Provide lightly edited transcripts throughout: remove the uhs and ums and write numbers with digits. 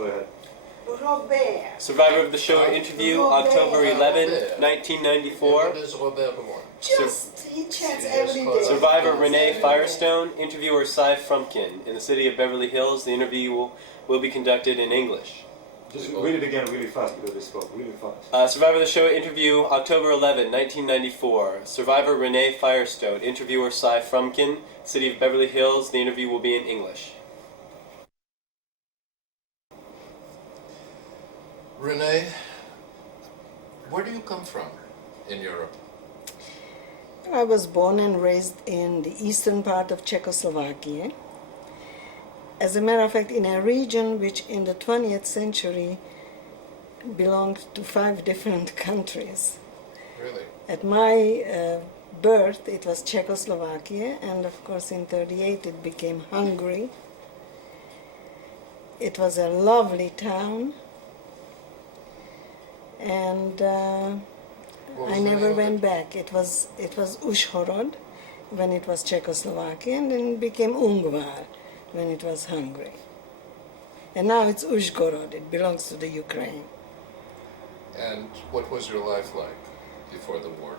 Go ahead. Robert. Survivor of the Shoah interview, October 11, 1994. What does Robert want? Just, he chats every day. Survivor Renee Firestone, interviewer Cy Frumpkin. In the city of Beverly Hills, the interview will be conducted in English. Just read it again really fast because they spoke really fast. Survivor of the Shoah interview, October 11, 1994. Survivor Renee Firestone, interviewer Cy Frumpkin, city of Beverly Hills. The interview will be in English. Renee, where do you come from in Europe? I was born and raised in the eastern part of Czechoslovakia. As a matter of fact, in a region which in the 20th century belonged to 5 different countries. Really? At my birth, it was Czechoslovakia, and of course in 1938 it became Hungary. It was a lovely town, and I never went back. It was Uzhhorod when it was Czechoslovakia, and then it became Ungvar when it was Hungary. And now it's Uzhgorod, it belongs to the Ukraine. And what was your life like before the war?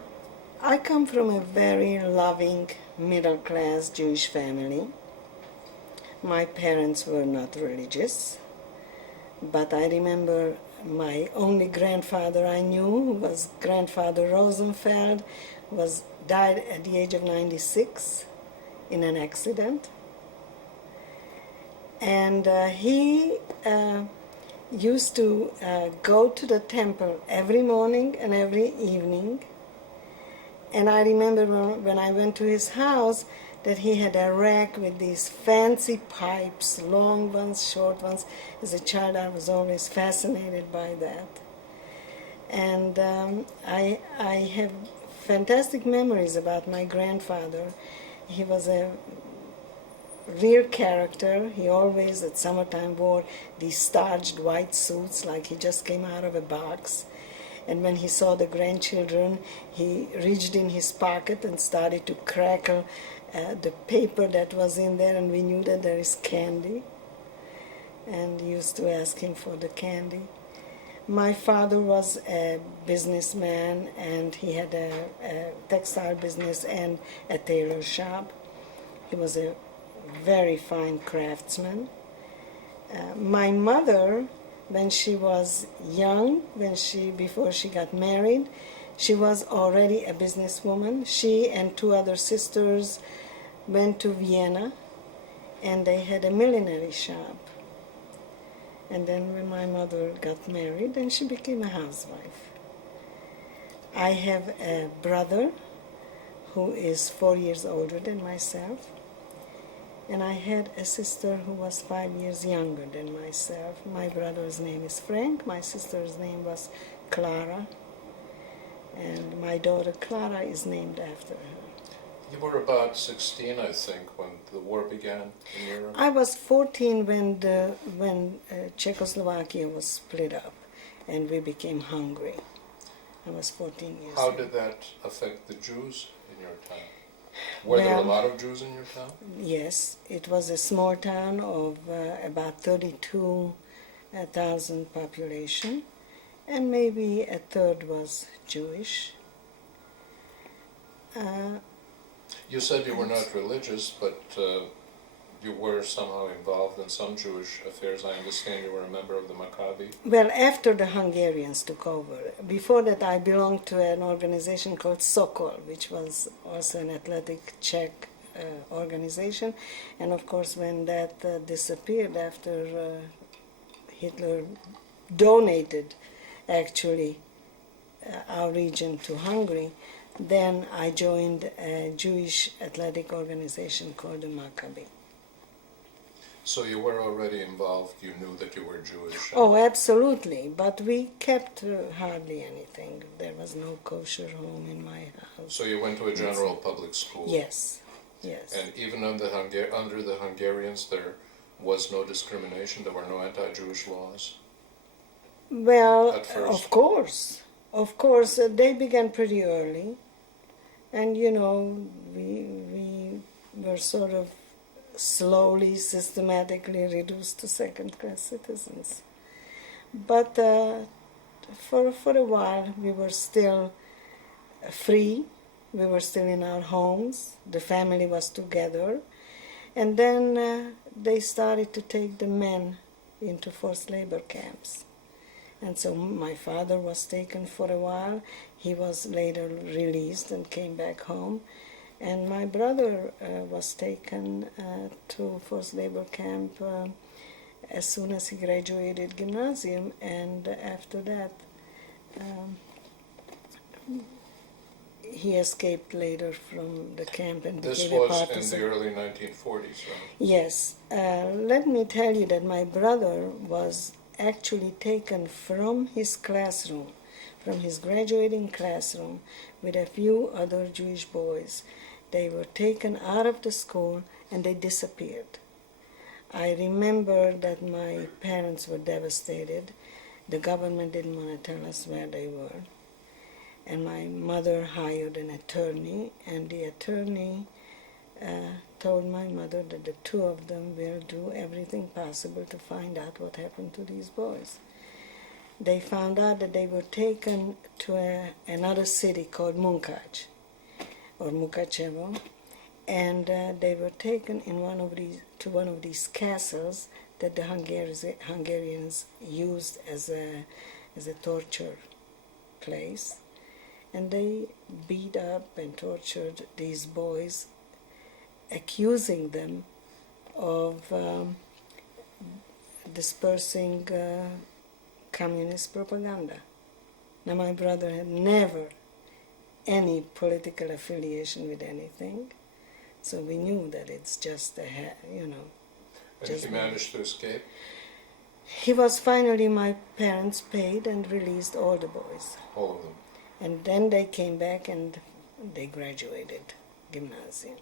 I come from a very loving, middle-class Jewish family. My parents were not religious, but I remember my only grandfather I knew, who was Grandfather Rosenfeld, died at the age of 96 in an accident. And he used to go to the temple every morning and every evening. And I remember when I went to his house that he had a rack with these fancy pipes, long ones, short ones. As a child, I was always fascinated by that. And I have fantastic memories about my grandfather. He was a real character. He always at summertime wore these starched white suits like he just came out of a box. And when he saw the grandchildren, he reached in his pocket and started to crackle the paper that was in there, and we knew that there is candy. And used to ask him for the candy. My father was a businessman, and he had a textile business and a tailor shop. He was a very fine craftsman. My mother, when she was young, before she got married, she was already a businesswoman. She and 2 other sisters went to Vienna, and they had a millinery shop. And then when my mother got married, then she became a housewife. I have a brother who is 4 years older than myself. And I had a sister who was 5 years younger than myself. My brother's name is Frank, my sister's name was Clara, and my daughter Clara is named after her. You were about 16, I think, when the war began in Europe. I was 14 when Czechoslovakia was split up and we became Hungary. I was 14 years How old. did that affect the Jews in your town? Were there a lot of Jews in your town? Yes, it was a small town of about 32,000 population, and maybe a third was Jewish. You said you were not religious, but you were somehow involved in some Jewish affairs. I understand you were a member of the Maccabi. Well, after the Hungarians took over. Before that, I belonged to an organization called Sokol, which was also an athletic Czech organization. And of course, when that disappeared after Hitler donated, actually, our region to Hungary, then I joined a Jewish athletic organization called the Maccabi. So you were already involved, you knew that you were Jewish? Oh, absolutely, but we kept hardly anything. There was no kosher home in my house. So you went to a general public school? Yes, yes. And even under the Hungarians there was no discrimination, there were no anti-Jewish laws? Well, At first. Of course, they began pretty early, and you know, we were sort of slowly, systematically reduced to second-class citizens. But for a while we were still free. We were still in our homes. The family was together. And then they started to take the men into forced labor camps. And so my father was taken for a while. He was later released and came back home. And my brother was taken to forced labor camp as soon as he graduated gymnasium. And after that, he escaped later from the camp and became a partisan. This was in the early 1940s, right? Yes. Let me tell you that my brother was actually taken from his classroom, from his graduating classroom, with a few other Jewish boys. They were taken out of the school and they disappeared. I remember that my parents were devastated. The government didn't want to tell us where they were. And my mother hired an attorney, and the attorney told my mother that the two of them will do everything possible to find out what happened to these boys. They found out that they were taken to another city called Munkacs, or Mukachevo, and they were taken in to one of these castles that the Hungarians used as a torture place. And they beat up and tortured these boys, accusing them of dispersing communist propaganda. Now, my brother had never any political affiliation with anything, so we knew that it's just And he managed to escape? He was finally, my parents paid and released all the boys. All of them? And then they came back and they graduated gymnasium.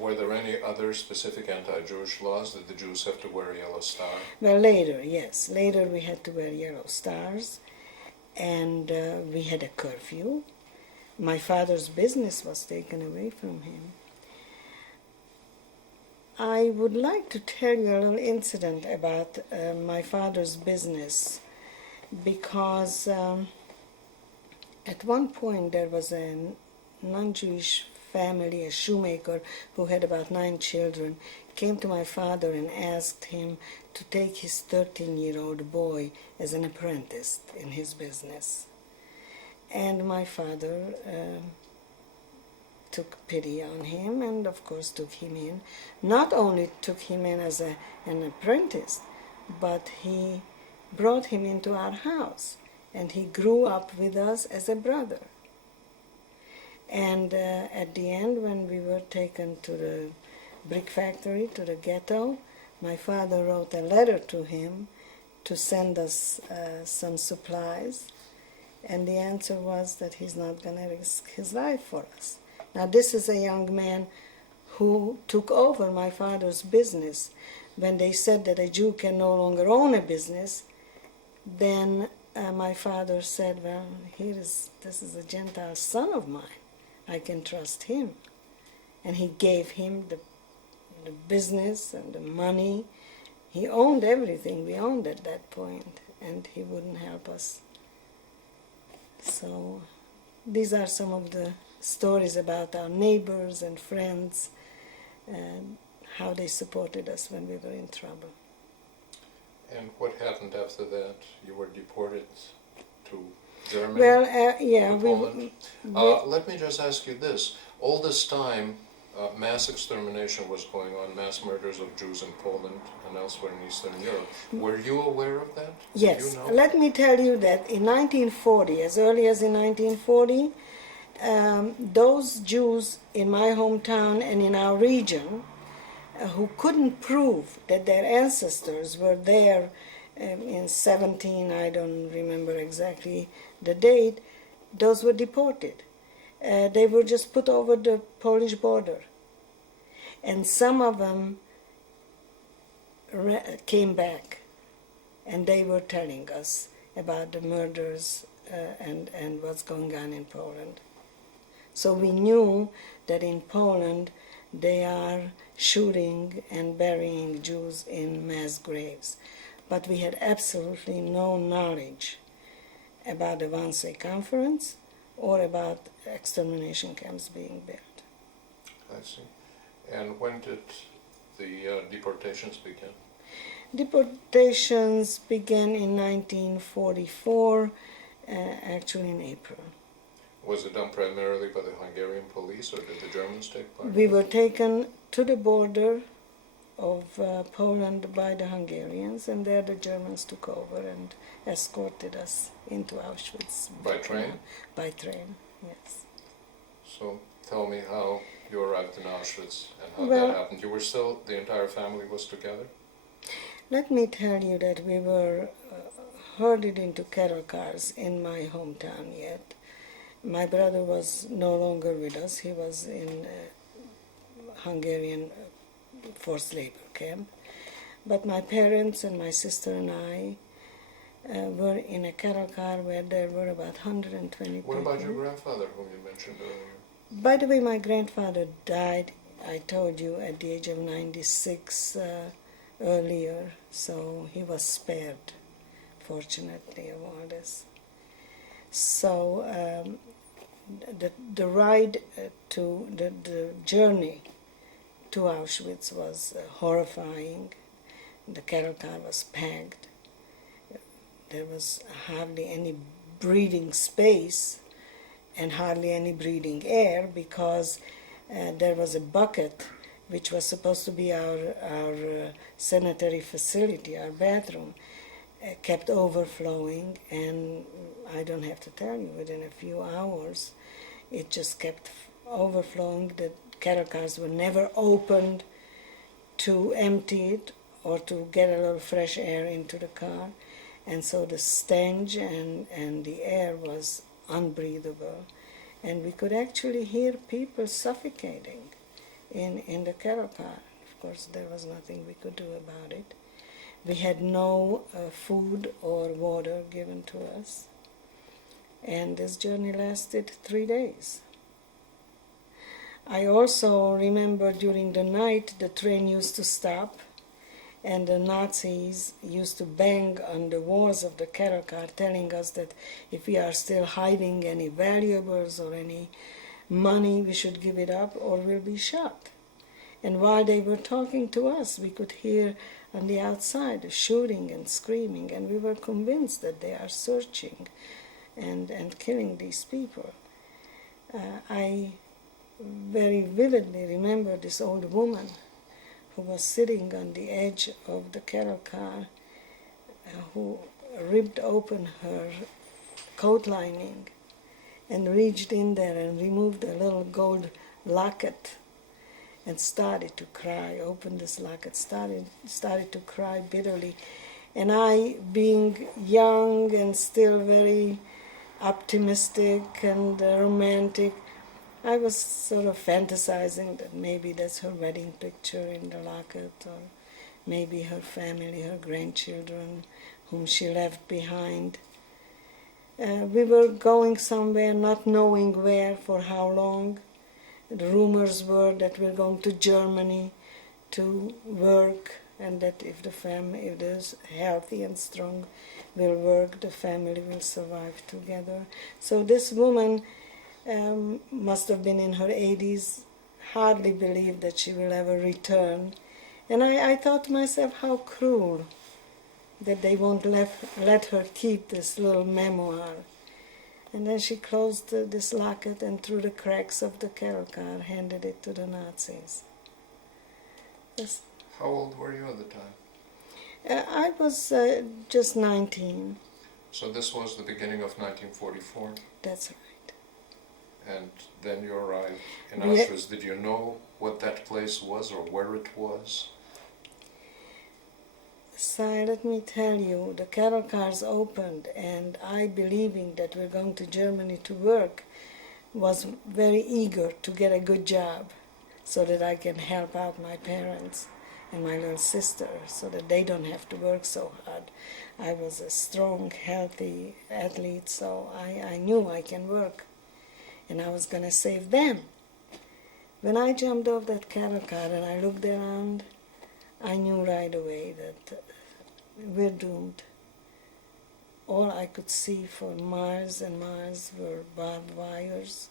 Were there any other specific anti-Jewish laws? Did the Jews have to wear a yellow star? Well, later, yes. Later we had to wear yellow stars, and we had a curfew. My father's business was taken away from him. I would like to tell you a little incident about my father's business, because at one point there was a non-Jewish family, a shoemaker who had about 9 children, came to my father and asked him to take his 13-year-old boy as an apprentice in his business. And my father took pity on him and of course took him in. Not only took him in as an apprentice, but he brought him into our house. And he grew up with us as a brother. And at the end, when we were taken to the brick factory, to the ghetto, my father wrote a letter to him to send us some supplies. And the answer was that he's not going to risk his life for us. Now, this is a young man who took over my father's business. When they said that a Jew can no longer own a business, then my father said, well, this is a Gentile son of mine. I can trust him. And he gave him the business and the money. He owned everything we owned at that point, and he wouldn't help us. So these are some of the stories about our neighbors and friends and how they supported us when we were in trouble. And what happened after that? You were deported to Germany? Well, yeah. To Poland? Let me just ask you this. All this time, mass extermination was going on, mass murders of Jews in Poland and elsewhere in Eastern Europe. Were you aware of that? Yes. Did you know? Let me tell you that in 1940, as early as in 1940, those Jews in my hometown and in our region who couldn't prove that their ancestors were there in 17, I don't remember exactly the date, those were deported. They were just put over the Polish border. And some of them came back, and they were telling us about the murders and what's going on in Poland. So we knew that in Poland they are shooting and burying Jews in mass graves. but we had absolutely no knowledge about the Wannsee Conference or about extermination camps being built. I see. And when did the deportations begin? Deportations began in 1944, actually in April. Was it done primarily by the Hungarian police, or did the Germans take part? We were taken to the border of Poland by the Hungarians, and there the Germans took over and escorted us into Auschwitz. By train? By train, yes. So tell me how you arrived in Auschwitz and how Well, that happened. You were still, the entire family was together? Let me tell you that we were herded into cattle cars in my hometown yet. My brother was no longer with us. He was in Hungarian forced labor camp. But my parents and my sister and I were in a cattle car where there were about 120 people. What about your grandfather, whom you mentioned earlier? By the way, my grandfather died, I told you, at the age of 96 earlier, so he was spared, fortunately, of all this. So the ride to the journey to Auschwitz was horrifying. The cattle car was packed. There was hardly any breathing space and hardly any breathing air because there was a bucket which was supposed to be our sanitary facility, our bathroom, kept overflowing, and I don't have to tell you, within a few hours it just kept overflowing. The cattle cars were never opened to empty it or to get a little fresh air into the car, and so the stench and the air was unbreathable, and we could actually hear people suffocating in the cattle car. Of course, there was nothing we could do about it. We had no food or water given to us, and this journey lasted 3 days. I also remember during the night the train used to stop, and the Nazis used to bang on the walls of the cattle car telling us that if we are still hiding any valuables or any money, we should give it up or we'll be shot. And while they were talking to us, we could hear on the outside the shooting and screaming, and we were convinced that they are searching and killing these people. I very vividly remember this old woman who was sitting on the edge of the cattle car, who ripped open her coat lining and reached in there and removed a little gold locket and started to cry, opened this locket, started to cry bitterly. And I, being young and still very optimistic and romantic, I was sort of fantasizing that maybe that's her wedding picture in the locket, or maybe her family, her grandchildren, whom she left behind. We were going somewhere, not knowing where, for how long. The rumors were that we're going to Germany to work, and that if the family, if there's healthy and strong, will work, the family will survive together. So this woman must have been in her 80s, hardly believed that she will ever return. And I thought to myself, how cruel that they won't let her keep this little memoir. And then she closed this locket and through the cracks of the cattle car handed it to the Nazis. Yes. How old were you at the time? I was just 19. So this was the beginning of 1944? That's right. And then you arrived in Auschwitz. Did you know what that place was or where it was? Si, let me tell you, the cattle cars opened, and I, believing that we're going to Germany to work, was very eager to get a good job so that I can help out my parents and my little sister so that they don't have to work so hard. I was a strong, healthy athlete, so I knew I can work, and I was going to save them. When I jumped off that cattle car and I looked around, I knew right away that we're doomed. All I could see for miles and miles were barbed wires.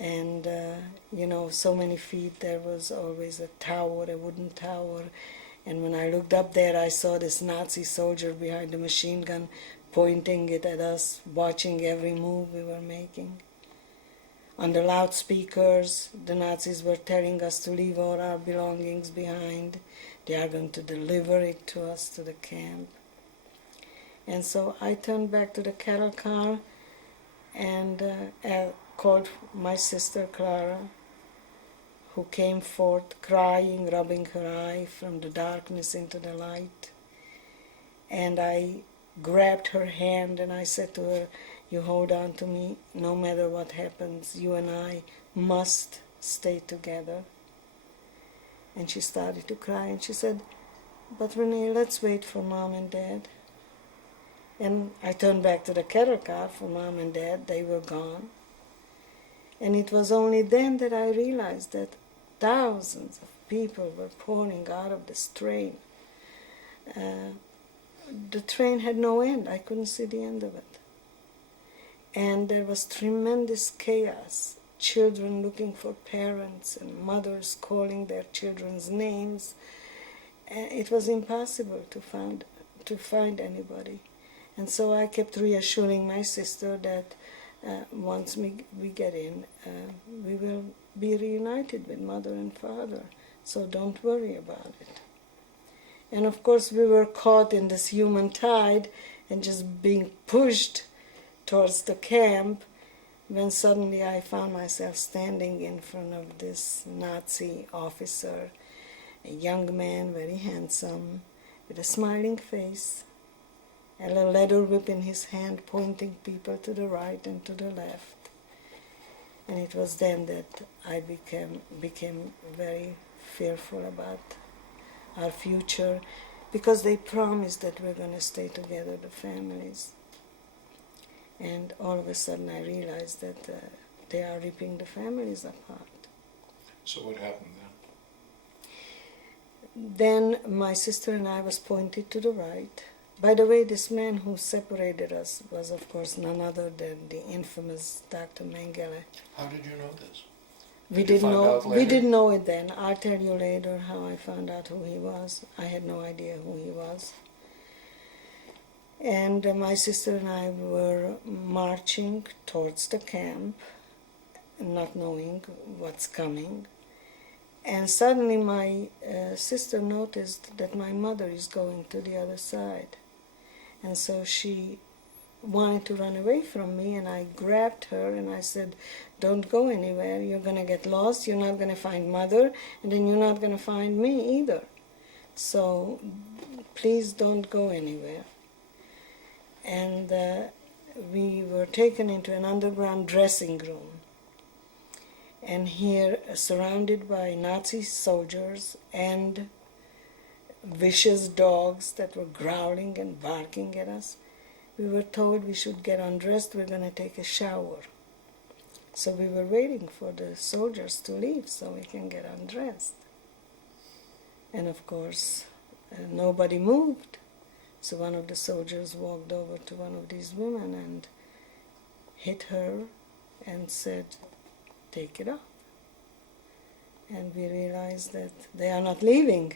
And, so many feet, there was always a tower, a wooden tower. And when I looked up there, I saw this Nazi soldier behind the machine gun pointing it at us, watching every move we were making. On the loudspeakers, the Nazis were telling us to leave all our belongings behind. They are going to deliver it to us to the camp. And so I turned back to the cattle car and called my sister Clara, who came forth crying, rubbing her eye from the darkness into the light. And I grabbed her hand and I said to her, "You hold on to me, no matter what happens, you and I must stay together." And she started to cry and she said, "But Renee, let's wait for Mom and Dad." And I turned back to the cattle car for Mom and Dad. They were gone. And it was only then that I realized that thousands of people were pouring out of this train. The train had no end. I couldn't see the end of it. And there was tremendous chaos. Children looking for parents and mothers calling their children's names. And it was impossible to find anybody. And so I kept reassuring my sister that once we get in, we will be reunited with Mother and Father. So don't worry about it. And of course we were caught in this human tide and just being pushed towards the camp when suddenly I found myself standing in front of this Nazi officer, a young man, very handsome, with a smiling face, and a leather whip in his hand pointing people to the right and to the left. And it was then that I became very fearful about our future, because they promised that we're going to stay together, the families. And all of a sudden I realized that they are ripping the families apart. So what happened then? Then my sister and I was pointed to the right. By the way, this man who separated us was, of course, none other than the infamous Dr. Mengele. How did you know this? We didn't know it then. I'll tell you later how I found out who he was. I had no idea who he was. And my sister and I were marching towards the camp, not knowing what's coming. And suddenly my sister noticed that my mother is going to the other side. And so she wanted to run away from me, and I grabbed her and I said, "Don't go anywhere, you're going to get lost, you're not going to find Mother, and then you're not going to find me either. So please don't go anywhere." And we were taken into an underground dressing room. And here, surrounded by Nazi soldiers and vicious dogs that were growling and barking at us, we were told we should get undressed, we're going to take a shower. So we were waiting for the soldiers to leave so we can get undressed. And of course, nobody moved. So one of the soldiers walked over to one of these women and hit her and said, "Take it off." And we realized that they are not leaving.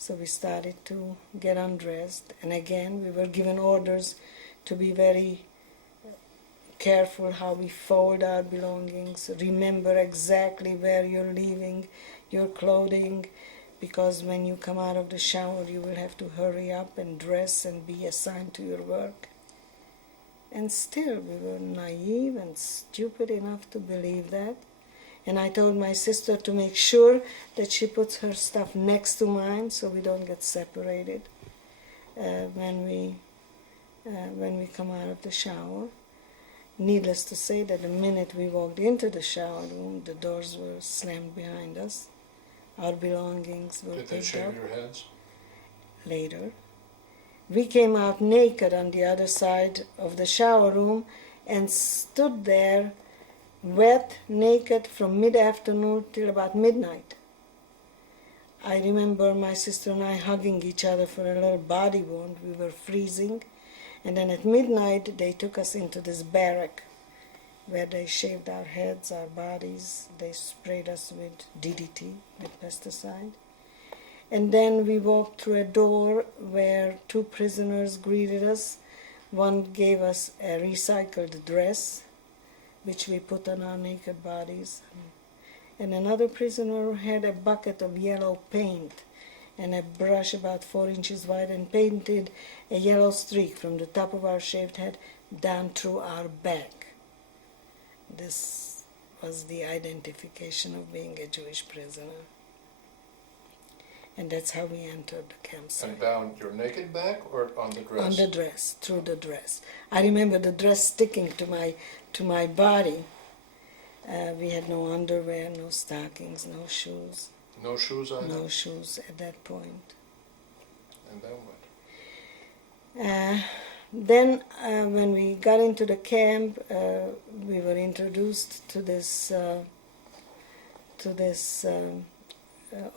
So we started to get undressed. And again, we were given orders to be very careful how we fold our belongings. Remember exactly where you're leaving your clothing, because when you come out of the shower, you will have to hurry up and dress and be assigned to your work. And still, we were naive and stupid enough to believe that. And I told my sister to make sure that she puts her stuff next to mine so we don't get separated when we come out of the shower. Needless to say that the minute we walked into the shower room, the doors were slammed behind us. Our belongings were picked up. Did they shave your heads? Later. We came out naked on the other side of the shower room and stood there wet, naked, from mid-afternoon till about midnight. I remember my sister and I hugging each other for a little body warmth. We were freezing. And then at midnight, they took us into this barrack where they shaved our heads, our bodies. They sprayed us with DDT, with pesticide. And then we walked through a door where two prisoners greeted us. One gave us a recycled dress, which we put on our naked bodies. And another prisoner had a bucket of yellow paint and a brush about 4 inches wide and painted a yellow streak from the top of our shaved head down through our back. This was the identification of being a Jewish prisoner. And that's how we entered the campsite. And down your naked back or on the dress? On the dress, through the dress. I remember the dress sticking to my body. We had no underwear, no stockings, no shoes. No shoes either? No shoes at that point. And then what? Then when we got into the camp, we were introduced to this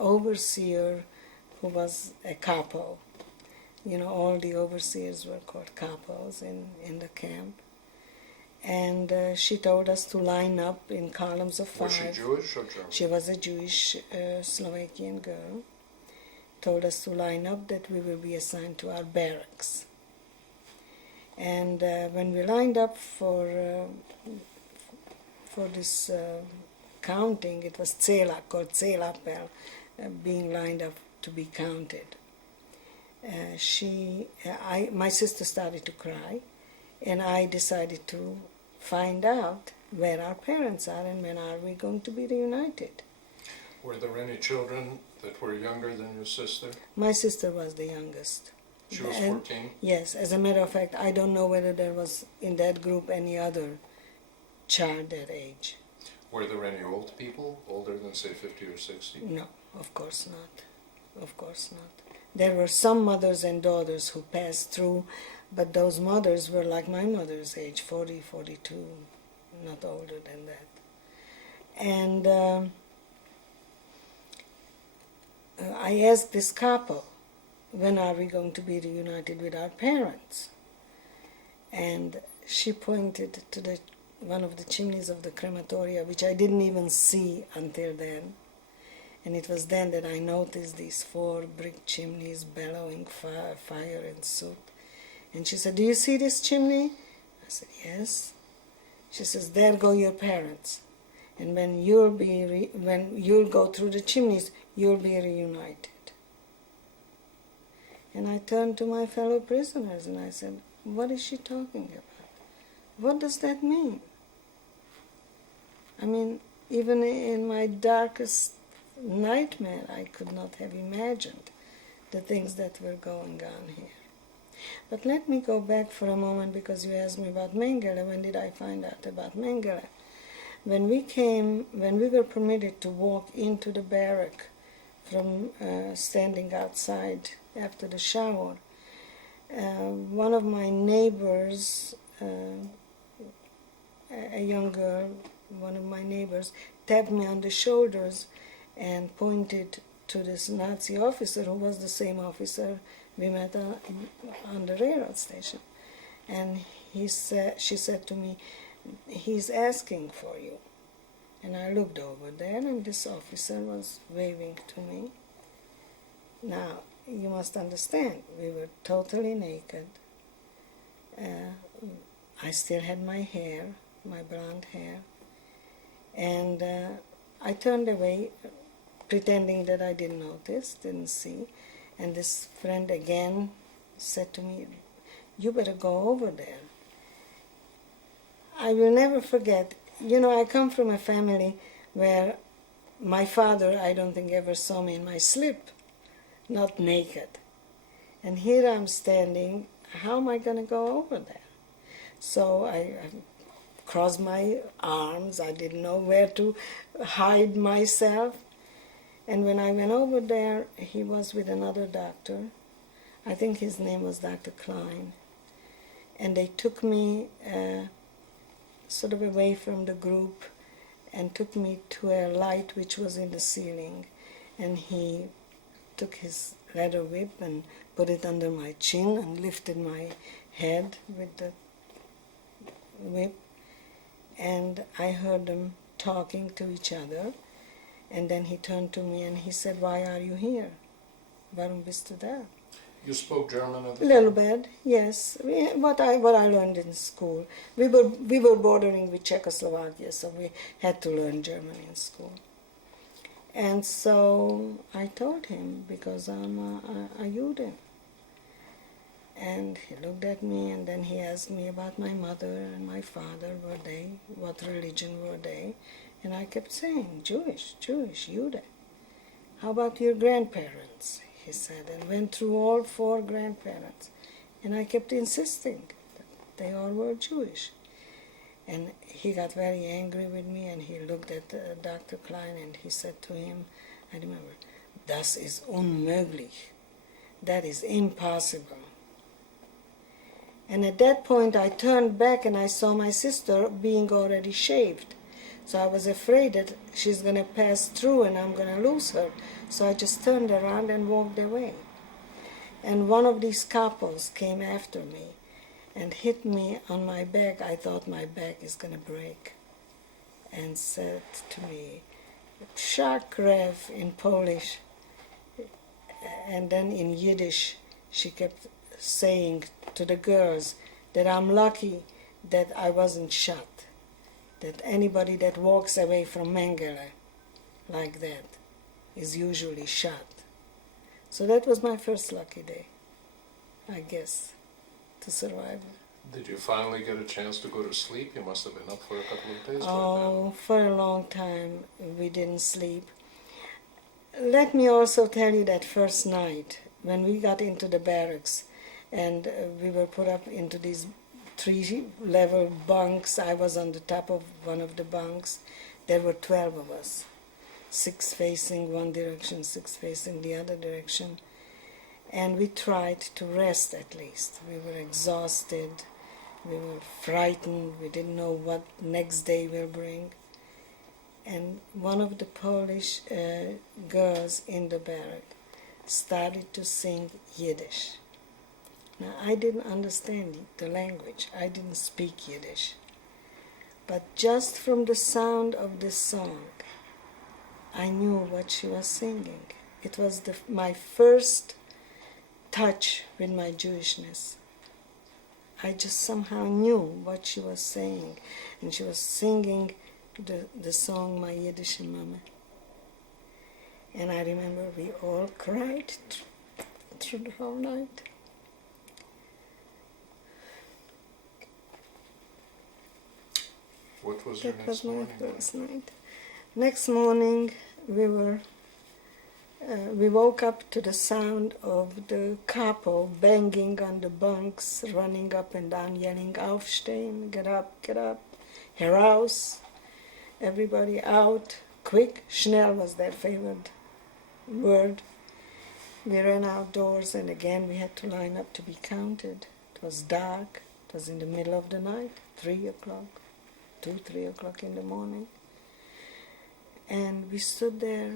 overseer who was a capo. You know, all the overseers were called capos in the camp. And she told us to line up in columns of 5. Was she Jewish or German? She was a Jewish Slovakian girl. Told us to line up, that we will be assigned to our barracks. And when we lined up for this counting, it was called Célapel, being lined up to be counted. My sister started to cry, and I decided to find out where our parents are and when are we going to be reunited. Were there any children that were younger than your sister? My sister was the youngest. She was 14? Yes, as a matter of fact, I don't know whether there was in that group any other child that age. Were there any old people, older than say 50 or 60? No, of course not. Of course not. There were some mothers and daughters who passed through, but those mothers were like my mother's age, 40, 42, not older than that. And I asked this couple, when are we going to be reunited with our parents? And she pointed to one of the chimneys of the crematoria, which I didn't even see until then. And it was then that I noticed these 4 brick chimneys bellowing fire and soot. And she said, "Do you see this chimney?" I said, "Yes." She says, "There go your parents. And when you'll go through the chimneys, you'll be reunited." And I turned to my fellow prisoners and I said, "What is she talking about? What does that mean?" I mean, even in my darkest nightmare, I could not have imagined the things that were going on here. But let me go back for a moment, because you asked me about Mengele. When did I find out about Mengele? When we were permitted to walk into the barrack from standing outside after the shower, one of my neighbors, a young girl, one of my neighbors, tapped me on the shoulders and pointed to this Nazi officer, who was the same officer we met on the railroad station. And she said to me, "He's asking for you." And I looked over there, and this officer was waving to me. Now, you must understand, we were totally naked. I still had my hair, my blonde hair. And I turned away, pretending that I didn't notice, didn't see. And this friend again said to me, "You better go over there." I will never forget, I come from a family where my father, I don't think, ever saw me in my slip, not naked. And here I'm standing, how am I going to go over there? So I crossed my arms, I didn't know where to hide myself. And when I went over there, he was with another doctor. I think his name was Dr. Klein. And they took me sort of away from the group and took me to a light which was in the ceiling. And he took his leather whip and put it under my chin and lifted my head with the whip. And I heard them talking to each other. And then he turned to me and he said, "Why are you here? Warum bist du da?" You spoke German at the A time? little bit, yes. What I learned in school. We were bordering with Czechoslovakia, so we had to learn German in school. And so I told him, because I'm a Jude. And he looked at me, and then he asked me about my mother and my father, what religion were they? And I kept saying, Jewish, Jude. How about your grandparents? He said, and went through all 4 grandparents. And I kept insisting that they all were Jewish. And he got very angry with me, and he looked at Dr. Klein, and he said to him, I remember, "Das ist unmöglich." That is impossible. And at that point I turned back and I saw my sister being already shaved. So I was afraid that she's going to pass through and I'm going to lose her. So I just turned around and walked away. And one of these couples came after me and hit me on my back. I thought my back is going to break. And said to me, "Szak Rev," in Polish. And then in Yiddish, she kept saying to the girls that I'm lucky that I wasn't shot. That anybody that walks away from Mengele like that is usually shot. So that was my first lucky day, I guess, to survive. Did you finally get a chance to go to sleep? You must have been up for a couple of days. Oh, for a long time we didn't sleep. Let me also tell you that first night when we got into the barracks and we were put up into these 3-level bunks. I was on the top of one of the bunks. There were 12 of us, 6 facing one direction, 6 facing the other direction. And we tried to rest at least. We were exhausted, we were frightened, we didn't know what next day will bring. And one of the Polish girls in the barrack started to sing Yiddish. Now, I didn't understand the language. I didn't speak Yiddish. But just from the sound of this song, I knew what she was singing. It was my first touch with my Jewishness. I just somehow knew what she was saying. And she was singing the song, My Yiddish Mama. And I remember we all cried through the whole night. What was your next morning? That was my first night. Next morning, we woke up to the sound of the capo banging on the bunks, running up and down, yelling, "Aufstehen, get up, heraus, everybody out, quick." Schnell was their favorite word. We ran outdoors, and again we had to line up to be counted. It was dark. It was in the middle of the night, 3 o'clock. 3 o'clock in the morning. And we stood there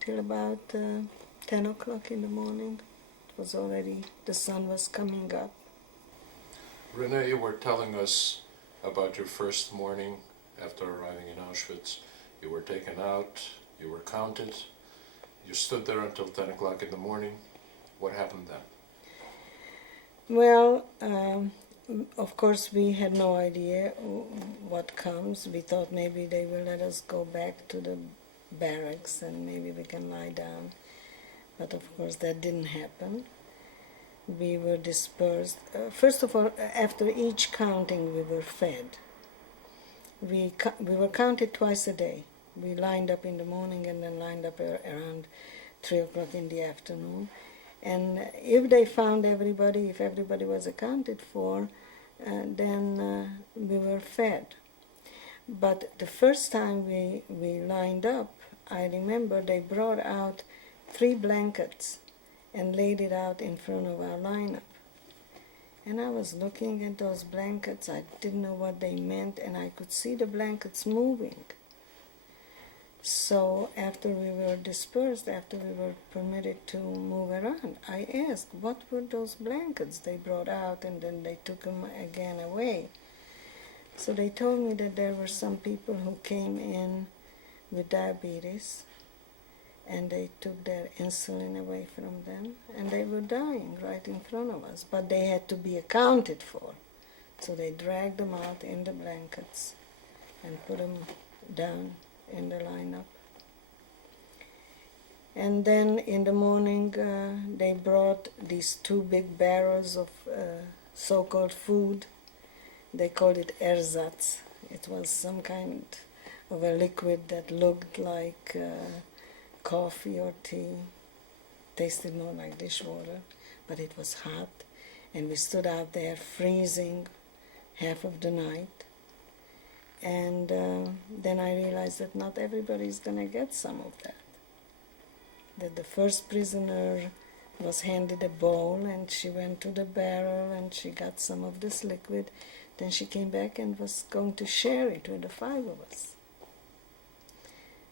till about 10 o'clock in the morning. It was already, the sun was coming up. Renee, you were telling us about your first morning after arriving in Auschwitz. You were taken out, you were counted, you stood there until 10 o'clock in the morning. What happened then? Well, of course, we had no idea what comes. We thought maybe they will let us go back to the barracks and maybe we can lie down. But of course, that didn't happen. We were dispersed. First of all, after each counting, we were fed. We were counted twice a day. We lined up in the morning and then lined up around 3 o'clock in the afternoon. And if they found everybody, if everybody was accounted for, then we were fed. But the first time we lined up, I remember they brought out 3 blankets and laid it out in front of our lineup. And I was looking at those blankets. I didn't know what they meant, and I could see the blankets moving. So after we were dispersed, after we were permitted to move around, I asked, what were those blankets they brought out and then they took them again away? So they told me that there were some people who came in with diabetes and they took their insulin away from them and they were dying right in front of us, but they had to be accounted for. So they dragged them out in the blankets and put them down in the lineup. And then in the morning they brought these 2 big barrels of so-called food. They called it ersatz. It was some kind of a liquid that looked like coffee or tea, tasted more like dishwater, but it was hot. And we stood out there freezing half of the night. And then I realized that not everybody's going to get some of that. That the first prisoner was handed a bowl and she went to the barrel and she got some of this liquid. Then she came back and was going to share it with the 5 of us.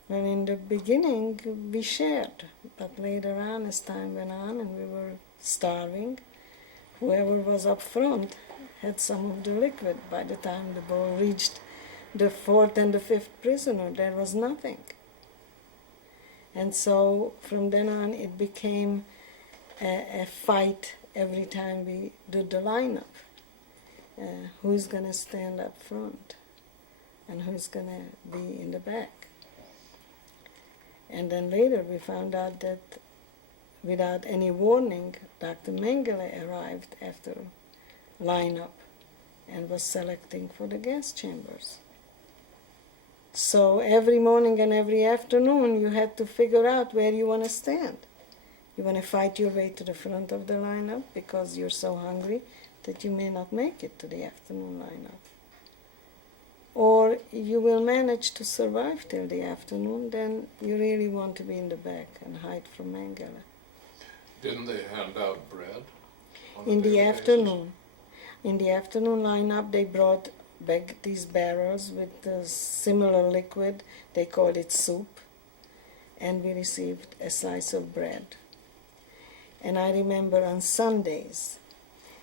Well, in the beginning we shared, but later on, as time went on and we were starving, whoever was up front had some of the liquid. By the time the bowl reached the 4th and the 5th prisoner, there was nothing. And so from then on it became a fight every time we did the lineup. Who's going to stand up front and who's going to be in the back. And then later we found out that without any warning, Dr. Mengele arrived after lineup and was selecting for the gas chambers. So every morning and every afternoon you had to figure out where you want to stand. You want to fight your way to the front of the lineup because you're so hungry that you may not make it to the afternoon lineup. Or you will manage to survive till the afternoon, then you really want to be in the back and hide from Mengele. Didn't they hand out bread? In the afternoon. In the afternoon lineup they brought back these barrels with the similar liquid, they called it soup, and we received a slice of bread. And I remember on Sundays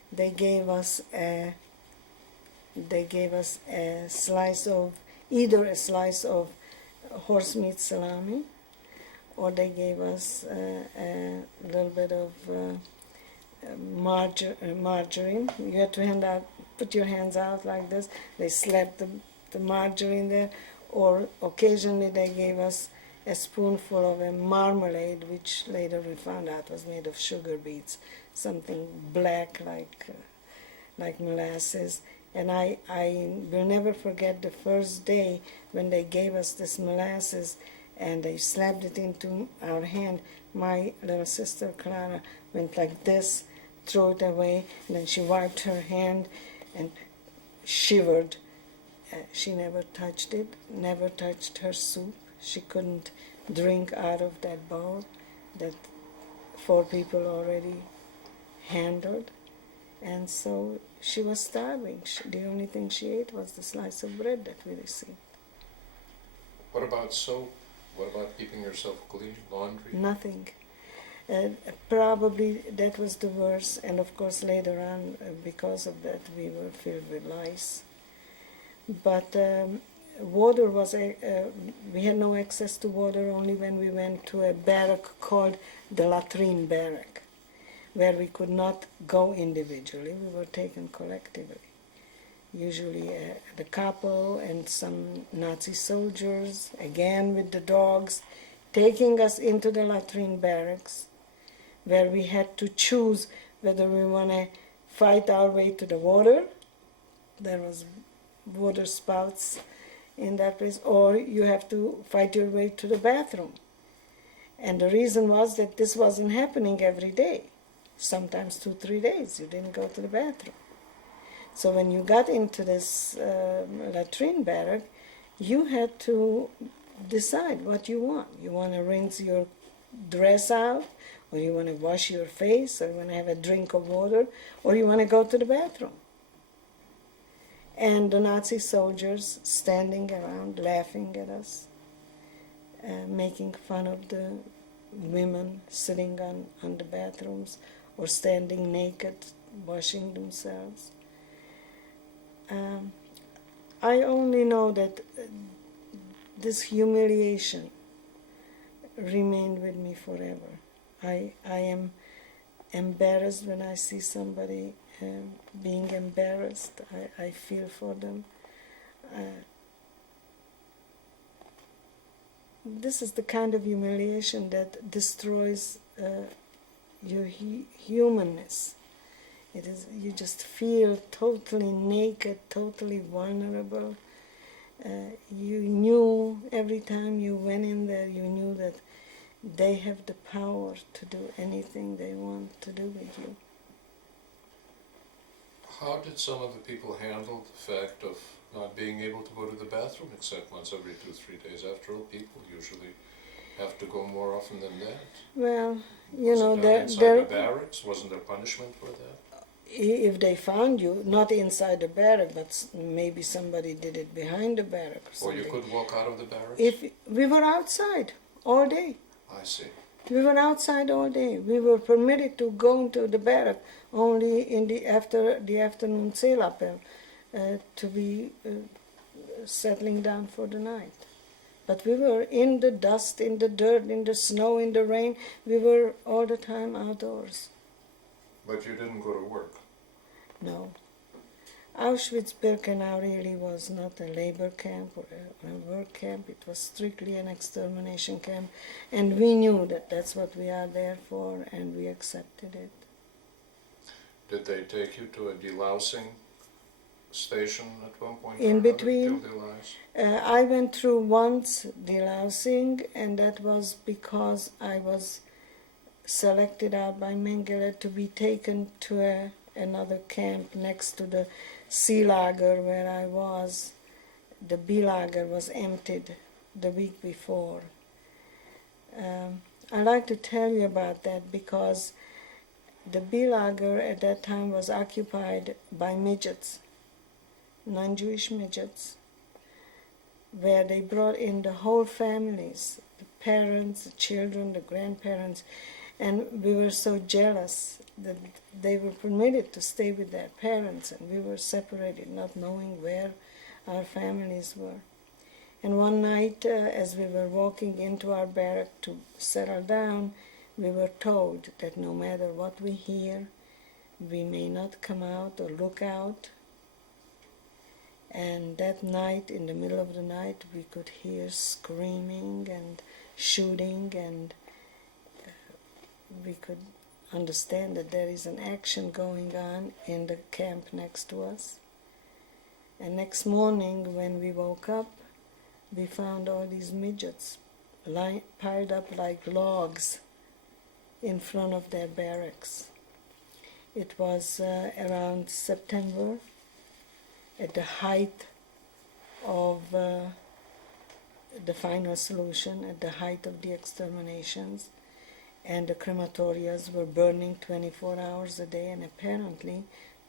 they gave us a slice of, either a slice of horse meat salami, or they gave us a little bit of margarine. You had to put your hands out like this. They slapped the margarine there, or occasionally they gave us a spoonful of a marmalade, which later we found out was made of sugar beets, something black like molasses. And I will never forget the first day when they gave us this molasses and they slapped it into our hand. My little sister Clara went like this, threw it away, and then she wiped her hand and shivered. She never touched it, never touched her soup. She couldn't drink out of that bowl that 4 people already handled. And so she was starving. The only thing she ate was the slice of bread that we received. What about soap? What about keeping yourself clean? Laundry? Nothing. Probably that was the worst. And of course later on, because of that, we were filled with lice. But water was, we had no access to water only when we went to a barrack called the latrine barrack, where we could not go individually, we were taken collectively. Usually the couple and some Nazi soldiers, again with the dogs, taking us into the latrine barracks, where we had to choose whether we want to fight our way to the water, there was water spouts in that place, or you have to fight your way to the bathroom. And the reason was that this wasn't happening every day. Sometimes 2-3 days you didn't go to the bathroom. So when you got into this latrine barrack, you had to decide what you want. You want to rinse your dress out, or you want to wash your face, or you want to have a drink of water, or you want to go to the bathroom. And the Nazi soldiers standing around laughing at us, making fun of the women sitting on the bathrooms or standing naked, washing themselves. I only know that this humiliation remained with me forever. I am embarrassed when I see somebody being embarrassed. I feel for them. This is the kind of humiliation that destroys your humanness. It is, you just feel totally naked, totally vulnerable. You knew every time you went in there, you knew that they have the power to do anything they want to do with you. How did some of the people handle the fact of not being able to go to the bathroom except once every 2-3 days? After all, people usually have to go more often than that. Well, inside the barracks? Wasn't there punishment for that? If they found you, not inside the barrack, but maybe somebody did it behind the barrack or something. Or you could walk out of the barracks? If we were outside all day. I see. We were outside all day. We were permitted to go into the barrack only in after the afternoon sail up to be settling down for the night. But we were in the dust, in the dirt, in the snow, in the rain. We were all the time outdoors. But you didn't go to work? No. Auschwitz-Birkenau really was not a labor camp or a work camp. It was strictly an extermination camp. And we knew that that's what we are there for, and we accepted it. Did they take you to a delousing station at one point? In between, to kill the lice? I went through once delousing, and that was because I was selected out by Mengele to be taken to another camp next to the C lager where I was. The B lager was emptied the week before. I like to tell you about that because the B lager at that time was occupied by midgets, non-Jewish midgets, where they brought in the whole families, the parents, the children, the grandparents, and we were so jealous that they were permitted to stay with their parents, and we were separated, not knowing where our families were. And one night, as we were walking into our barrack to settle down, we were told that no matter what we hear, we may not come out or look out. And that night, in the middle of the night, we could hear screaming and shooting, and we could understand that there is an action going on in the camp next to us. And next morning, when we woke up, we found all these midgets piled up like logs in front of their barracks. It was around September, at the height of the final solution, at the height of the exterminations, and the crematorias were burning 24 hours a day, and apparently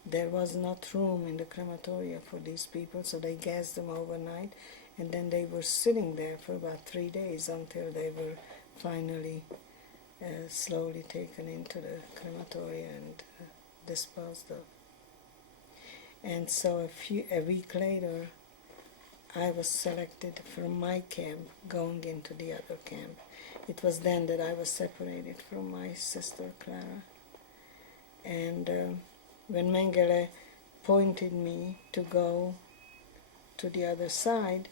there was not room in the crematoria for these people, so they gassed them overnight, and then they were sitting there for about 3 days until they were finally slowly taken into the crematoria and disposed of. And so a week later, I was selected from my camp going into the other camp. It was then that I was separated from my sister Clara. And when Mengele pointed me to go to the other side,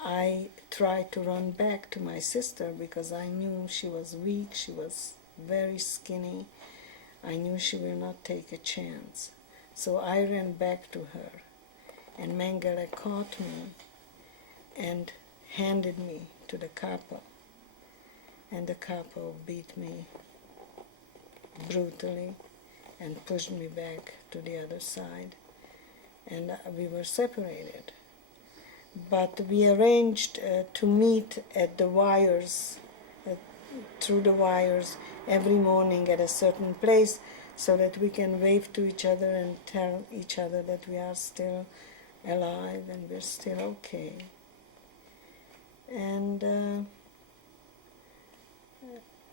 I tried to run back to my sister because I knew she was weak, she was very skinny. I knew she will not take a chance. So I ran back to her, and Mengele caught me and handed me to the capo. And the capo beat me brutally and pushed me back to the other side, and we were separated. But we arranged to meet at the wires, through the wires, every morning at a certain place, so that we can wave to each other and tell each other that we are still alive and we're still okay. And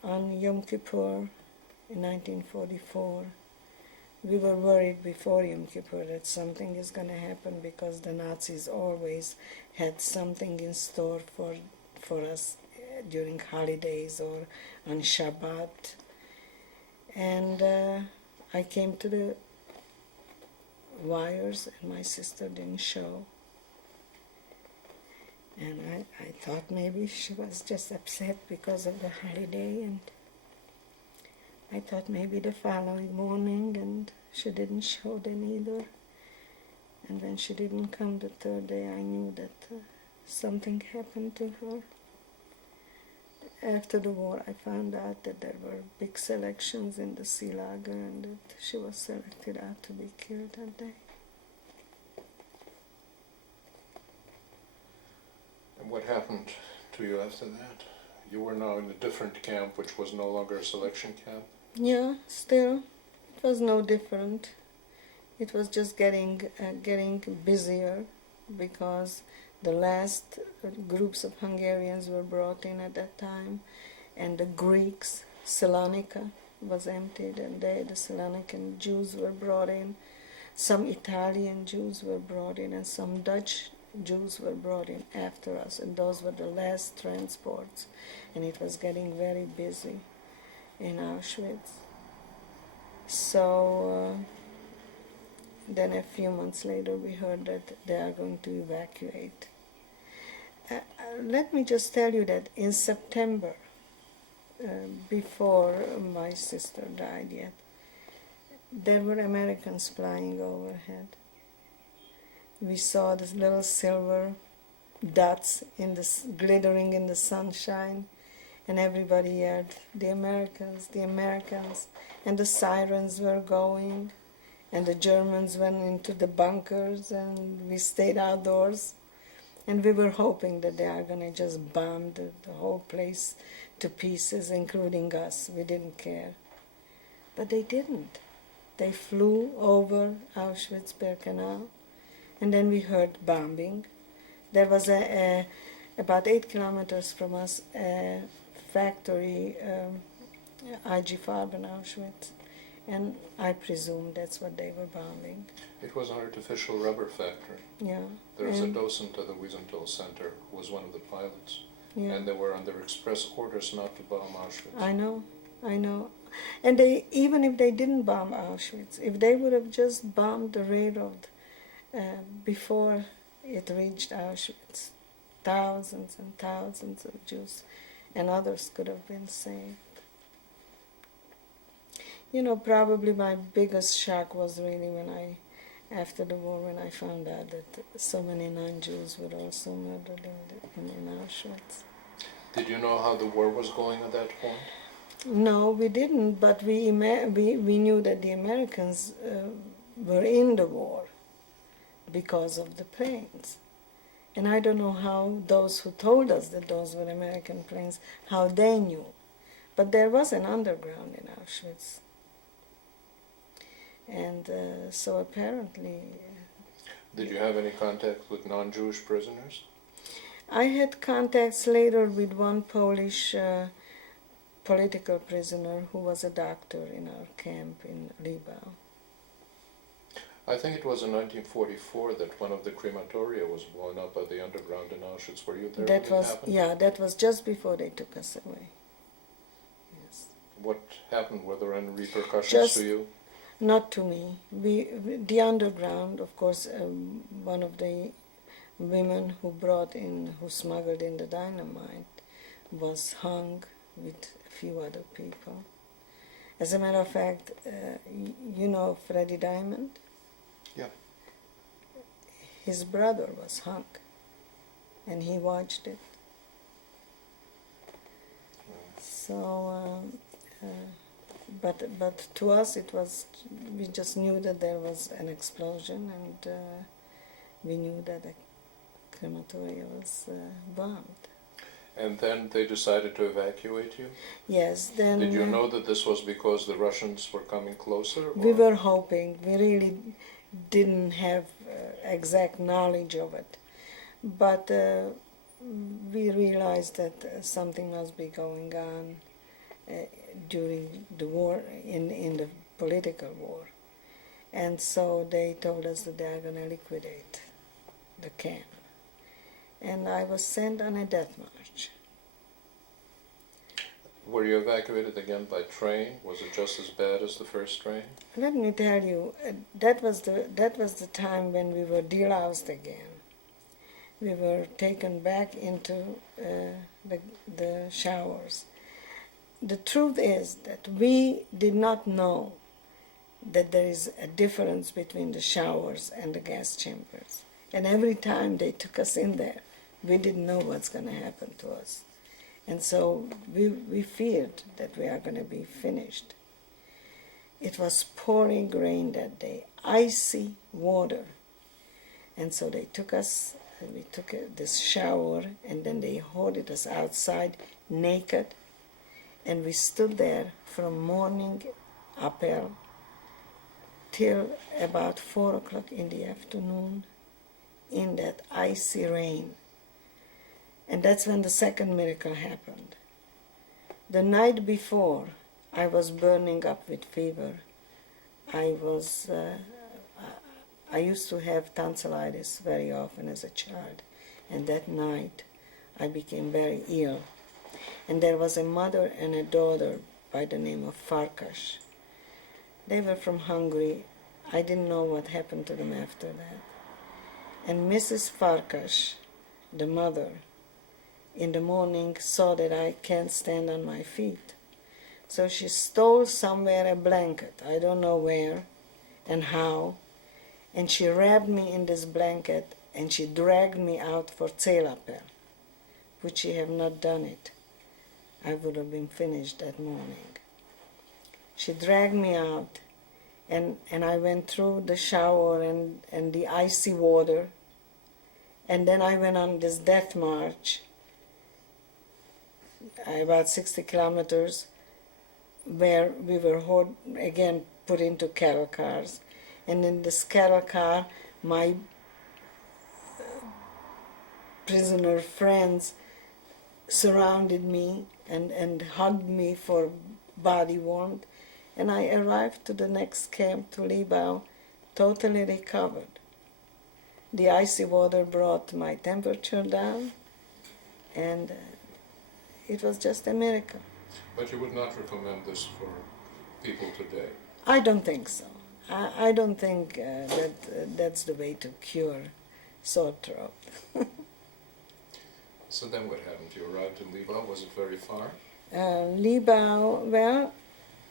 on Yom Kippur in 1944. We were worried before Yom Kippur that something is going to happen because the Nazis always had something in store for us during holidays or on Shabbat. And I came to the wires and my sister didn't show. And I thought maybe she was just upset because of the holiday, and I thought maybe the following morning, and she didn't show then either. And when she didn't come the third day, I knew that something happened to her. After the war, I found out that there were big selections in the sea lager and that she was selected out to be killed that day. And what happened to you after that? You were now in a different camp, which was no longer a selection camp? Yeah, still, it was no different. It was just getting busier because the last groups of Hungarians were brought in at that time, and the Greeks, Salonika was emptied, and the Salonican Jews were brought in. Some Italian Jews were brought in, and some Dutch Jews were brought in after us, and those were the last transports, and it was getting very busy in Auschwitz. So then a few months later we heard that they are going to evacuate. Let me just tell you that in September, before my sister died yet, there were Americans flying overhead. We saw these little silver dots glittering in the sunshine, and everybody yelled, the Americans, and the sirens were going, and the Germans went into the bunkers, and we stayed outdoors, and we were hoping that they are going to just bomb the whole place to pieces, including us. We didn't care. But they didn't. They flew over Auschwitz-Birkenau, and then we heard bombing. There was about 8 kilometers from us a factory, IG Farben Auschwitz, and I presume that's what they were bombing. It was an artificial rubber factory. Yeah. There was a docent at the Wiesenthal Center who was one of the pilots, and they were under express orders not to bomb Auschwitz. I know. And even if they didn't bomb Auschwitz, if they would have just bombed the railroad before it reached Auschwitz, thousands and thousands of Jews and others could have been saved. You know, probably my biggest shock was really after the war, when I found out that so many non-Jews were also murdered in Auschwitz. Did you know how the war was going at that point? No, we didn't, but we knew that the Americans were in the war because of the planes. And I don't know how those who told us that those were American planes, how they knew. But there was an underground in Auschwitz. And so apparently... Did you have any contact with non-Jewish prisoners? I had contacts later with one Polish political prisoner who was a doctor in our camp in Libau. I think it was in 1944 that one of the crematoria was blown up by the underground in Auschwitz. Were you there when it happened? Yeah, that was just before they took us away. Yes. What happened? Were there any repercussions to you? Not to me. The underground, of course, one of the women who smuggled in the dynamite was hung with a few other people. As a matter of fact, you know Freddie Diamond? Yeah. His brother was hung, and he watched it. So, but to us we just knew that there was an explosion, and we knew that the crematoria was bombed. And then they decided to evacuate you? Yes, then... Did you know that this was because the Russians were coming closer? Or? We were hoping. We really didn't have exact knowledge of it. But we realized that something must be going on. during the war, in the political war. And so they told us that they are going to liquidate the camp. And I was sent on a death march. Were you evacuated again by train? Was it just as bad as the first train? Let me tell you, that was the time when we were deloused again. We were taken back into the showers. The truth is that we did not know that there is a difference between the showers and the gas chambers. And every time they took us in there, we didn't know what's going to happen to us. And so we feared that we are going to be finished. It was pouring rain that day, icy water. And so they took us, we took this shower, and then they hauled us outside naked. And we stood there from morning uphill till about 4 o'clock in the afternoon in that icy rain. And that's when the second miracle happened. The night before, I was burning up with fever. I used to have tonsillitis very often as a child. And that night, I became very ill. And there was a mother and a daughter by the name of Farkas. They were from Hungary. I didn't know what happened to them after that. And Mrs. Farkas, the mother, in the morning saw that I can't stand on my feet. So she stole somewhere a blanket, I don't know where and how, and she wrapped me in this blanket and she dragged me out for Célapel, which she have not done it. I would have been finished that morning. She dragged me out, and I went through the shower and the icy water, and then I went on this death march, about 60 kilometers, where we were again put into cattle cars. And in this cattle car, my prisoner friends surrounded me and hugged me for body warmth. And I arrived to the next camp, to Libau, totally recovered. The icy water brought my temperature down, and it was just a miracle. But you would not recommend this for people today? I don't think so. I don't think that's the way to cure sore throat. So then what happened? You arrived in Libau. Was it very far? Libau, well,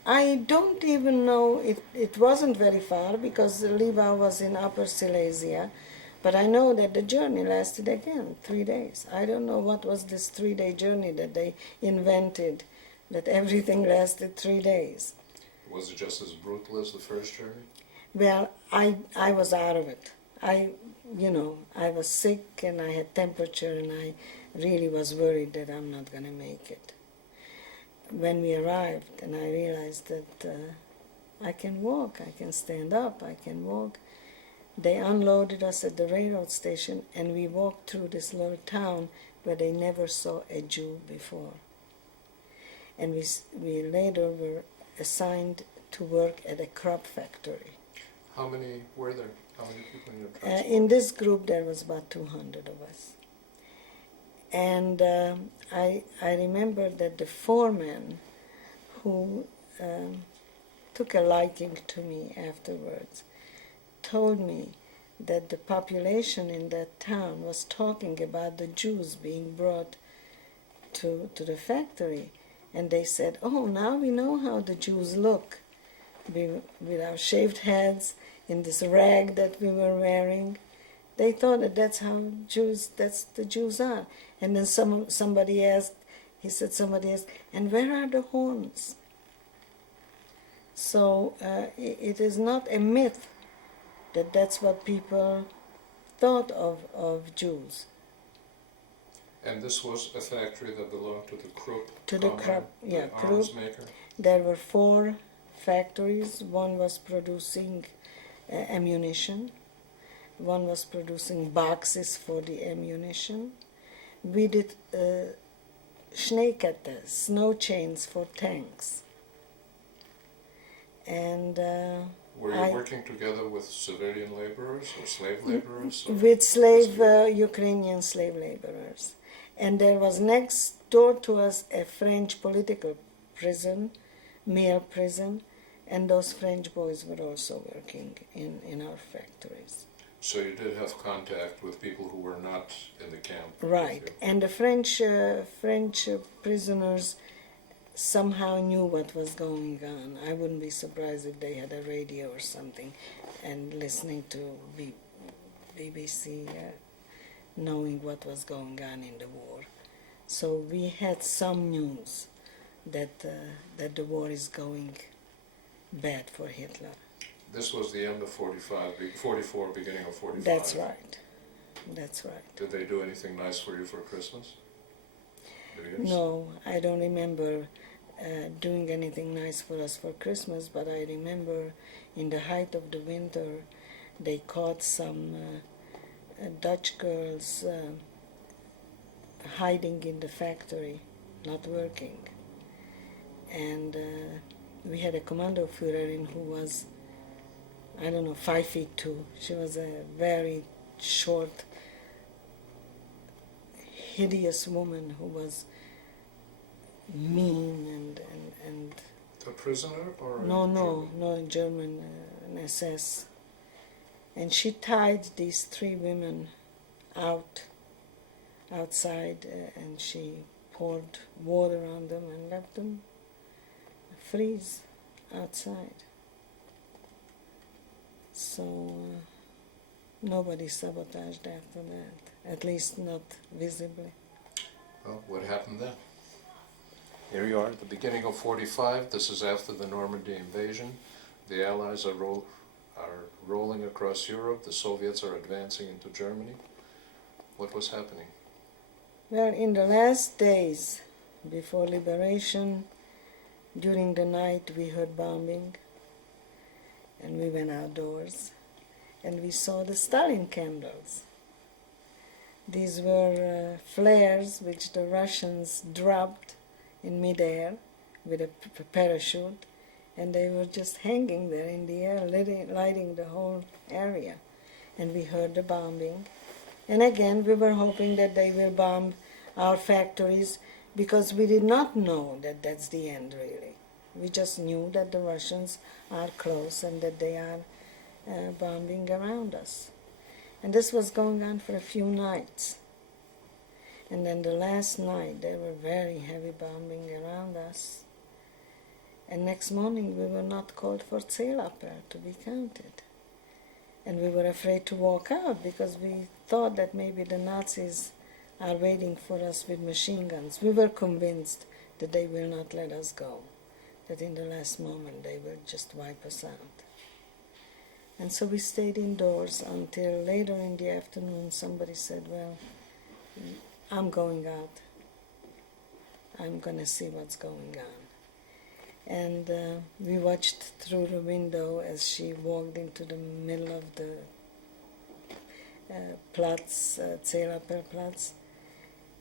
I don't even know. It wasn't very far because Libau was in Upper Silesia. But I know that the journey lasted again 3 days. I don't know what was this 3-day journey that they invented, that everything lasted 3 days. Was it just as brutal as the first journey? Well, I was out of it. I was sick and I had temperature and I really was worried that I'm not going to make it. When we arrived and I realized that I can walk, I can stand up, I can walk, they unloaded us at the railroad station and we walked through this little town where they never saw a Jew before. And we later were assigned to work at a crop factory. How many were there? How many people in your transport? In this group there was about 200 of us. And I remember that the foreman who took a liking to me afterwards told me that the population in that town was talking about the Jews being brought to the factory. And they said, oh, now we know how the Jews look, with our shaved heads, in this rag that we were wearing. They thought that that's the Jews are. And then somebody asked, and where are the horns? So it is not a myth that that's what people thought of Jews. And this was a factory that belonged to the Krupp? To the Krupp, yeah, arms Krupp. maker? There were 4 factories. One was producing ammunition. One was producing boxes for the ammunition. We did schneekette, snow chains for tanks. And Were you working together with civilian laborers or slave laborers? Or with Ukrainian slave laborers. And there was next door to us a French political prison, male prison, and those French boys were also working in our factories. So you did have contact with people who were not in the camp? Right, and the French prisoners somehow knew what was going on. I wouldn't be surprised if they had a radio or something and listening to BBC, knowing what was going on in the war. So we had some news that the war is going bad for Hitler. This was the end of 44, beginning of 45. That's right. That's right. Did they do anything nice for you for Christmas? No, I don't remember doing anything nice for us for Christmas, but I remember in the height of the winter they caught some Dutch girls hiding in the factory, not working. And we had a commando Führerin who was, 5'2". She was a very short, hideous woman who was mean and a prisoner or no, German, an SS. And she tied these three women outside, and she poured water on them and left them freeze outside. So nobody sabotaged after that, at least not visibly. Well, what happened then? Here you are at the beginning of 45. This is after the Normandy invasion. The Allies are rolling across Europe. The Soviets are advancing into Germany. What was happening? Well, in the last days before liberation, during the night we heard bombing, and we went outdoors, and we saw the Stalin candles. These were flares which the Russians dropped in midair with a parachute, and they were just hanging there in the air, lighting the whole area. And we heard the bombing. And again, we were hoping that they will bomb our factories, because we did not know that that's the end, really. We just knew that the Russians are close and that they are bombing around us. And this was going on for a few nights. And then the last night, there were very heavy bombing around us. And next morning, we were not called for Zählappell to be counted. And we were afraid to walk out, because we thought that maybe the Nazis are waiting for us with machine guns. We were convinced that they will not let us go, that in the last moment they will just wipe us out. And so we stayed indoors until later in the afternoon somebody said, well, I'm going out. I'm going to see what's going on. And we watched through the window as she walked into the middle of the Platz, Zählappell Platz,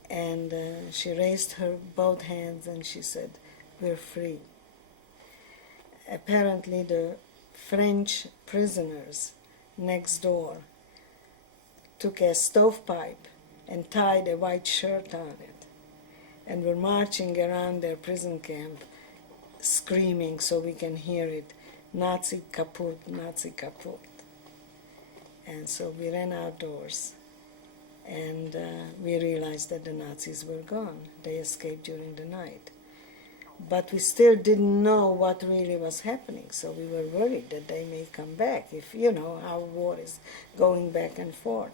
and she raised her both hands and she said, we're free. Apparently the French prisoners next door took a stovepipe and tied a white shirt on it, and were marching around their prison camp screaming so we can hear it, Nazi kaputt, Nazi kaputt. And so we ran outdoors, and we realized that the Nazis were gone. They escaped during the night. But we still didn't know what really was happening, so we were worried that they may come back, if, our war is going back and forth.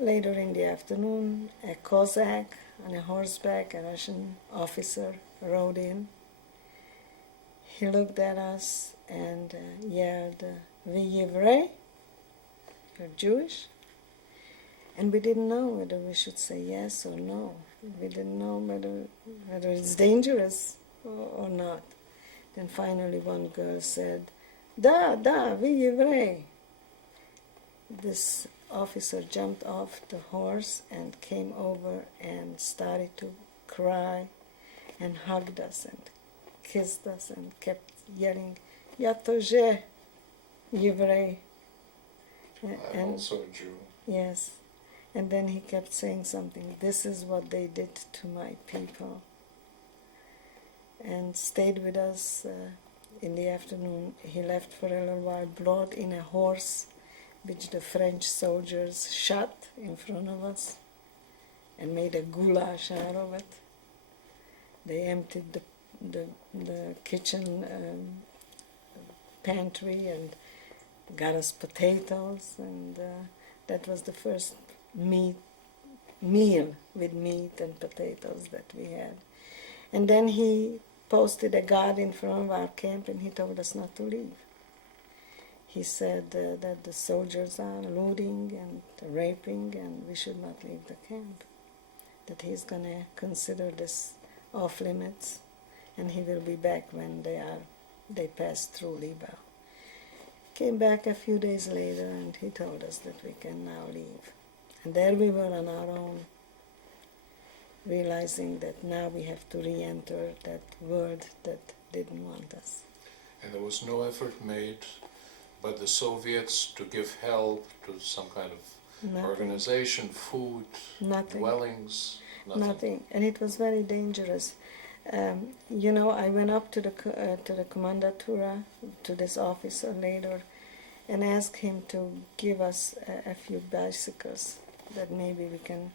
Later in the afternoon, a Cossack on a horseback, a Russian officer, rode in. He looked at us and yelled, "Вы еврей? You're Jewish?" And we didn't know whether we should say yes or no. We didn't know whether it's dangerous or not. Then finally one girl said, "Da, вы еврей." This officer jumped off the horse and came over and started to cry and hugged us and kissed us and kept yelling, "Я тоже еврей." I'm also a Jew. Yes. And then he kept saying something, "This is what they did to my people." And stayed with us in the afternoon. He left for a little while, brought in a horse which the French soldiers shot in front of us and made a goulash out of it. They emptied the kitchen pantry and got us potatoes, and that was the first meal with meat and potatoes that we had. And then he posted a guard in front of our camp, and he told us not to leave. He said that the soldiers are looting and raping, and we should not leave the camp. That he's going to consider this off limits, and he will be back when they pass through Libya. Came back a few days later, and he told us that we can now leave. And there we were on our own, realizing that now we have to re-enter that world that didn't want us. And there was no effort made by the Soviets to give help to some kind of Nothing. organization, food, Nothing. dwellings? Nothing. And it was very dangerous. I went up to the commandatura, to this officer later, and asked him to give us a few bicycles, that maybe we can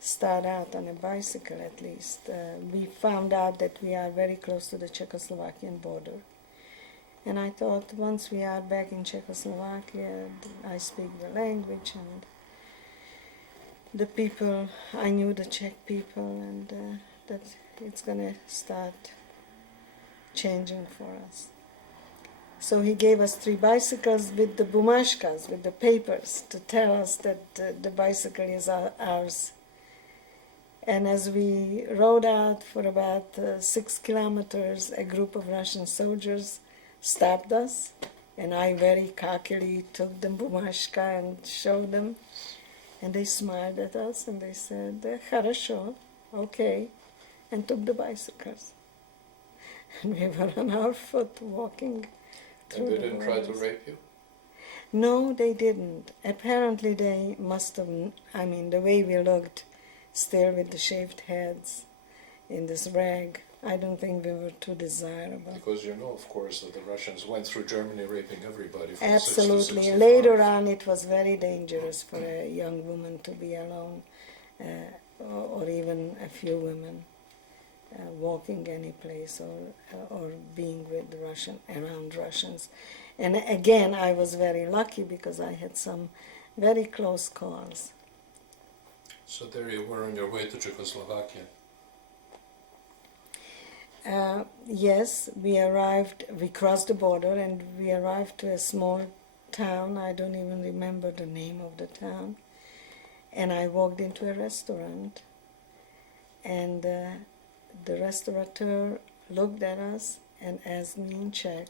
start out on a bicycle at least. We found out that we are very close to the Czechoslovakian border. And I thought, once we are back in Czechoslovakia, I speak the language, and the people, I knew the Czech people, and that it's going to start changing for us. So he gave us 3 bicycles with the bumashkas, with the papers, to tell us that the bicycle is ours. And as we rode out for about 6 kilometers, a group of Russian soldiers stopped us, and I very cockily took the bumashka and showed them, and they smiled at us and they said, "Хорошо, okay," and took the bicycles. And we were on our foot walking through. And they the didn't try to woods. rape you? No, they didn't. Apparently they must have, the way we looked, still with the shaved heads, in this rag, I don't think we were too desirable. Because you know, of course, that the Russians went through Germany raping everybody from 6 to Absolutely. 65. Later on, it was very dangerous for a young woman to be alone, or even a few women walking any place, or being with around Russians. And again, I was very lucky because I had some very close calls. So there you were on your way to Czechoslovakia. Yes, we crossed the border, and we arrived to a small town. I don't even remember the name of the town. And I walked into a restaurant, and the restaurateur looked at us and asked me in Czech,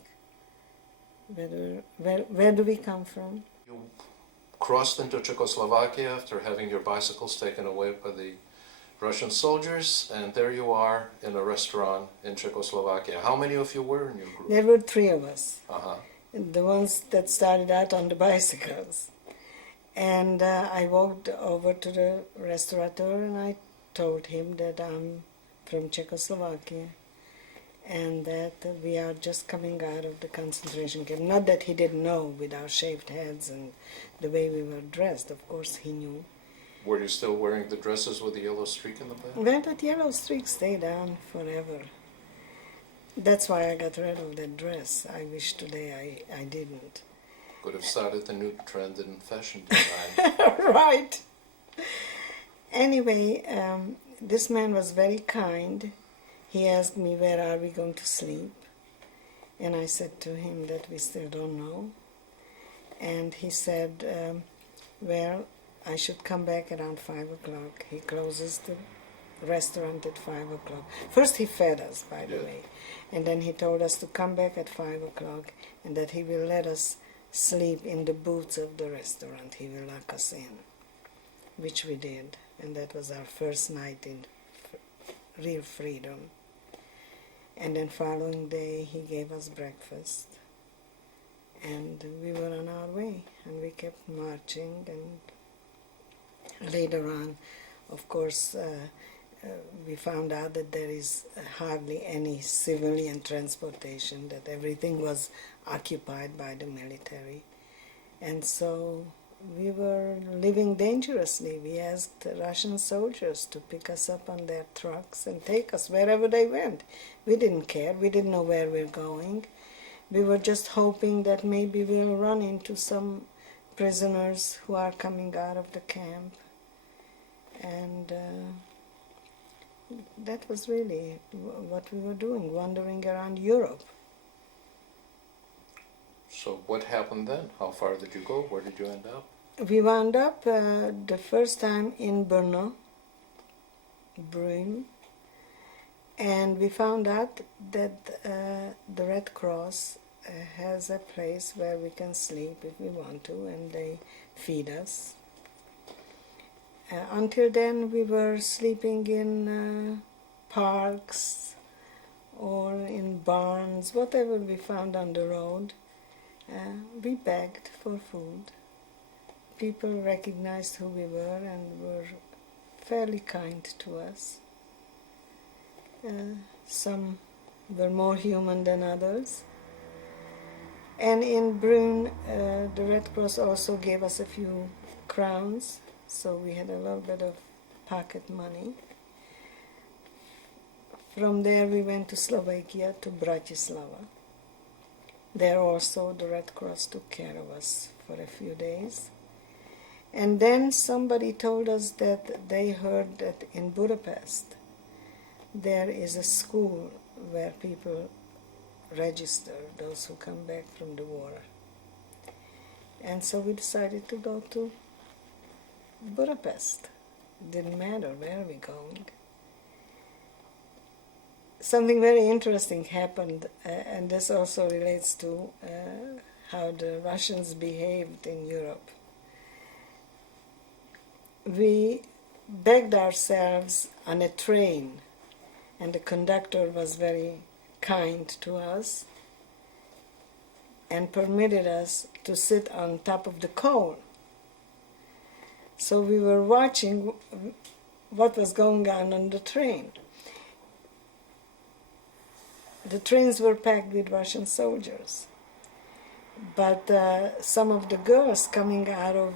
where do we come from? You crossed into Czechoslovakia after having your bicycles taken away by the Russian soldiers, and there you are in a restaurant in Czechoslovakia. How many of you were in your group? There were 3 of us, Uh-huh. the ones that started out on the bicycles. And I walked over to the restaurateur, and I told him that I'm from Czechoslovakia, and that we are just coming out of the concentration camp. Not that he didn't know with our shaved heads and the way we were dressed. Of course he knew. Were you still wearing the dresses with the yellow streak in the back? Well, that yellow streak stayed on forever. That's why I got rid of that dress. I wish today I didn't. Could have started the new trend in fashion design. Right. Anyway, this man was very kind. He asked me, where are we going to sleep? And I said to him that we still don't know. And he said, well, I should come back around 5 o'clock. He closes the restaurant at 5 o'clock. First he fed us, by the way. And then he told us to come back at 5 o'clock, and that he will let us sleep in the booths of the restaurant. He will lock us in, which we did. And that was our first night in real freedom. And then following day, he gave us breakfast. And we were on our way, and we kept marching. And later on, of course, we found out that there is hardly any civilian transportation, that everything was occupied by the military. And so we were living dangerously. We asked Russian soldiers to pick us up on their trucks and take us wherever they went. We didn't care. We didn't know where we were going. We were just hoping that maybe we'll run into some prisoners who are coming out of the camp. And that was really what we were doing, wandering around Europe. So what happened then? How far did you go? Where did you end up? We wound up the first time in Brno, and we found out that the Red Cross has a place where we can sleep if we want to, and they feed us. Until then, we were sleeping in parks or in barns, whatever we found on the road. We begged for food. People recognized who we were and were fairly kind to us. Some were more human than others. And in Brünn, the Red Cross also gave us a few crowns, so we had a little bit of pocket money. From there we went to Slovakia, to Bratislava. There also the Red Cross took care of us for a few days. And then somebody told us that they heard that in Budapest there is a school where people register, those who come back from the war. And so we decided to go to Budapest. Didn't matter where we going. Something very interesting happened, and this also relates to how the Russians behaved in Europe. We begged ourselves on a train, and the conductor was very kind to us and permitted us to sit on top of the coal. So we were watching what was going on the train. The trains were packed with Russian soldiers, but some of the girls coming out of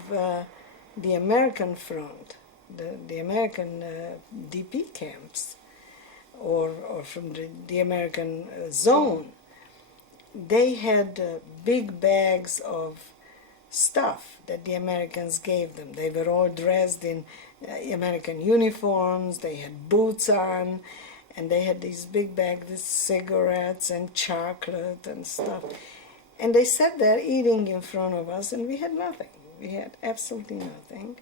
the American front, the American DP camps, or from the American zone, they had big bags of stuff that the Americans gave them. They were all dressed in American uniforms, they had boots on, and they had these big bags with cigarettes and chocolate and stuff. And they sat there eating in front of us, and we had nothing. We had absolutely nothing.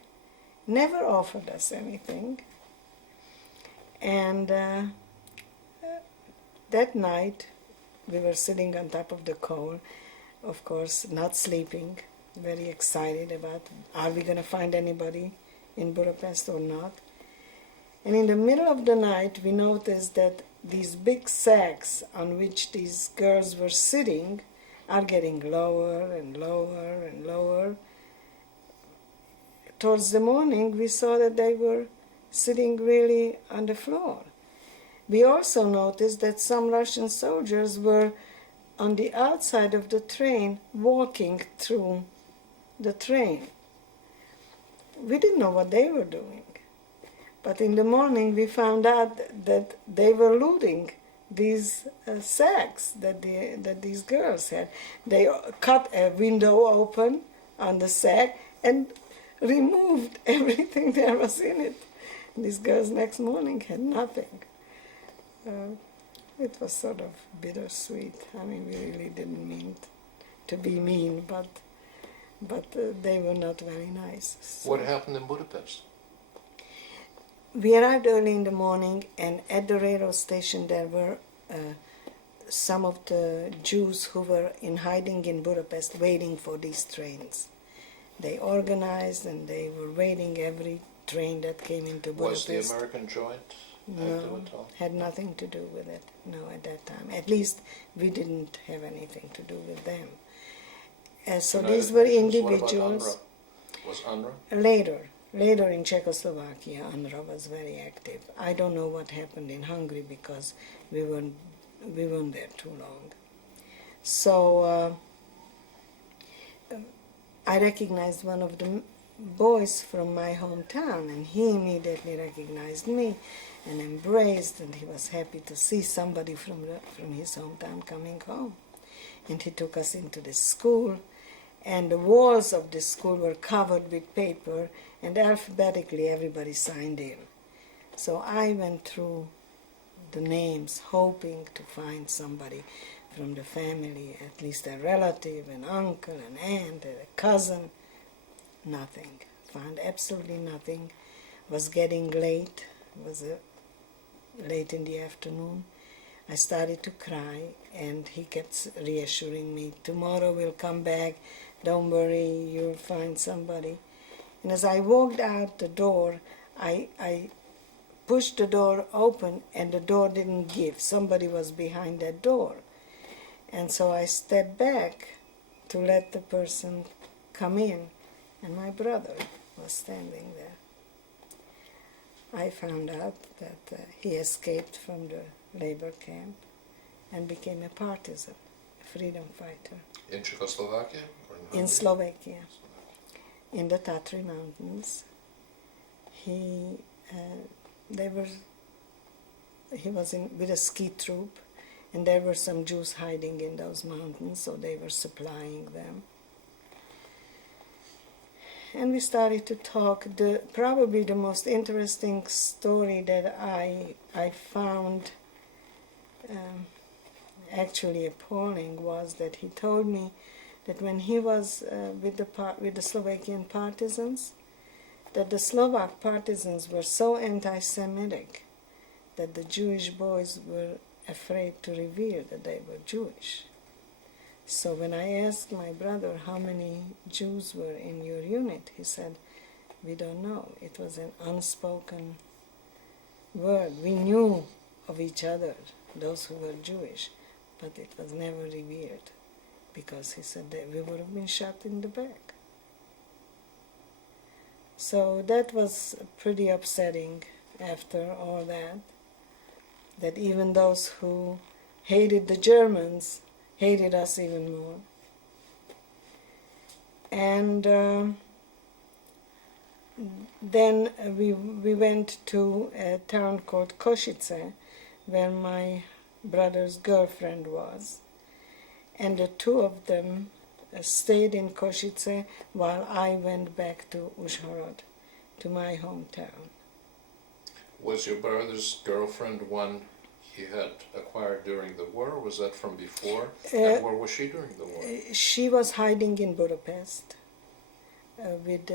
Never offered us anything. And that night, we were sitting on top of the coal, of course, not sleeping, very excited about, are we going to find anybody in Budapest or not? And in the middle of the night, we noticed that these big sacks on which these girls were sitting are getting lower and lower and lower. Towards the morning, we saw that they were sitting really on the floor. We also noticed that some Russian soldiers were on the outside of the train, walking through the train. We didn't know what they were doing. But in the morning we found out that they were looting these sacks that these girls had. They cut a window open on the sack and removed everything there was in it. These girls next morning had nothing. It was sort of bittersweet. I mean, we really didn't mean to be mean, but they were not very nice. So. What happened in Budapest? We arrived early in the morning, and at the railroad station there were some of the Jews who were in hiding in Budapest waiting for these trains. They organized and they were waiting every train that came into Budapest. Was the American joint active at all? Had nothing to do with it, no, at that time. At least we didn't have anything to do with them. So United these were Nations. individuals. What about UNRWA? Was UNRWA? Later in Czechoslovakia, UNRWA was very active. I don't know what happened in Hungary because we weren't there too long. So I recognized one of the boys from my hometown, and he immediately recognized me and embraced, and he was happy to see somebody from his hometown coming home. And he took us into the school, and the walls of the school were covered with paper, and alphabetically everybody signed in. So I went through the names, hoping to find somebody from the family, at least a relative, an uncle, an aunt, a cousin. Nothing. Found absolutely nothing. Was getting late. Was late in the afternoon. I started to cry, and he kept reassuring me, tomorrow we'll come back, don't worry, you'll find somebody. And as I walked out the door, I pushed the door open, and the door didn't give. Somebody was behind that door. And so I stepped back to let the person come in, and my brother was standing there. I found out that he escaped from the labor camp and became a partisan, a freedom fighter. In Czechoslovakia? Or in Slovakia, in the Tatry Mountains. He was with a ski troop, and there were some Jews hiding in those mountains, so they were supplying them. And we started to talk. Probably the most interesting story that I found actually appalling was that he told me that when he was with the Slovakian partisans, that the Slovak partisans were so anti-Semitic that the Jewish boys were afraid to reveal that they were Jewish. So when I asked my brother how many Jews were in your unit, he said, we don't know. It was an unspoken word. We knew of each other, those who were Jewish, but it was never revealed, because he said that we would have been shot in the back. So that was pretty upsetting after all that even those who hated the Germans hated us even more. And then we went to a town called Košice, where my brother's girlfriend was. And the two of them stayed in Košice while I went back to Užhorod, to my hometown. Was your brother's girlfriend one he had acquired during the war, or was that from before? And where was she during the war? She was hiding in Budapest with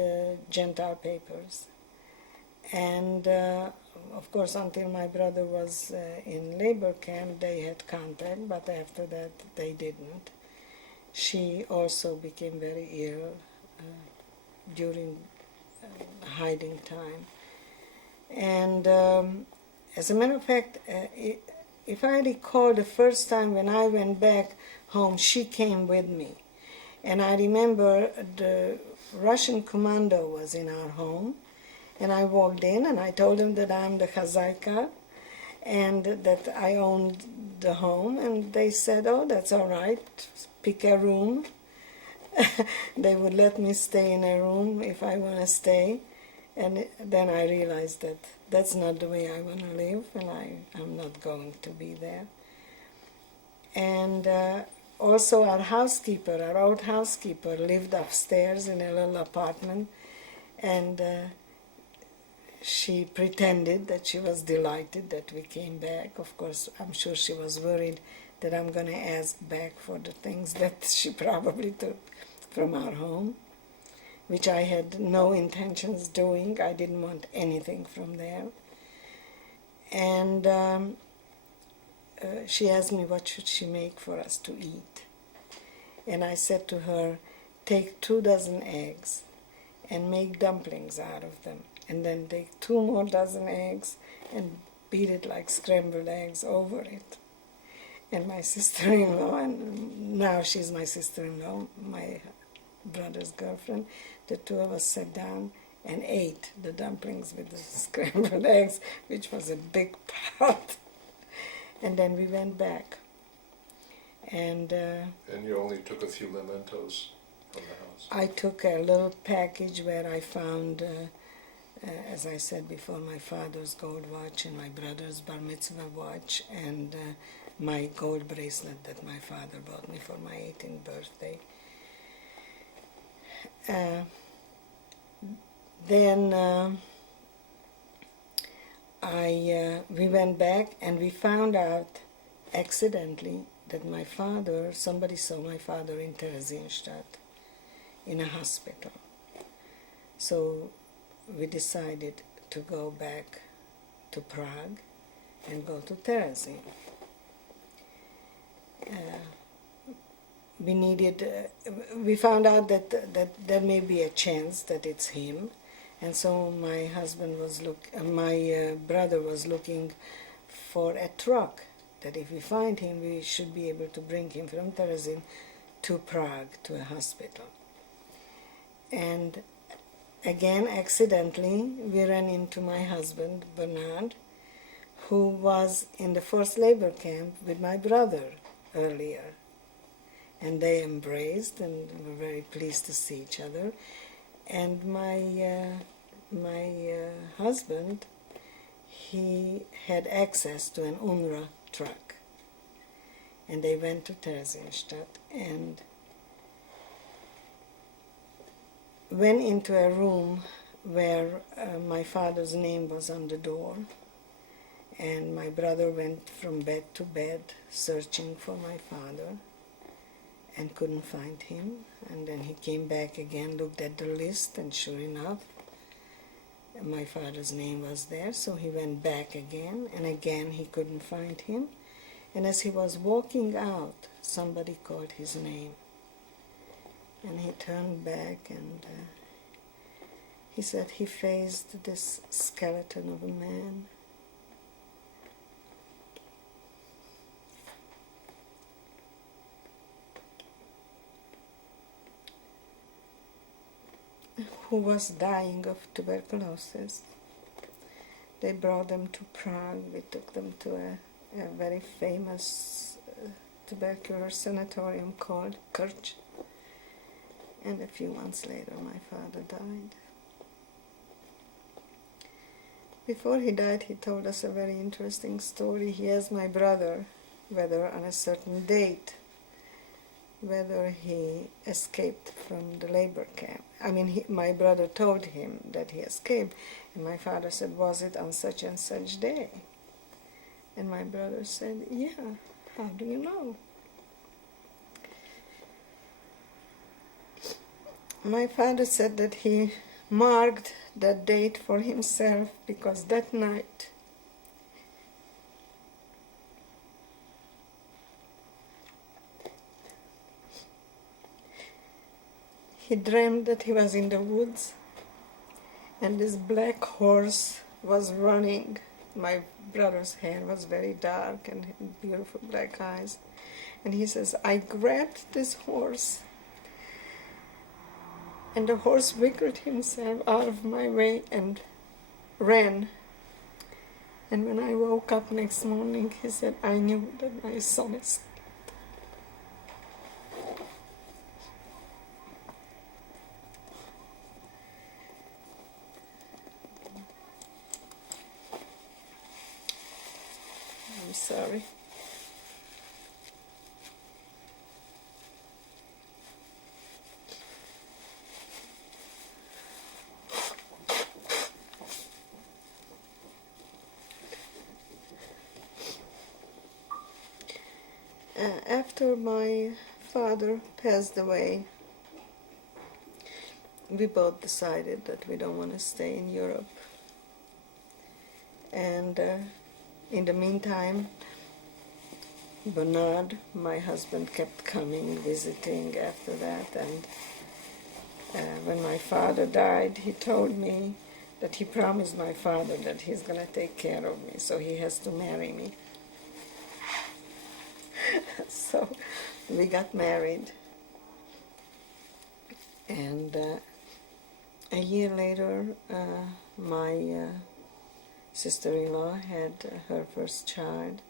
Gentile papers. And of course, until my brother was in labor camp, they had contact, but after that they didn't. She also became very ill during hiding time. And as a matter of fact, if I recall, the first time when I went back home, she came with me. And I remember the Russian commando was in our home, and I walked in and I told him that I'm the Chazayka and that I owned the home, and they said, oh, that's all right, pick a room. They would let me stay in a room if I want to stay. And then I realized that that's not the way I want to live, and I'm not going to be there. And also our old housekeeper, lived upstairs in a little apartment, and she pretended that she was delighted that we came back. Of course, I'm sure she was worried that I'm going to ask back for the things that she probably took from our home, which I had no intentions doing. I didn't want anything from there. And she asked me what should she make for us to eat. And I said to her, take 2 dozen eggs and make dumplings out of them. And then take 2 more dozen eggs and beat it like scrambled eggs over it. And my sister-in-law, and now she's my sister-in-law, my brother's girlfriend, the 2 of us sat down and ate the dumplings with the scrambled eggs, which was a big pot. And then we went back. And you only took a few mementos from the house? I took a little package where I found, as I said before, my father's gold watch and my brother's bar mitzvah watch and my gold bracelet that my father bought me for my 18th birthday. Then we went back and we found out accidentally that my father, somebody saw my father in Theresienstadt in a hospital. So we decided to go back to Prague and go to Terezin. We found out that there may be a chance that it's him, and so my brother was looking for a truck, that if we find him, we should be able to bring him from Terezin to Prague, to a hospital. And again, accidentally, we ran into my husband, Bernard, who was in the forced labor camp with my brother earlier. And they embraced and were very pleased to see each other. And my husband, he had access to an UNRWA truck. And they went to Theresienstadt and went into a room where my father's name was on the door. And my brother went from bed to bed searching for my father and couldn't find him. And then he came back again, looked at the list, and sure enough, my father's name was there. So he went back again, and again he couldn't find him. And as he was walking out, somebody called his name. And he turned back and he said he faced this skeleton of a man. Who was dying of tuberculosis. They brought them to Prague. We took them to a very famous tuberculosis sanatorium called Kirch. And a few months later, my father died. Before he died, he told us a very interesting story. He asked my brother whether on a certain date, whether he escaped from the labor camp. I mean, my brother told him that he escaped, and my father said, was it on such and such day? And my brother said, yeah, how do you know? My father said that he marked that date for himself because that night he dreamed that he was in the woods and this black horse was running. My brother's hair was very dark and beautiful black eyes. And he says, I grabbed this horse and the horse wiggled himself out of my way and ran. And when I woke up next morning, he said, I knew that my son is dead. I'm sorry. After my father passed away, we both decided that we don't want to stay in Europe. And in the meantime, Bernard, my husband, kept coming, visiting after that, and when my father died, he told me that he promised my father that he's going to take care of me, so he has to marry me. So we got married, and a year later, my sister-in-law had her first child,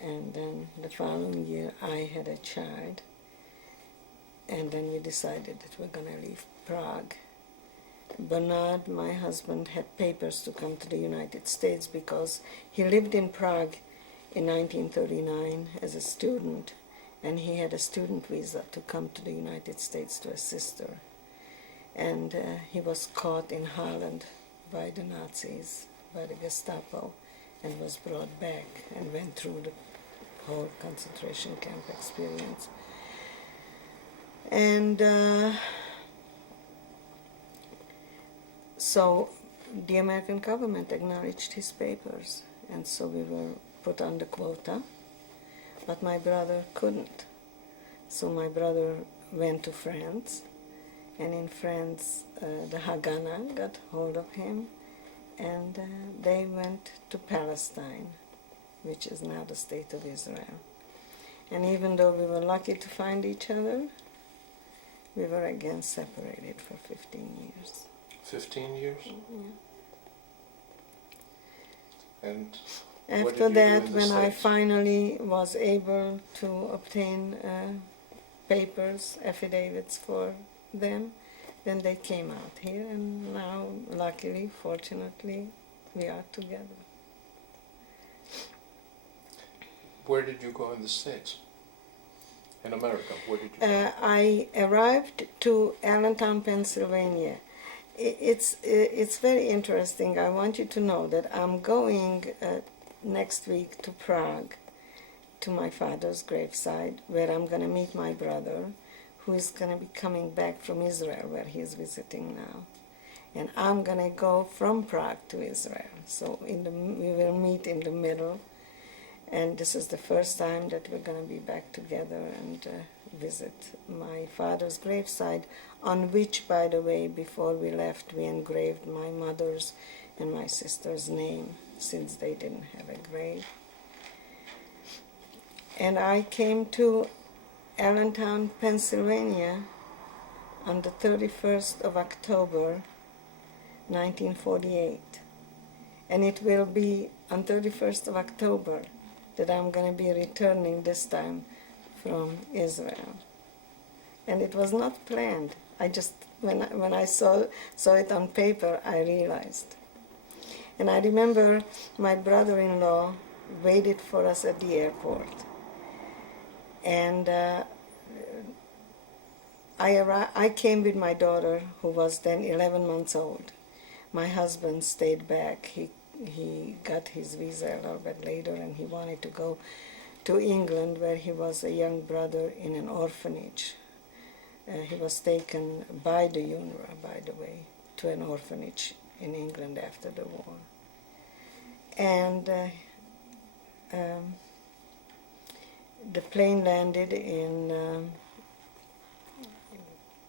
and then the following year I had a child, and then we decided that we're going to leave Prague. Bernard, my husband, had papers to come to the United States because he lived in Prague in 1939 as a student, and he had a student visa to come to the United States to assist her. And he was caught in Holland by the Nazis, by the Gestapo, and was brought back and went through the whole concentration camp experience. And so the American government acknowledged his papers, and so we were put on the quota, but my brother couldn't. So my brother went to France, and in France the Haganah got hold of him, and they went to Palestine, which is now the state of Israel. And even though we were lucky to find each other, we were again separated for 15 years. 15 years? Yeah. And after that, when I finally was able to obtain papers, affidavits for them, then they came out here, and now, luckily, fortunately, we are together. Where did you go in the States? In America, where did you go? I arrived to Allentown, Pennsylvania. It's very interesting. I want you to know that I'm going next week to Prague, to my father's graveside, where I'm going to meet my brother, who is going to be coming back from Israel, where he's visiting now. And I'm going to go from Prague to Israel. So we will meet in the middle. And this is the first time that we're going to be back together and visit my father's graveside, on which, by the way, before we left, we engraved my mother's and my sister's name, since they didn't have a grave. And I came to Allentown, Pennsylvania on the 31st of October, 1948. And it will be on 31st of October that I'm going to be returning this time from Israel. And it was not planned. I just, when I saw it on paper, I realized. And I remember my brother-in-law waited for us at the airport. And I came with my daughter, who was then 11 months old. My husband stayed back. He got his visa a little bit later, and he wanted to go to England, where he was a young brother in an orphanage. He was taken by the UNRWA, by the way, to an orphanage in England after the war. And the plane landed in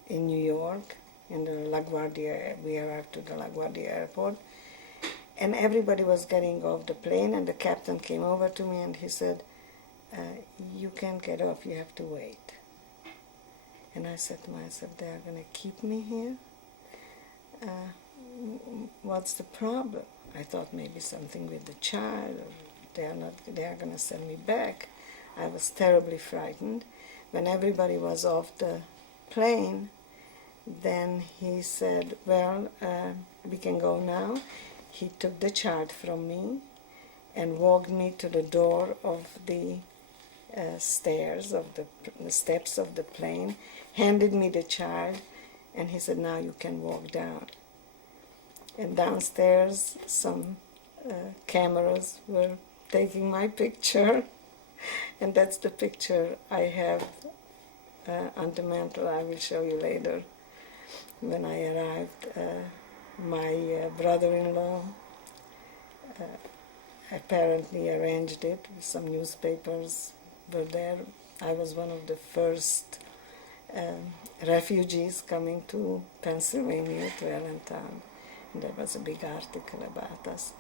New York, in the LaGuardia. We arrived to the LaGuardia airport. And everybody was getting off the plane, and the captain came over to me and he said, you can't get off, you have to wait. And I said to myself, they're going to keep me here? What's the problem? I thought maybe something with the child, or they are going to send me back. I was terribly frightened. When everybody was off the plane, then he said, well, we can go now. He took the child from me and walked me to the door of the stairs, of the steps of the plane, handed me the child, and he said, now you can walk down. And downstairs, some cameras were taking my picture, and that's the picture I have on the mantle. I will show you later. When I arrived, my brother-in-law apparently arranged it. Some newspapers were there. I was one of the first refugees coming to Pennsylvania, to Allentown. And there was a big article about us.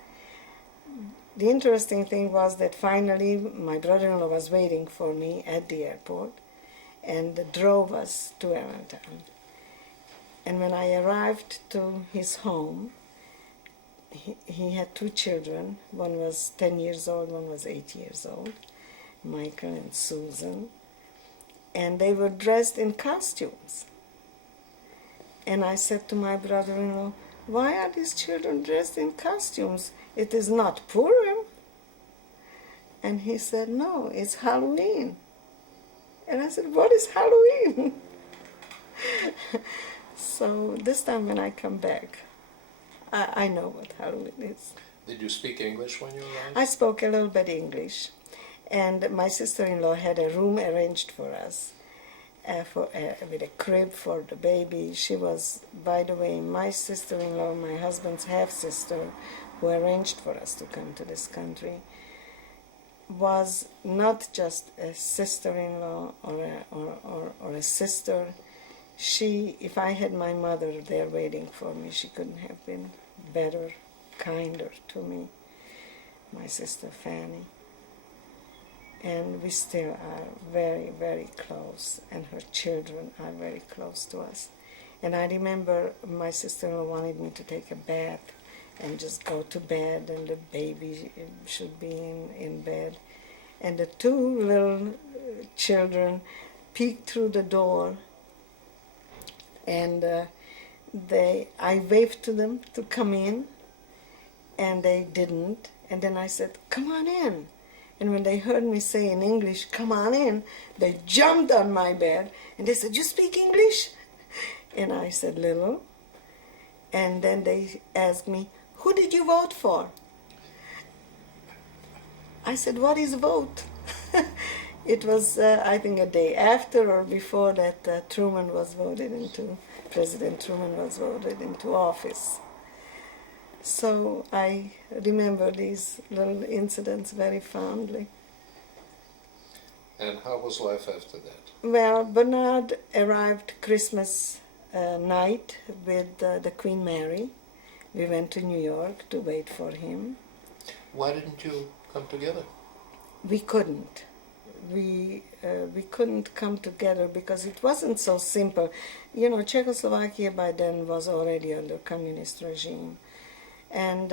The interesting thing was that finally my brother-in-law was waiting for me at the airport and drove us to Allentown. And when I arrived to his home, he had two children. One was 10 years old, one was 8 years old, Michael and Susan. And they were dressed in costumes. And I said to my brother-in-law, "Why are these children dressed in costumes? It is not Purim." And he said, "No, it's Halloween." And I said, "What is Halloween?" So this time when I come back, I know what Halloween is. Did you speak English when you arrived? I spoke a little bit English. And my sister-in-law had a room arranged for us with a crib for the baby. She was, by the way, my sister-in-law, my husband's half-sister, who arranged for us to come to this country, was not just a sister-in-law or a sister. She, if I had my mother there waiting for me, she couldn't have been better, kinder to me, my sister Fanny. And we still are very, very close, and her children are very close to us. And I remember my sister-in-law wanted me to take a bath and just go to bed, and the baby should be in bed. And the two little children peeked through the door, and I waved to them to come in, and they didn't. And then I said, "Come on in." And when they heard me say in English, "Come on in," they jumped on my bed and they said, "You speak English?" And I said, "Little." And then they asked me, "Who did you vote for?" I said, "What is vote?" It was, I think, a day after or before that President Truman was voted into office. So I remember these little incidents very fondly. And how was life after that? Well, Bernard arrived Christmas night with the Queen Mary. We went to New York to wait for him. Why didn't you come together? We couldn't. We couldn't come together because it wasn't so simple. You know, Czechoslovakia by then was already under communist regime. And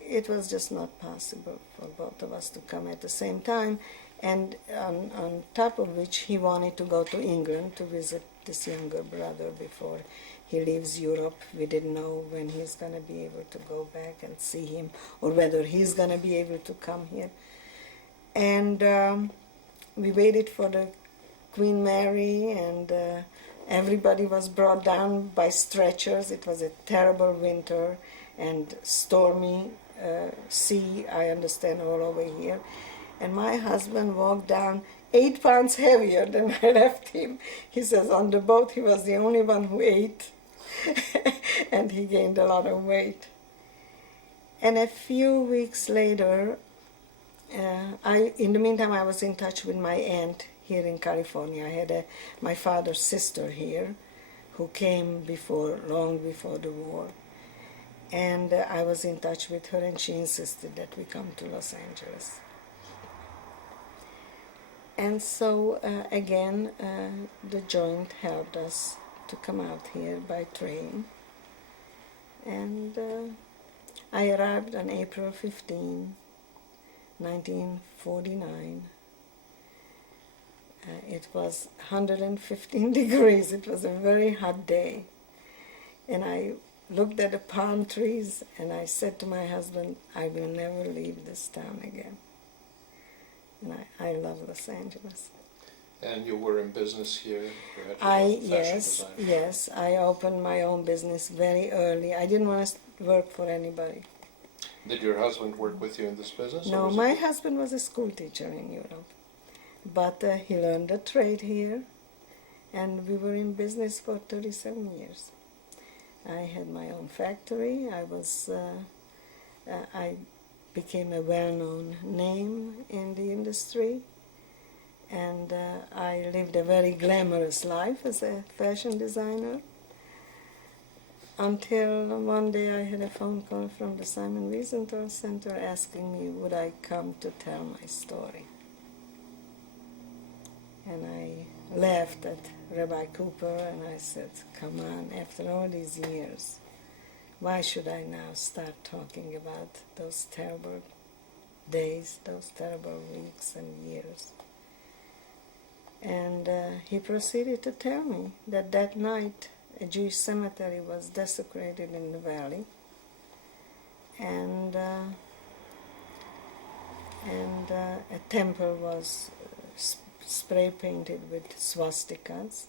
it was just not possible for both of us to come at the same time. And on top of which, he wanted to go to England to visit this younger brother before he leaves Europe. We didn't know when he's going to be able to go back and see him, or whether he's going to be able to come here. And we waited for the Queen Mary, and everybody was brought down by stretchers. It was a terrible winter and stormy sea, I understand, all over here. And my husband walked down 8 pounds heavier than I left him. He says on the boat he was the only one who ate, and he gained a lot of weight. And a few weeks later, in the meantime, I was in touch with my aunt here in California. I had my father's sister here, who came long before the war. And I was in touch with her, and she insisted that we come to Los Angeles. And so, again, the joint helped us to come out here by train. And I arrived on April 15, 1949. It was 115 degrees. It was a very hot day. And I looked at the palm trees, and I said to my husband, "I will never leave this town again." And I love Los Angeles. And you were in business here? Yes, I opened my own business very early. I didn't want to work for anybody. Did your husband work with you in this business? No, my husband was a school teacher in Europe. But he learned a trade here, and we were in business for 37 years. I had my own factory. I became a well-known name in the industry. And I lived a very glamorous life as a fashion designer until one day I had a phone call from the Simon Wiesenthal Center asking me would I come to tell my story. And I laughed at Rabbi Cooper and I said, come on, after all these years, why should I now start talking about those terrible days, those terrible weeks and years? And he proceeded to tell me that that night a Jewish cemetery was desecrated in the valley, and a temple was spray painted with swastikas.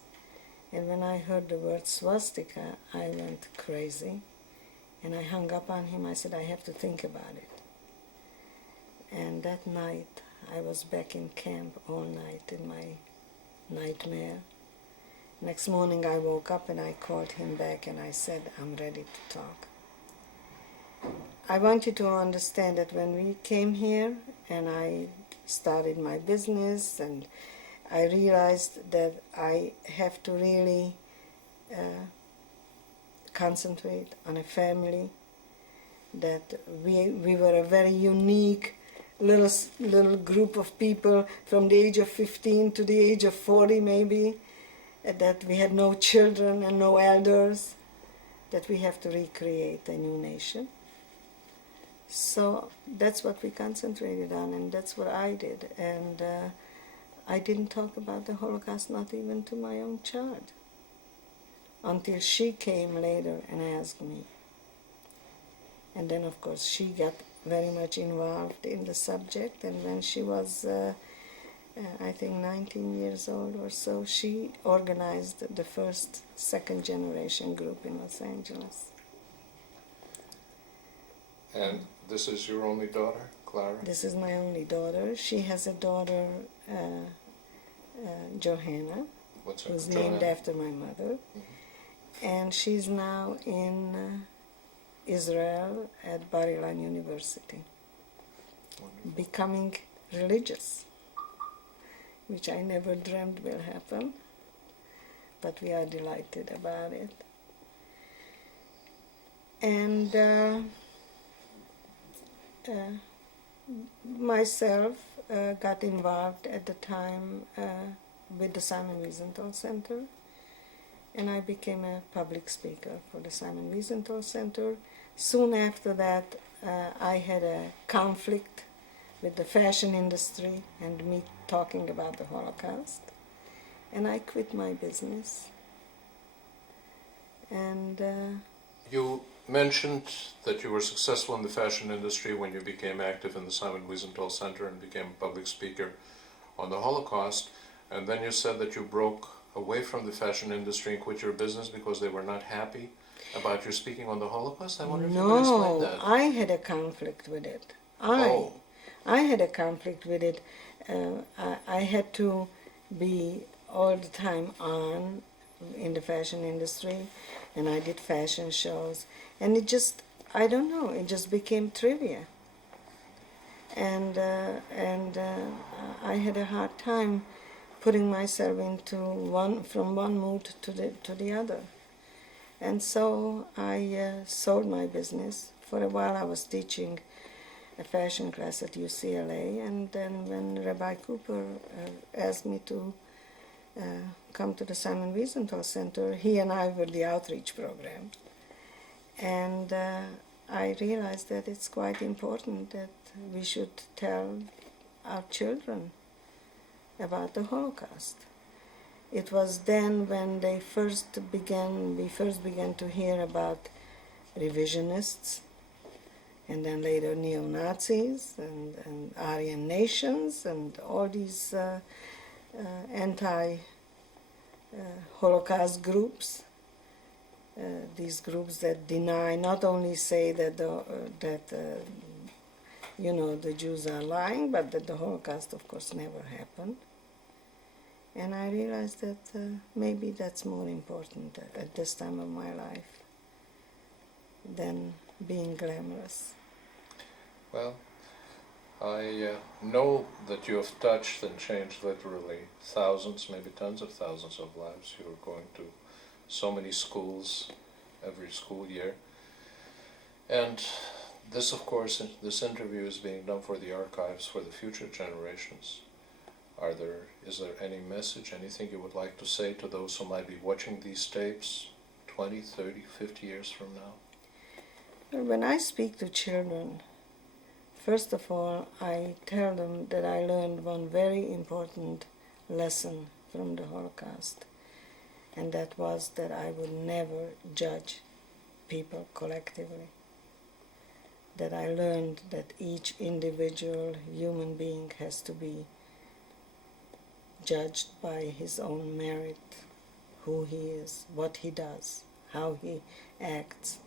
And when I heard the word swastika, I went crazy, and I hung up on him. I said, I have to think about it. And that night, I was back in camp all night in my nightmare. Next morning I woke up and I called him back and I said, I'm ready to talk. I want you to understand that when we came here and I started my business and I realized that I have to really concentrate on a family, that we were a very unique little group of people from the age of 15 to the age of 40 maybe, that we had no children and no elders, that we have to recreate a new nation. So that's what we concentrated on, and that's what I did. And I didn't talk about the Holocaust, not even to my own child, until she came later and asked me. And then, of course, she got very much involved in the subject, and when she was, I think, 19 years old or so, she organized the first second-generation group in Los Angeles. And this is your only daughter, Clara? This is my only daughter. She has a daughter, Johanna, What's her who's name? named after my mother, and she's now in Israel at Bar Ilan University, becoming religious, which I never dreamed will happen, but we are delighted about it. And myself got involved at the time with the Simon Wiesenthal Center, and I became a public speaker for the Simon Wiesenthal Center. Soon after that, I had a conflict with the fashion industry and me talking about the Holocaust, and I quit my business. And You mentioned that you were successful in the fashion industry when you became active in the Simon Wiesenthal Center and became a public speaker on the Holocaust, and then you said that you broke away from the fashion industry and quit your business because they were not happy about your speaking on the Holocaust? I wonder if you could explain that. I had a conflict with it. I had a conflict with it. I had to be all the time on in the fashion industry, and I did fashion shows, and it just, I don't know, it just became trivia. And I had a hard time putting myself into from one mood to the other. And so I sold my business. For a while I was teaching a fashion class at UCLA, and then when Rabbi Cooper asked me to come to the Simon Wiesenthal Center, he and I were the outreach program. And I realized that it's quite important that we should tell our children about the Holocaust. It was then when we first began to hear about revisionists, and then later neo-Nazis and Aryan nations and all these anti-Holocaust groups. These groups that deny, not only say that the Jews are lying, but that the Holocaust, of course, never happened. And I realized that maybe that's more important at this time of my life than being glamorous. Well, I know that you have touched and changed literally thousands, maybe tens of thousands of lives. You are going to so many schools every school year. And this, of course, this interview is being done for the archives for the future generations. Is there any message, anything you would like to say to those who might be watching these tapes 20, 30, 50 years from now? When I speak to children, first of all, I tell them that I learned one very important lesson from the Holocaust, and that was that I would never judge people collectively. That I learned that each individual human being has to be judged by his own merit, who he is, what he does, how he acts.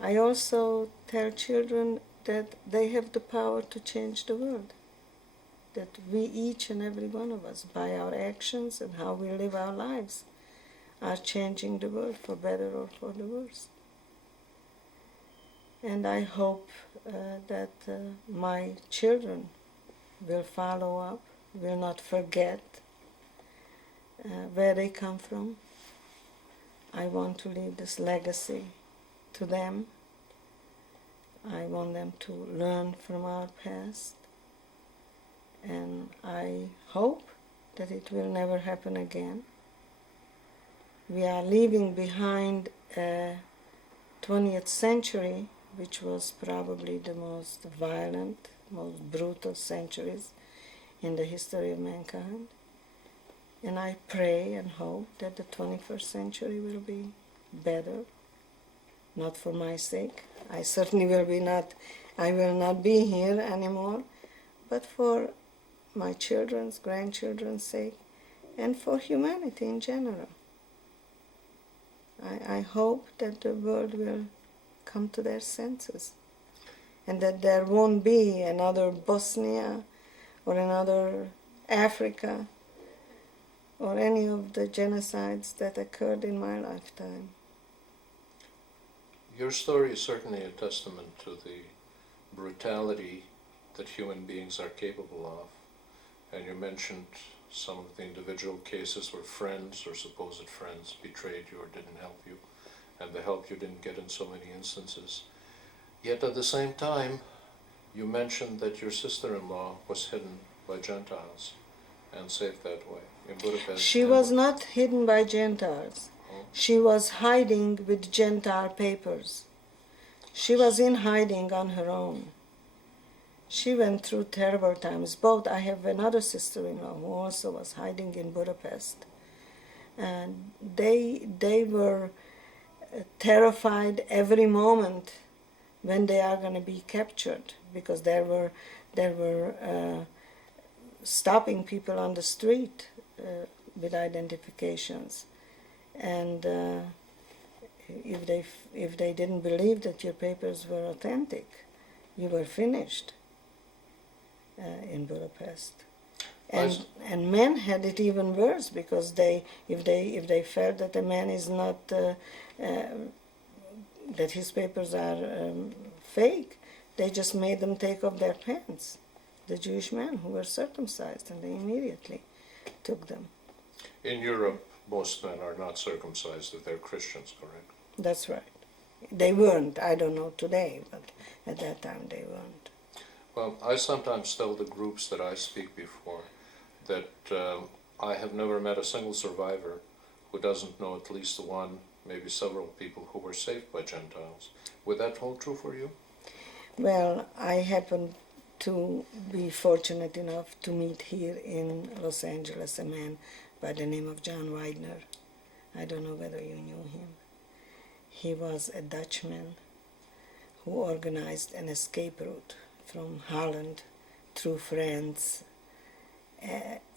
I also tell children that they have the power to change the world, that we, each and every one of us, by our actions and how we live our lives, are changing the world for better or for the worse. And I hope that my children will follow up, will not forget where they come from. I want to leave this legacy to them. I want them to learn from our past. And I hope that it will never happen again. We are leaving behind a 20th century, which was probably the most violent, most brutal centuries in the history of mankind. And I pray and hope that the 21st century will be better, not for my sake. I certainly I will not be here anymore, but for my children's, grandchildren's sake, and for humanity in general. I hope that the world will come to their senses, and that there won't be another Bosnia or another Africa or any of the genocides that occurred in my lifetime. Your story is certainly a testament to the brutality that human beings are capable of. And you mentioned some of the individual cases where friends or supposed friends betrayed you or didn't help you, and the help you didn't get in so many instances. Yet at the same time, you mentioned that your sister-in-law was hidden by Gentiles and saved that way in Budapest. She was not hidden by Gentiles. Oh. She was hiding with Gentile papers. She was in hiding on her own. She went through terrible times. I have another sister-in-law who also was hiding in Budapest. And they were terrified every moment when they are going to be captured, because there were stopping people on the street with identifications, and if they didn't believe that your papers were authentic, you were finished in Budapest. And men had it even worse, because if they felt that a man is not that his papers are fake, they just made them take off their pants. The Jewish men who were circumcised, and they immediately took them. In Europe, most men are not circumcised if they're Christians, correct? That's right. They weren't. I don't know today, but at that time they weren't. Well, I sometimes tell the groups that I speak before that I have never met a single survivor who doesn't know at least one, maybe several people who were saved by Gentiles. Would that hold true for you? Well, I happen to be fortunate enough to meet here in Los Angeles a man by the name of John Widener. I don't know whether you knew him. He was a Dutchman who organized an escape route from Holland through France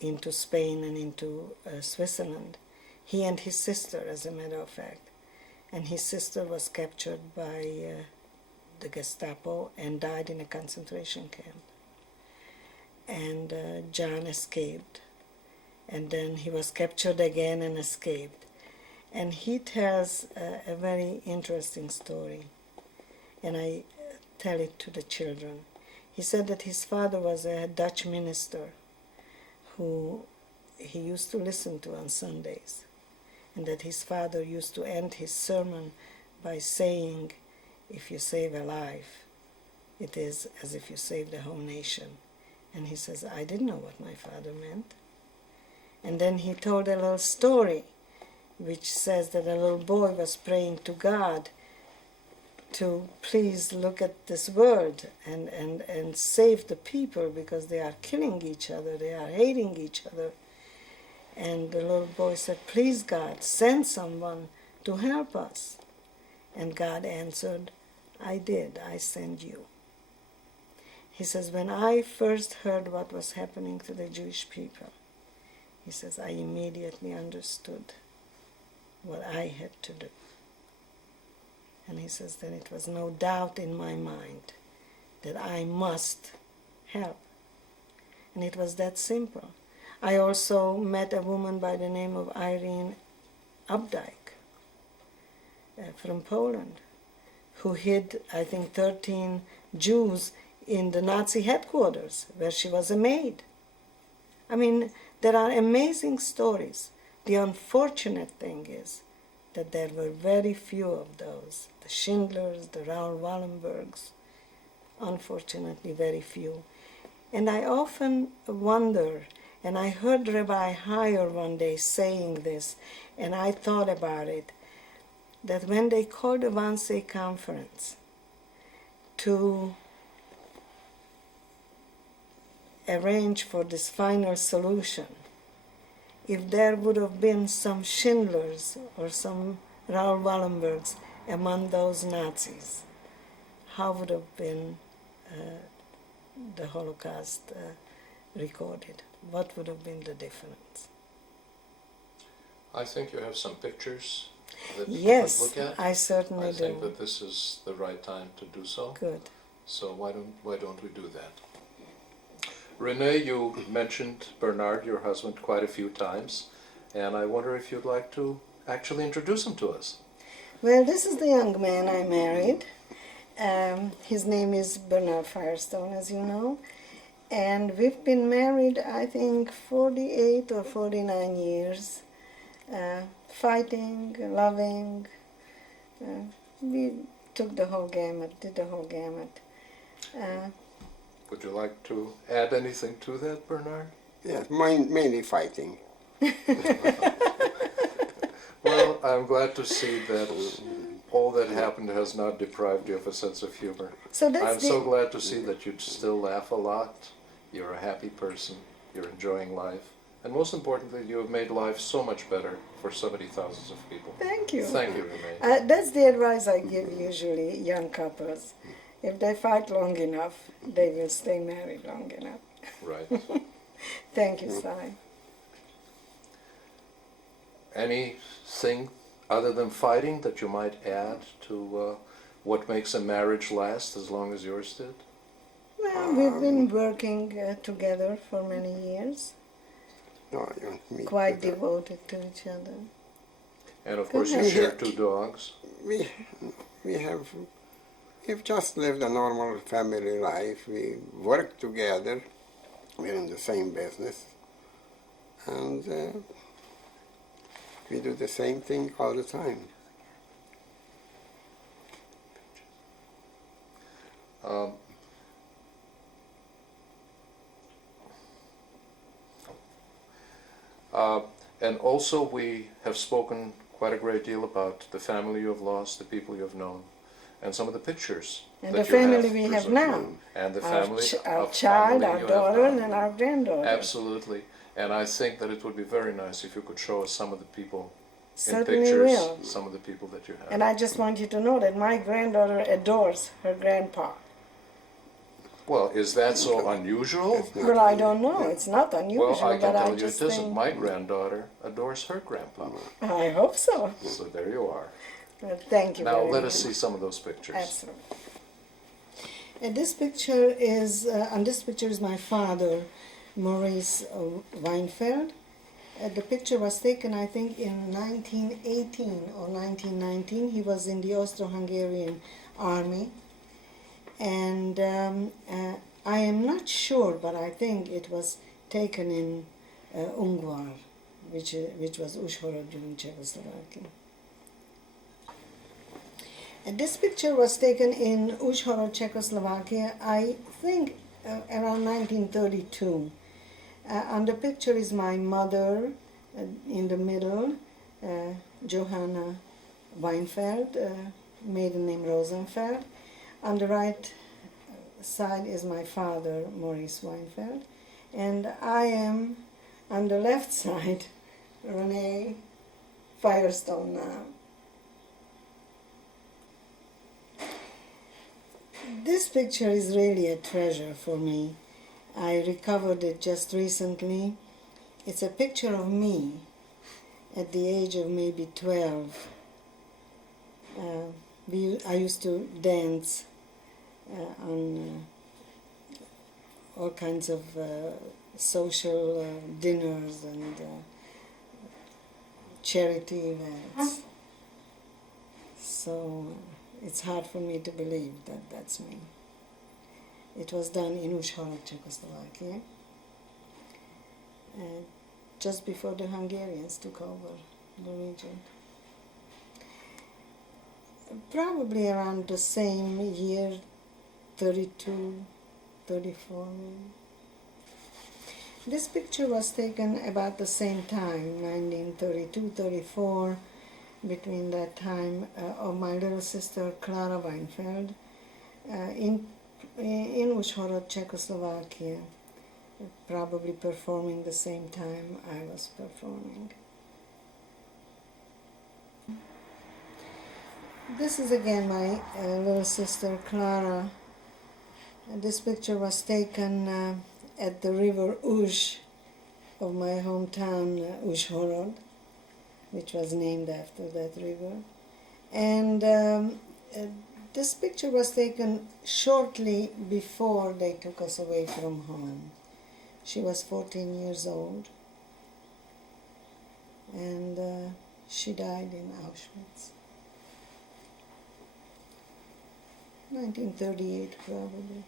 into Spain and into Switzerland. He and his sister, as a matter of fact. And his sister was captured by the Gestapo and died in a concentration camp. And John escaped. And then he was captured again and escaped. And he tells a very interesting story. And I tell it to the children. He said that his father was a Dutch minister who he used to listen to on Sundays, and that his father used to end his sermon by saying, if you save a life, it is as if you saved the whole nation. And he says, I didn't know what my father meant. And then he told a little story, which says that a little boy was praying to God to please look at this world and save the people, because they are killing each other, they are hating each other. And the little boy said, please God, send someone to help us. And God answered, I did, I send you. He says, when I first heard what was happening to the Jewish people, he says, I immediately understood what I had to do. And he says, then it was no doubt in my mind that I must help. And it was that simple. I also met a woman by the name of Irene Updike from Poland, who hid, I think, 13 Jews in the Nazi headquarters, where she was a maid. I mean, there are amazing stories. The unfortunate thing is that there were very few of those. The Schindlers, the Raoul Wallenbergs, unfortunately very few. And I often wonder, and I heard Rabbi Heyer one day saying this, and I thought about it, that when they called the Wannsee Conference to arrange for this final solution, if there would have been some Schindlers or some Raoul Wallenbergs among those Nazis, how would have been the Holocaust recorded? What would have been the difference? I think you have some pictures that Yes, we could look at. I certainly I think do. that this is the right time to do so. Good. So why don't we do that? Renee, you mentioned Bernard, your husband, quite a few times, and I wonder if you'd like to actually introduce him to us. Well, this is the young man I married. His name is Renee Firestone, as you know. And we've been married, I think, 48 or 49 years. Fighting, loving. We took the whole gamut, did the whole gamut. Would you like to add anything to that, Bernard? Yes, mainly fighting. Well, I'm glad to see that all that happened has not deprived you of a sense of humor. So that's I'm so glad to see that you still laugh a lot. You're a happy person. You're enjoying life. And most importantly, you have made life so much better for so many thousands of people. Thank you. Thank you, Renee. That's the advice I give usually young couples. If they fight long enough, they will stay married long enough. Right. Thank you, Sai. Anything other than fighting that you might add to what makes a marriage last as long as yours did? Well, we've been working together for many years, No, you don't meet quite with them. devoted to each other. And of course you ahead. share 2 dogs. We've just lived a normal family life. We work together. We're in the same business. And we do the same thing all the time. And also we have spoken quite a great deal about the family you have lost, the people you have known, and some of the pictures And that the you family have we have preserved. now. And the Our family, our of child, family our you have daughter, now. and our granddaughter. Absolutely. And I think that it would be very nice if you could show us some of the people in Certainly pictures, will. some of the people that you have. And I just want you to know that my granddaughter adores her grandpa. Well, is that so unusual? It's not Well, I don't know. It's not unusual, Well, I can but I tell you it just isn't. think... My granddaughter adores her grandpa. I hope so. So there you are. Well, thank you Now very let much. us see some of those pictures. Absolutely. And this picture is, on this picture is my father, Maurice Weinfeld. The picture was taken, I think, in 1918 or 1919. He was in the Austro-Hungarian army. And I am not sure, but I think it was taken in Ungvar, which was Uzhhorod during Czechoslovakia. And this picture was taken in Uzhhorod, Czechoslovakia, I think around 1932. On the picture is my mother in the middle, Johanna Weinfeld, maiden name Rosenfeld. On the right side is my father, Maurice Weinfeld. And I am on the left side, Renee Firestone now. This picture is really a treasure for me. I recovered it just recently. It's a picture of me at the age of maybe 12. I used to dance on all kinds of social dinners and charity events. So it's hard for me to believe that that's me. It was done in Uzhhorod, Czechoslovakia, just before the Hungarians took over the region. Probably around the same year, 32, 34 maybe. This picture was taken about the same time, 1932, 34, between that time of my little sister Clara Weinfeld in Uzhhorod, Czechoslovakia, probably performing the same time I was performing. This is again my little sister Clara. This picture was taken at the river Uzh of my hometown, Uzhhorod, which was named after that river. And this picture was taken shortly before they took us away from home. She was 14 years old, and she died in Auschwitz. 1938 probably.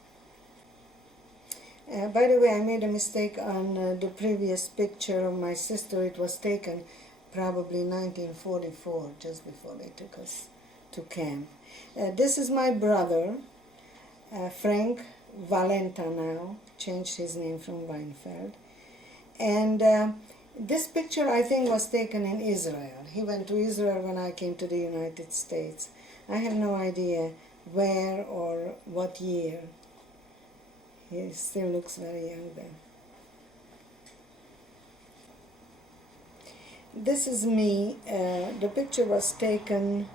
By the way, I made a mistake on the previous picture of my sister. It was taken probably 1944, just before they took us to camp. This is my brother, Frank Valenta now, changed his name from Weinfeld. And this picture, I think, was taken in Israel. He went to Israel when I came to the United States. I have no idea where or what year. He still looks very young then. This is me. The picture was taken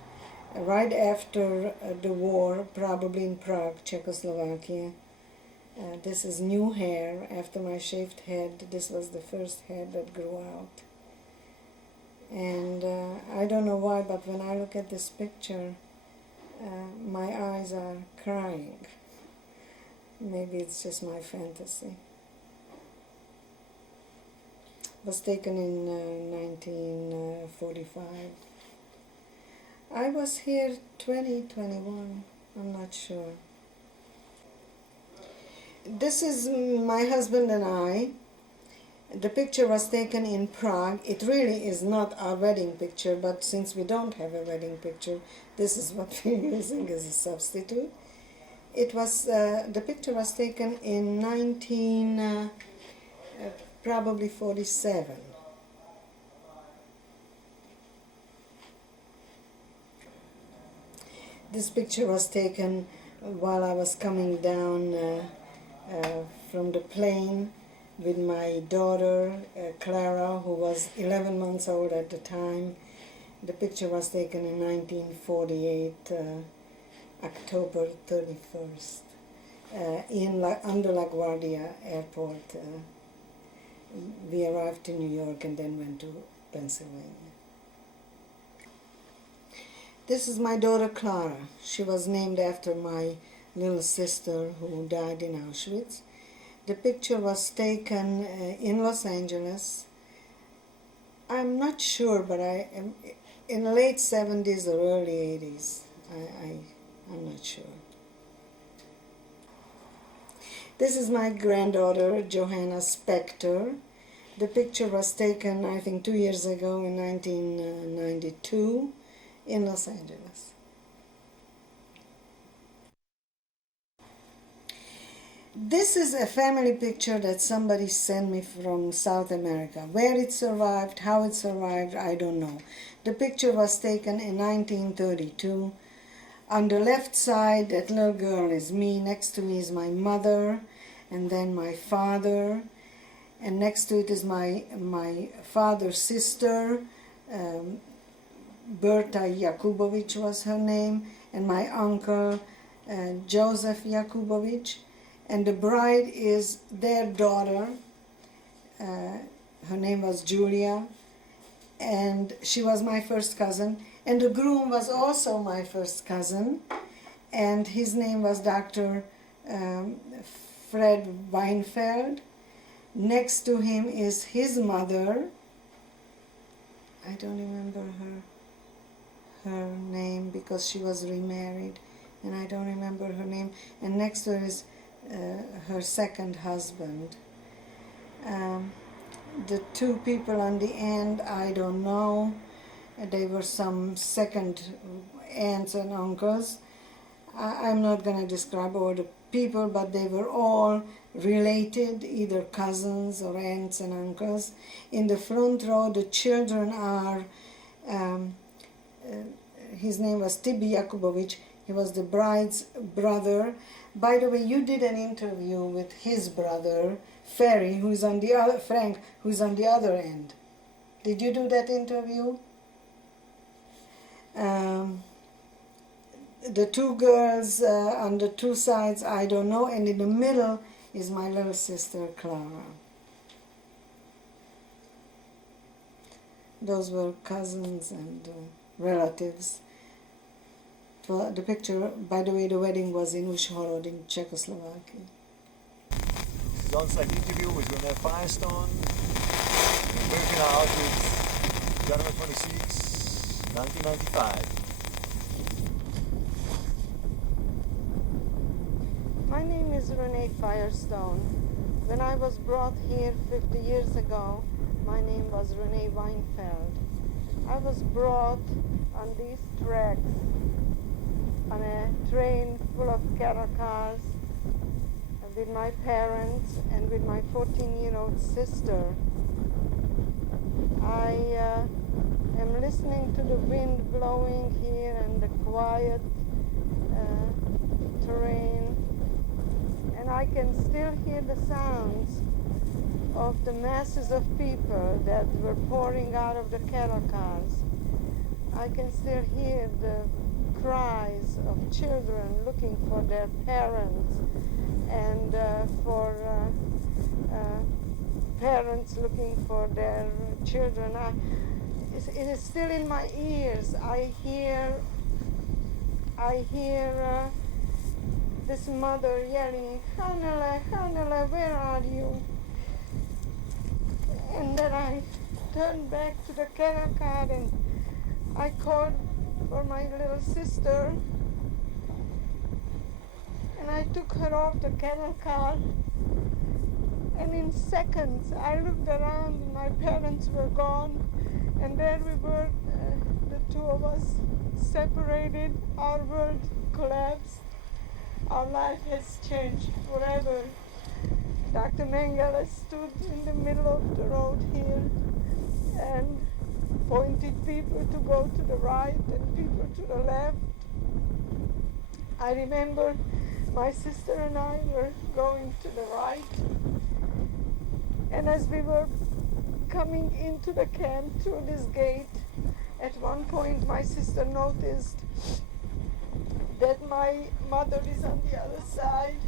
right after the war, probably in Prague, Czechoslovakia. This is new hair after my shaved head. This was the first hair that grew out. And I don't know why, but when I look at this picture, my eyes are crying. Maybe it's just my fantasy. It was taken in 1945. I was here 21, I'm not sure. This is my husband and I. The picture was taken in Prague. It really is not our wedding picture, but since we don't have a wedding picture, this is what we're using as a substitute. It was the picture was taken in probably 47. This picture was taken while I was coming down from the plane with my daughter, Clara, who was 11 months old at the time. The picture was taken in 1948, October 31st, on the LaGuardia airport. We arrived to New York and then went to Pennsylvania. This is my daughter Clara. She was named after my little sister who died in Auschwitz. The picture was taken in Los Angeles. I'm not sure, but I am in the late 70s or early 80s. I'm not sure. This is my granddaughter, Johanna Spector. The picture was taken, I think, 2 years ago in 1992 in Los Angeles. This is a family picture that somebody sent me from South America. Where it survived, how it survived, I don't know. The picture was taken in 1932. On the left side, that little girl is me. Next to me is my mother, and then my father. And next to it is my father's sister, Berta Jakubovic was her name, and my uncle, Joseph Jakubovic. And the bride is their daughter. Her name was Julia, and she was my first cousin. And the groom was also my first cousin, and his name was Dr. Fred Weinfeld. Next to him is his mother. I don't remember her name because she was remarried, and I don't remember her name. And next to her is her second husband. The two people on the end, I don't know. They were some second aunts and uncles. I'm not going to describe all the people, but they were all related, either cousins or aunts and uncles. In the front row, the children are, his name was Tibi Jakubovic. He was the bride's brother. By the way, you did an interview with his brother, Ferry, who's on the other, Frank, who's on the other end. Did you do that interview? The two girls on the two sides, I don't know, and in the middle is my little sister, Clara. Those were cousins and relatives. The picture, by the way, the wedding was in Uzhhorod in Czechoslovakia. This is on-site interview with Renee Firestone in Birkenau, Auschwitz, January 26, 1995. My name is Renee Firestone. When I was brought here 50 years ago, my name was Renee Weinfeld. I was brought on these tracks on a train full of cattle cars with my parents and with my 14-year-old sister. I am listening to the wind blowing here and the quiet terrain, and I can still hear the sounds of the masses of people that were pouring out of the cattle cars. I can still hear the cries of children looking for their parents, and for parents looking for their children. It is still in my ears. I hear this mother yelling, "Hannele, Hannele, where are you?" And then I turned back to the cattle car and I called for my little sister, and I took her off the cattle car, and in seconds I looked around and my parents were gone, and there we were, the two of us separated. Our world collapsed. Our life has changed forever. Dr. Mengele stood in the middle of the road here and pointed people to go to the right and people to the left. I remember my sister and I were going to the right, and as we were coming into the camp through this gate, at one point my sister noticed that my mother is on the other side,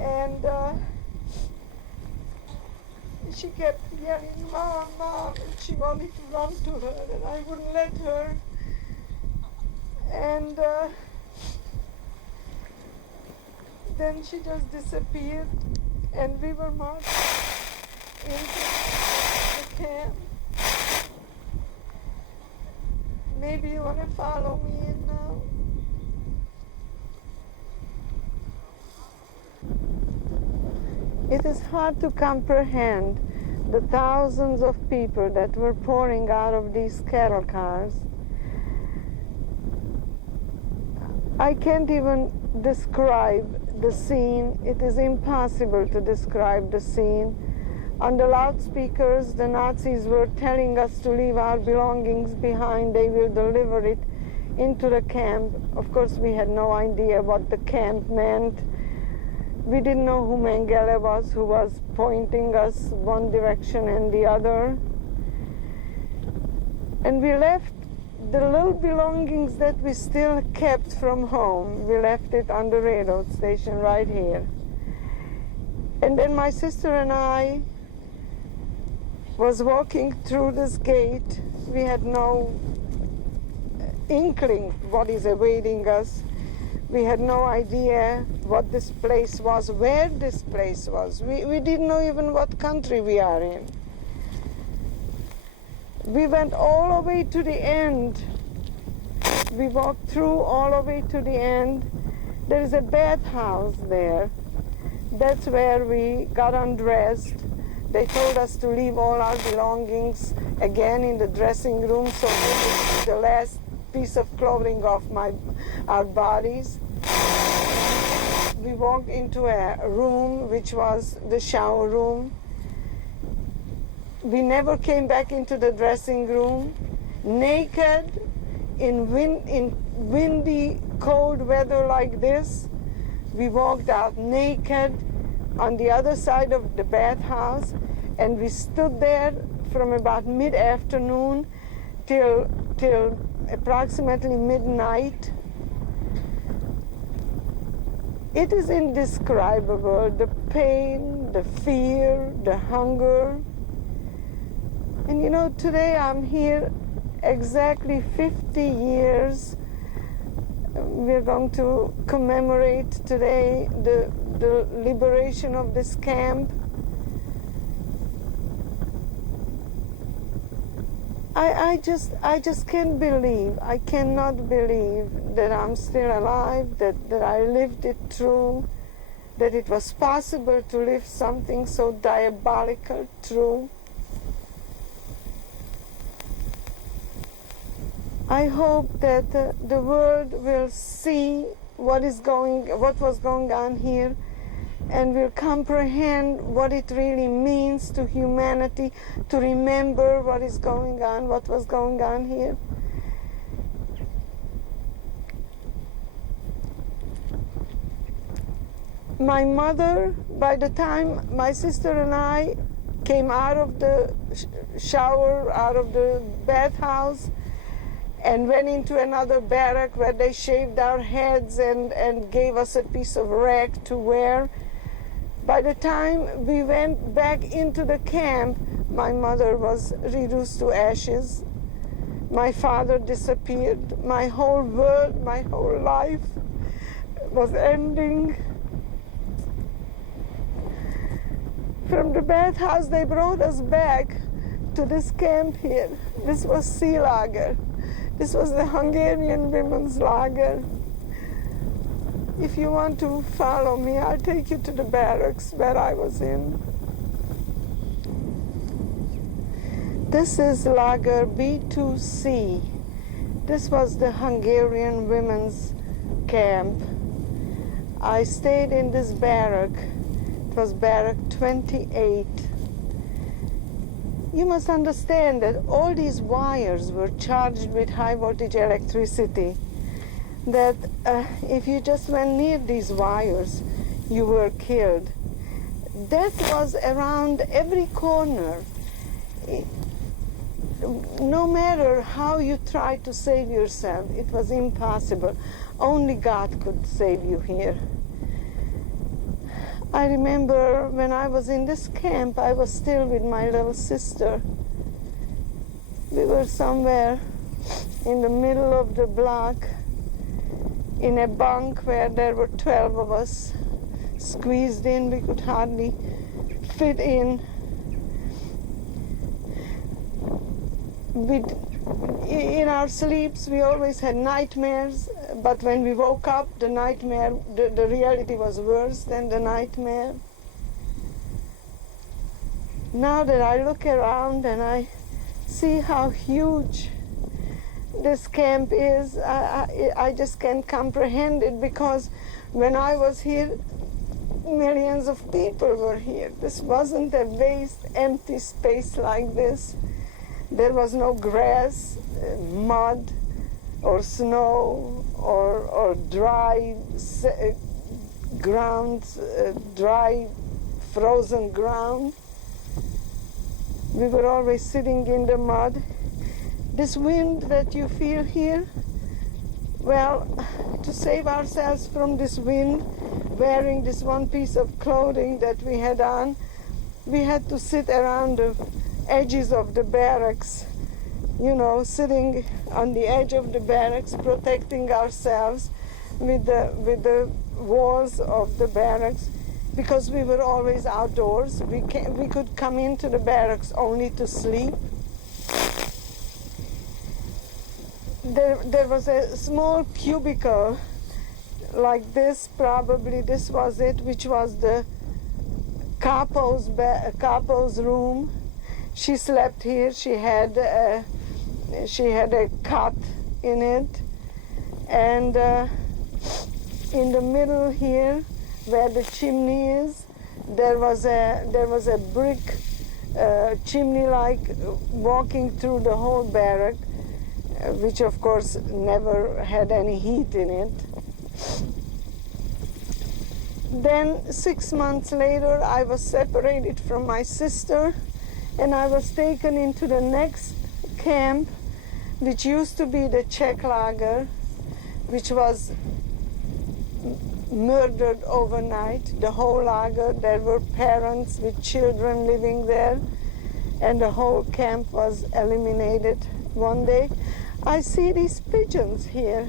and she kept yelling, "Mom, Mom," and she wanted to run to her, and I wouldn't let her. And then she just disappeared, and we were marched into the camp. Maybe you want to follow me in now. It is hard to comprehend the thousands of people that were pouring out of these cattle cars. I can't even describe the scene. It is impossible to describe the scene. On the loudspeakers, the Nazis were telling us to leave our belongings behind. They will deliver it into the camp. Of course, we had no idea what the camp meant. We didn't know who Mengele was, who was pointing us one direction and the other. And we left the little belongings that we still kept from home. We left it on the railroad station right here. And then my sister and I was walking through this gate. We had no inkling what is awaiting us. We had no idea what this place was, where this place was. We didn't know even what country we are in. We went all the way to the end. We walked through all the way to the end. There is a bathhouse there. That's where we got undressed. They told us to leave all our belongings again in the dressing room, so we took the last piece of clothing off our bodies. We walked into a room which was the shower room. We never came back into the dressing room. Naked, in windy, cold weather like this, we walked out naked on the other side of the bathhouse, and we stood there from about mid-afternoon till approximately midnight. It is indescribable, the pain, the fear, the hunger. And you know, today I'm here exactly 50 years. We're going to commemorate today the liberation of this camp. I just can't believe, I cannot believe that I'm still alive, that I lived it through, that it was possible to live something so diabolical through. I hope that the world will see what was going on here, and will comprehend what it really means to humanity to remember what is going on, what was going on here. My mother, by the time my sister and I came out of the shower, out of the bathhouse, and went into another barrack where they shaved our heads and gave us a piece of rag to wear. By the time we went back into the camp, my mother was reduced to ashes. My father disappeared. My whole world, my whole life was ending. From the bathhouse, they brought us back to this camp here. This was sea lager. This was the Hungarian women's lager. If you want to follow me, I'll take you to the barracks where I was in. This is lager B2C. This was the Hungarian women's camp. I stayed in this barrack. It was barrack 28. You must understand that all these wires were charged with high voltage electricity, that if you just went near these wires, you were killed. Death was around every corner. No matter how you tried to save yourself, it was impossible. Only God could save you here. I remember when I was in this camp, I was still with my little sister. We were somewhere in the middle of the block in a bunk where there were 12 of us squeezed in. We could hardly fit in. In our sleeps, we always had nightmares, but when we woke up, the nightmare, the reality was worse than the nightmare. now that I look around and I see how huge this camp is, I just can't comprehend it, because when I was here, millions of people were here. This wasn't a waste, empty space like this. There was no grass, mud, or snow, or dry ground, dry frozen ground. We were always sitting in the mud. This wind that you feel here, well, to save ourselves from this wind, wearing this one piece of clothing that we had on, we had to sit around the edges of the barracks, you know, sitting on the edge of the barracks, protecting ourselves with the walls of the barracks, because we were always outdoors. We could come into the barracks only to sleep. There was a small cubicle like this, probably this was it, which was the capo's room. She slept here. She had a cot in it, and in the middle here, where the chimney is, there was a brick chimney, like walking through the whole barrack, which of course never had any heat in it. Then 6 months later, I was separated from my sister, and I was taken into the next camp, which used to be the Czech lager, which was murdered overnight. The whole lager, there were parents with children living there, and the whole camp was eliminated one day. I see these pigeons here.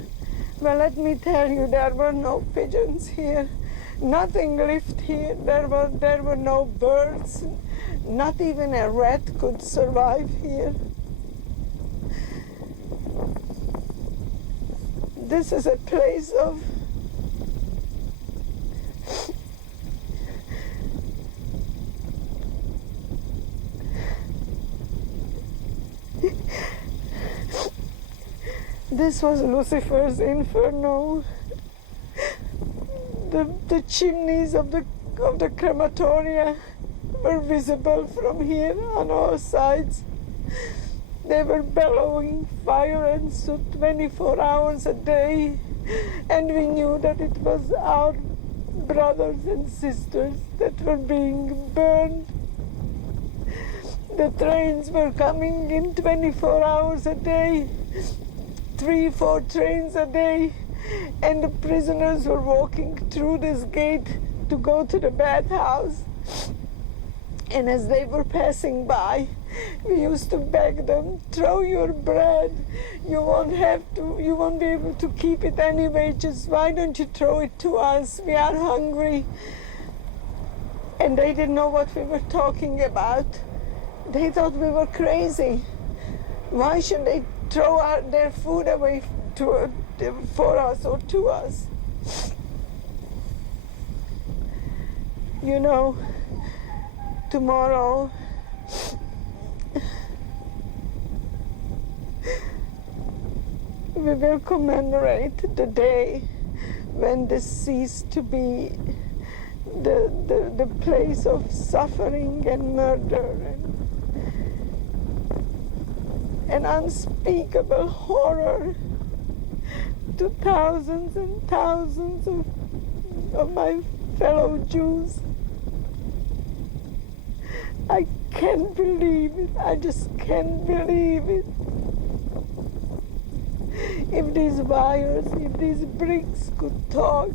Well, let me tell you, there were no pigeons here. Nothing lived here. There were no birds. Not even a rat could survive here. This is a place of this was Lucifer's inferno. The chimneys of the crematoria were visible from here on all sides. They were bellowing fire and soot 24 hours a day, and we knew that it was our brothers and sisters that were being burned. The trains were coming in 24 hours a day, 3-4 trains a day, and the prisoners were walking through this gate to go to the bathhouse. And as they were passing by, we used to beg them, throw your bread. You won't be able to keep it anyway. Just why don't you throw it to us? We are hungry. And they didn't know what we were talking about. They thought we were crazy. Why should they throw their food away for us or to us? You know, tomorrow we will commemorate the day when this ceased to be the place of suffering and murder and unspeakable horror to thousands and thousands of my fellow Jews. I can't believe it. I just can't believe it. If these wires, if these bricks could talk,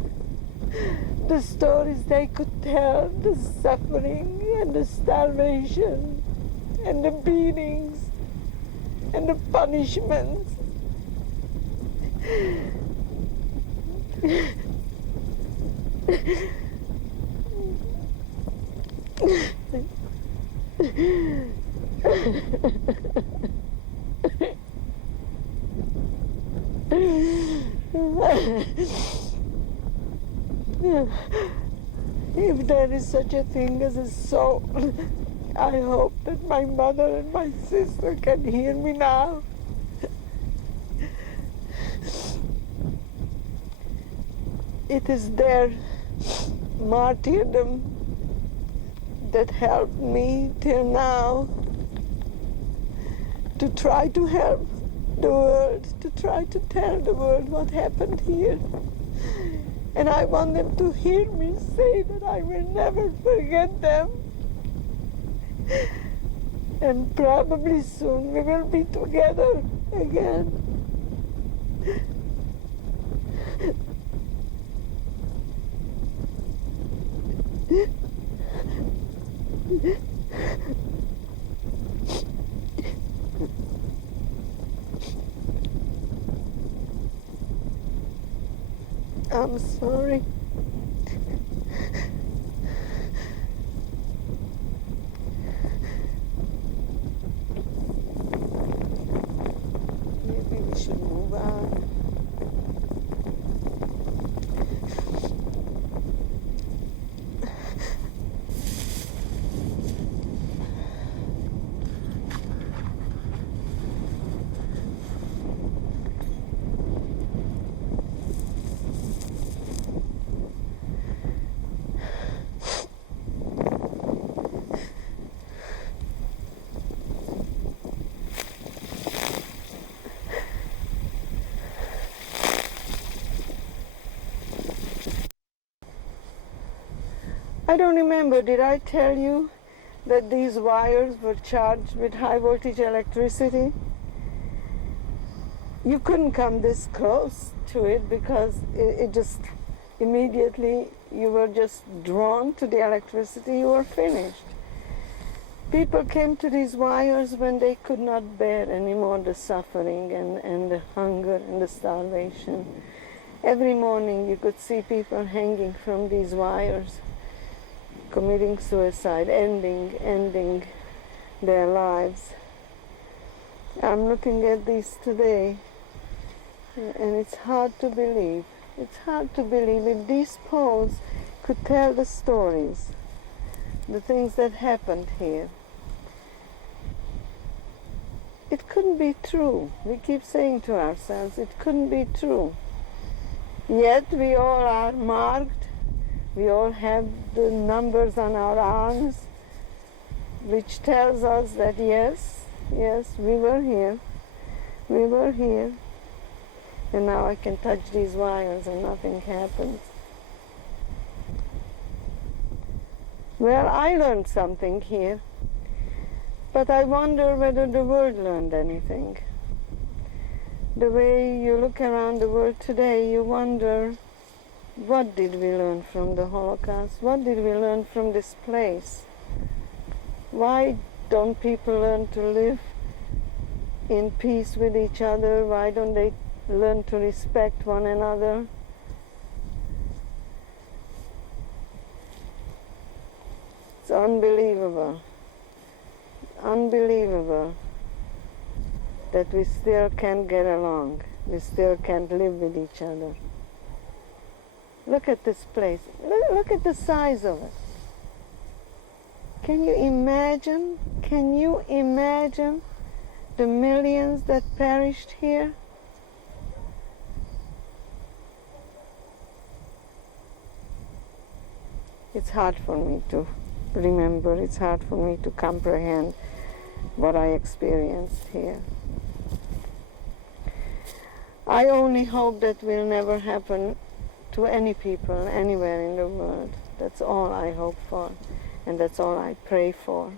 the stories they could tell, the suffering and the starvation and the beatings and the punishments. If there is such a thing as a soul, I hope that my mother and my sister can hear me now. It is their martyrdom that helped me till now to try to help the world, to try to tell the world what happened here. And I want them to hear me say that I will never forget them. And probably soon we will be together again. I'm sorry. Maybe we should move on. I don't remember, did I tell you that these wires were charged with high voltage electricity? You couldn't come this close to it because it just immediately you were just drawn to the electricity, you were finished. People came to these wires when they could not bear anymore the suffering and the hunger and the starvation. Every morning you could see people hanging from these wires, committing suicide, ending their lives. I'm looking at these today, and it's hard to believe. It's hard to believe if these poles could tell the stories, the things that happened here. It couldn't be true. We keep saying to ourselves, it couldn't be true. Yet we all are marked. We all have the numbers on our arms, which tells us that yes, we were here, and now I can touch these wires and nothing happens. Well, I learned something here, but I wonder whether the world learned anything. The way you look around the world today, you wonder, what did we learn from the Holocaust? What did we learn from this place? Why don't people learn to live in peace with each other? Why don't they learn to respect one another? It's unbelievable that we still can't get along. We still can't live with each other. Look at this place. Look at the size of it. Can you imagine? Can you imagine the millions that perished here? It's hard for me to remember. It's hard for me to comprehend what I experienced here. I only hope that will never happen to any people anywhere in the world. That's all I hope for, and that's all I pray for.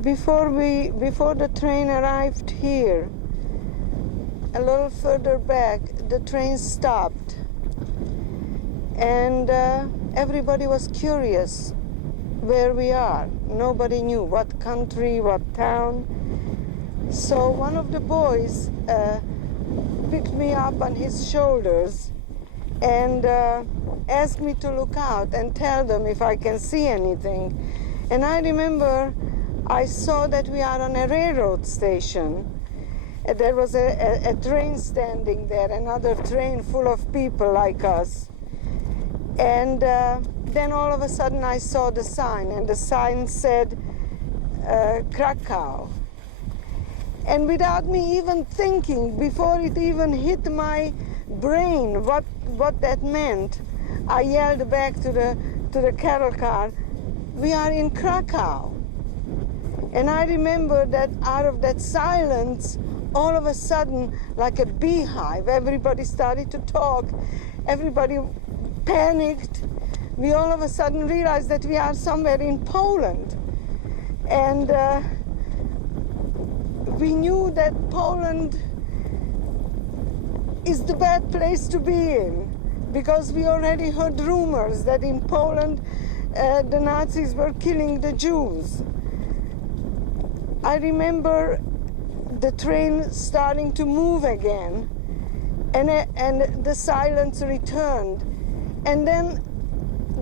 Before the train arrived here, a little further back, the train stopped, and everybody was curious where we are. Nobody knew what country, what town. So one of the boys picked me up on his shoulders and asked me to look out and tell them if I can see anything. And I remember I saw that we are on a railroad station. There was a train standing there, another train full of people like us. And then all of a sudden I saw the sign, and the sign said Krakow. And without me even thinking, before it even hit my brain what that meant, I yelled back to the cattle car, "We are in Krakow." And I remember that out of that silence, all of a sudden, like a beehive, everybody started to talk, everybody panicked. We all of a sudden realized that we are somewhere in Poland. And we knew that Poland is the bad place to be in, because we already heard rumors that in Poland the Nazis were killing the Jews. I remember the train starting to move again, and the silence returned. And then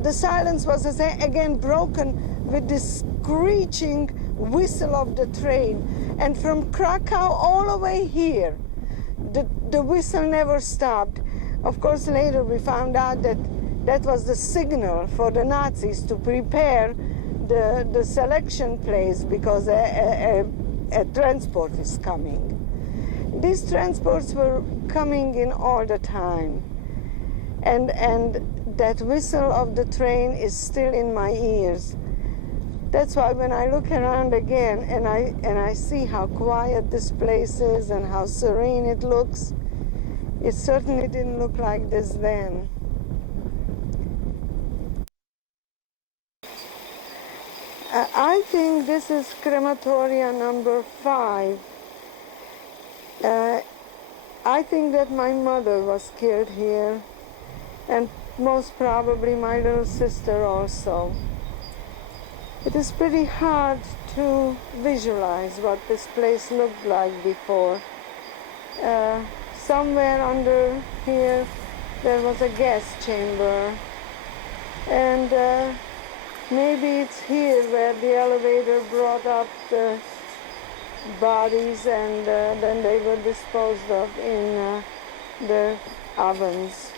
the silence was again broken with this screeching whistle of the train. And from Krakow all the way here, the whistle never stopped. Of course, later we found out that that was the signal for the Nazis to prepare the selection place, because a transport is coming. These transports were coming in all the time. And that whistle of the train is still in my ears. That's why when I look around again and I see how quiet this place is and how serene it looks, it certainly didn't look like this then. I think this is crematoria number 5. I think that my mother was killed here, and most probably my little sister also. It is pretty hard to visualize what this place looked like before. Somewhere under here there was a gas chamber, and maybe it's here where the elevator brought up the bodies, and then they were disposed of in the ovens.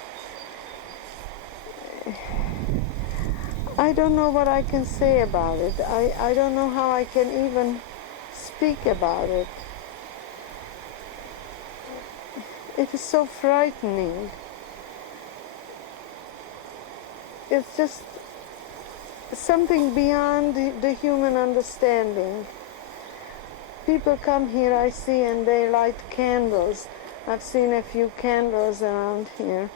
I don't know what I can say about it. I don't know how I can even speak about it. It is so frightening. It's just something beyond the human understanding. People come here, I see, and they light candles. I've seen a few candles around here.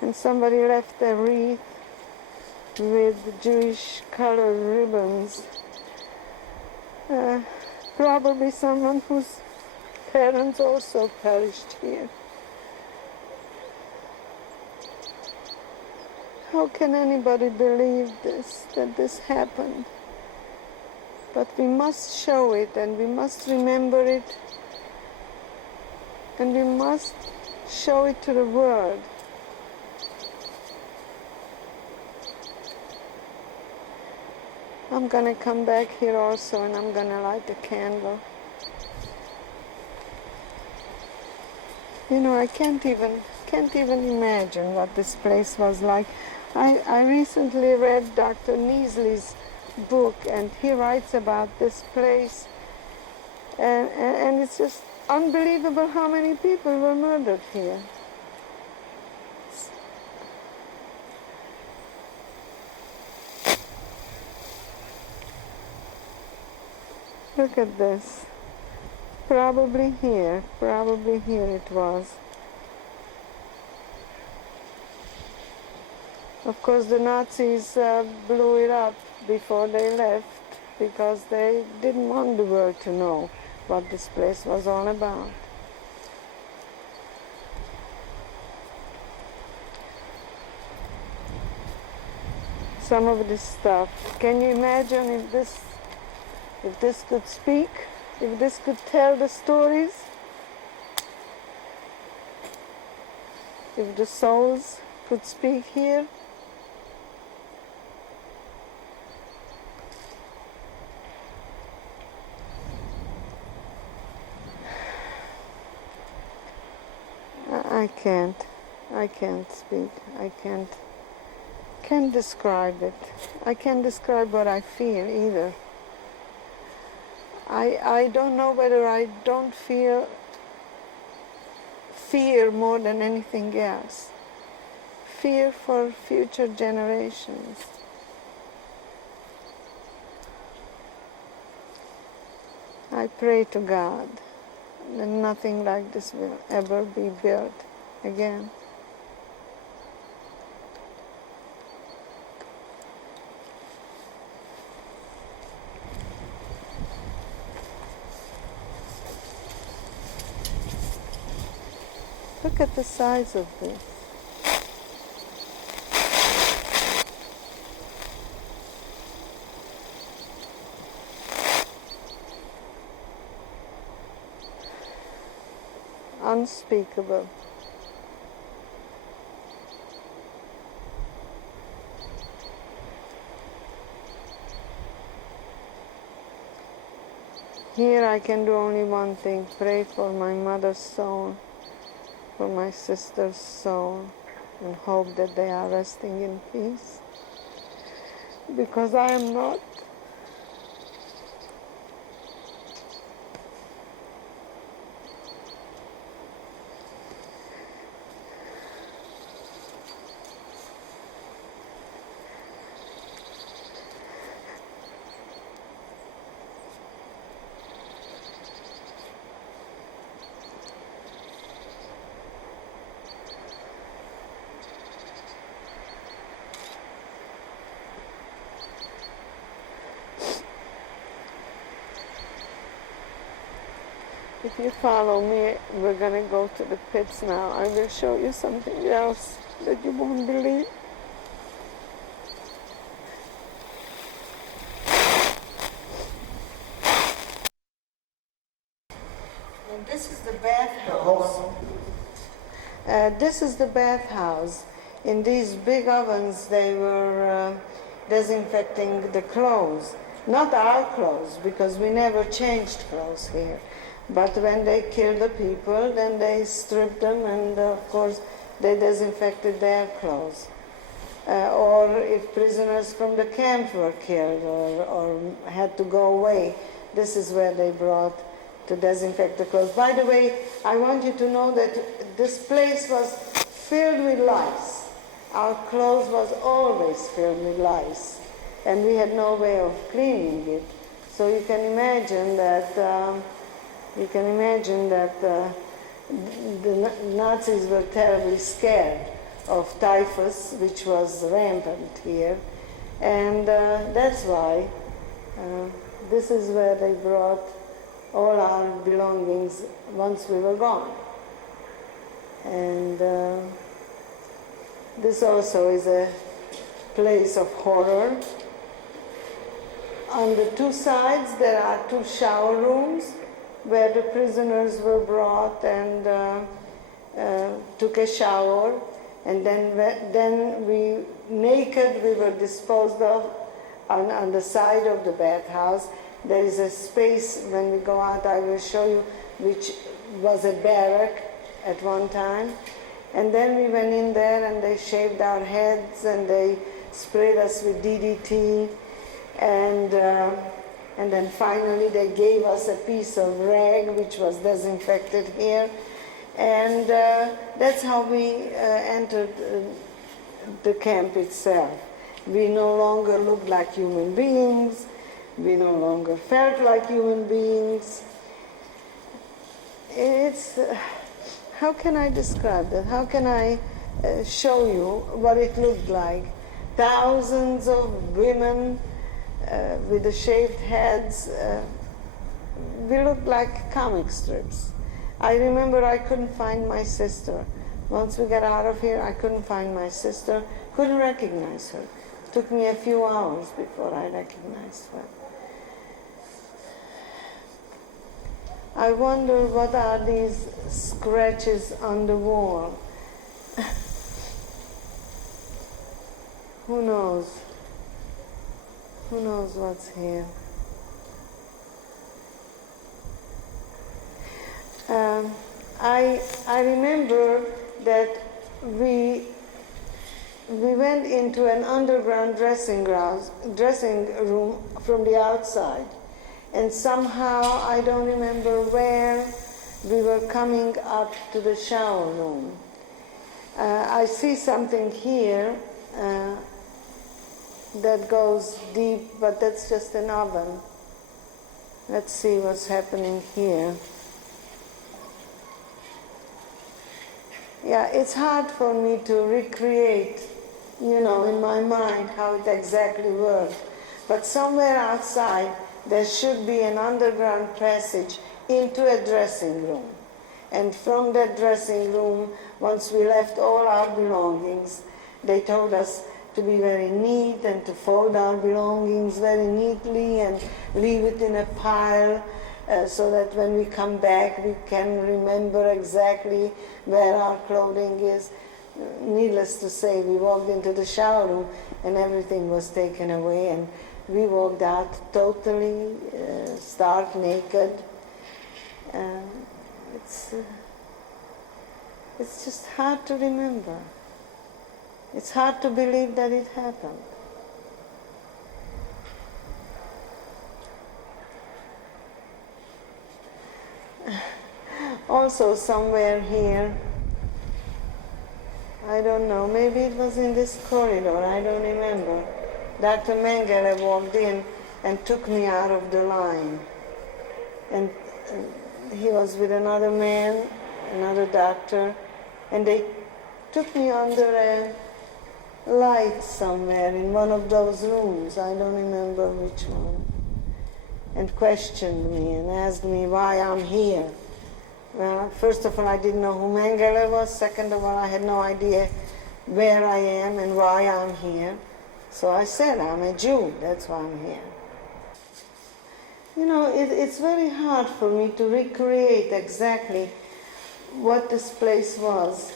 And somebody left a wreath with Jewish colored ribbons. Probably someone whose parents also perished here. How can anybody believe this, that this happened? But we must show it, and we must remember it, and we must show it to the world. I'm gonna come back here also, and I'm gonna light a candle. You know, I can't even imagine what this place was like. I recently read Dr. Neasley's book, and he writes about this place, and it's just unbelievable how many people were murdered here. Look at this. Probably here it was. Of course, the Nazis blew it up before they left, because they didn't want the world to know what this place was all about. Some of this stuff. Can you imagine if this could speak? If this could tell the stories? If the souls could speak here? I can't speak. I can't can't describe it. I can't describe what I feel either. I don't know whether I don't feel fear more than anything else. Fear for future generations. I pray to God that nothing like this will ever be built again. Look at the size of this. Unspeakable. Here I can do only one thing, pray for my mother's soul, for my sister's soul, and hope that they are resting in peace. Because I am not. If you follow me, we're going to go to the pits now. I will show you something else that you won't believe. And this is the bathhouse. This is the bathhouse. In these big ovens, they were disinfecting the clothes. Not our clothes, because we never changed clothes here. But when they killed the people, then they stripped them, and of course they disinfected their clothes. Or if prisoners from the camp were killed or had to go away, this is where they brought to disinfect the clothes. By the way, I want you to know that this place was filled with lice. Our clothes was always filled with lice, and we had no way of cleaning it. So you can imagine that the Nazis were terribly scared of typhus, which was rampant here, and that's why this is where they brought all our belongings once we were gone. And this also is a place of horror. On the two sides there are two shower rooms where the prisoners were brought and took a shower, and then we were disposed of on the side of the bathhouse. There is a space, when we go out I will show you, which was a barrack at one time. And then we went in there and they shaved our heads and they sprayed us with DDT, and then finally they gave us a piece of rag which was disinfected here, and that's how we entered the camp itself. We no longer looked like human beings, we no longer felt like human beings. It's, how can I describe that? How can I show you what it looked like? Thousands of women with the shaved heads. We looked like comic strips. I remember I couldn't find my sister. Once we got out of here, I couldn't find my sister, couldn't recognize her. It took me a few hours before I recognized her. I wonder what are these scratches on the wall. Who knows? Who knows what's here? I remember that we we went into an underground dressing room from the outside. And somehow, I don't remember where, we were coming up to the shower room. I see something here that goes deep, but that's just an oven. Let's see what's happening here. Yeah, it's hard for me to recreate, in my mind how it exactly worked. But somewhere outside, there should be an underground passage into a dressing room. And from that dressing room, once we left all our belongings, they told us to be very neat and to fold our belongings very neatly and leave it in a pile so that when we come back we can remember exactly where our clothing is. Needless to say, we walked into the shower room and everything was taken away, and we walked out totally stark naked. It's just hard to remember. It's hard to believe that it happened. Also somewhere here, I don't know, maybe it was in this corridor, I don't remember. Dr. Mengele walked in and took me out of the line. And he was with another man, another doctor, and they took me under a light somewhere in one of those rooms, I don't remember which one, and questioned me and asked me why I'm here. Well, first of all, I didn't know who Mengele was. Second of all, I had no idea where I am and why I'm here. So I said, I'm a Jew, that's why I'm here. It's very hard for me to recreate exactly what this place was.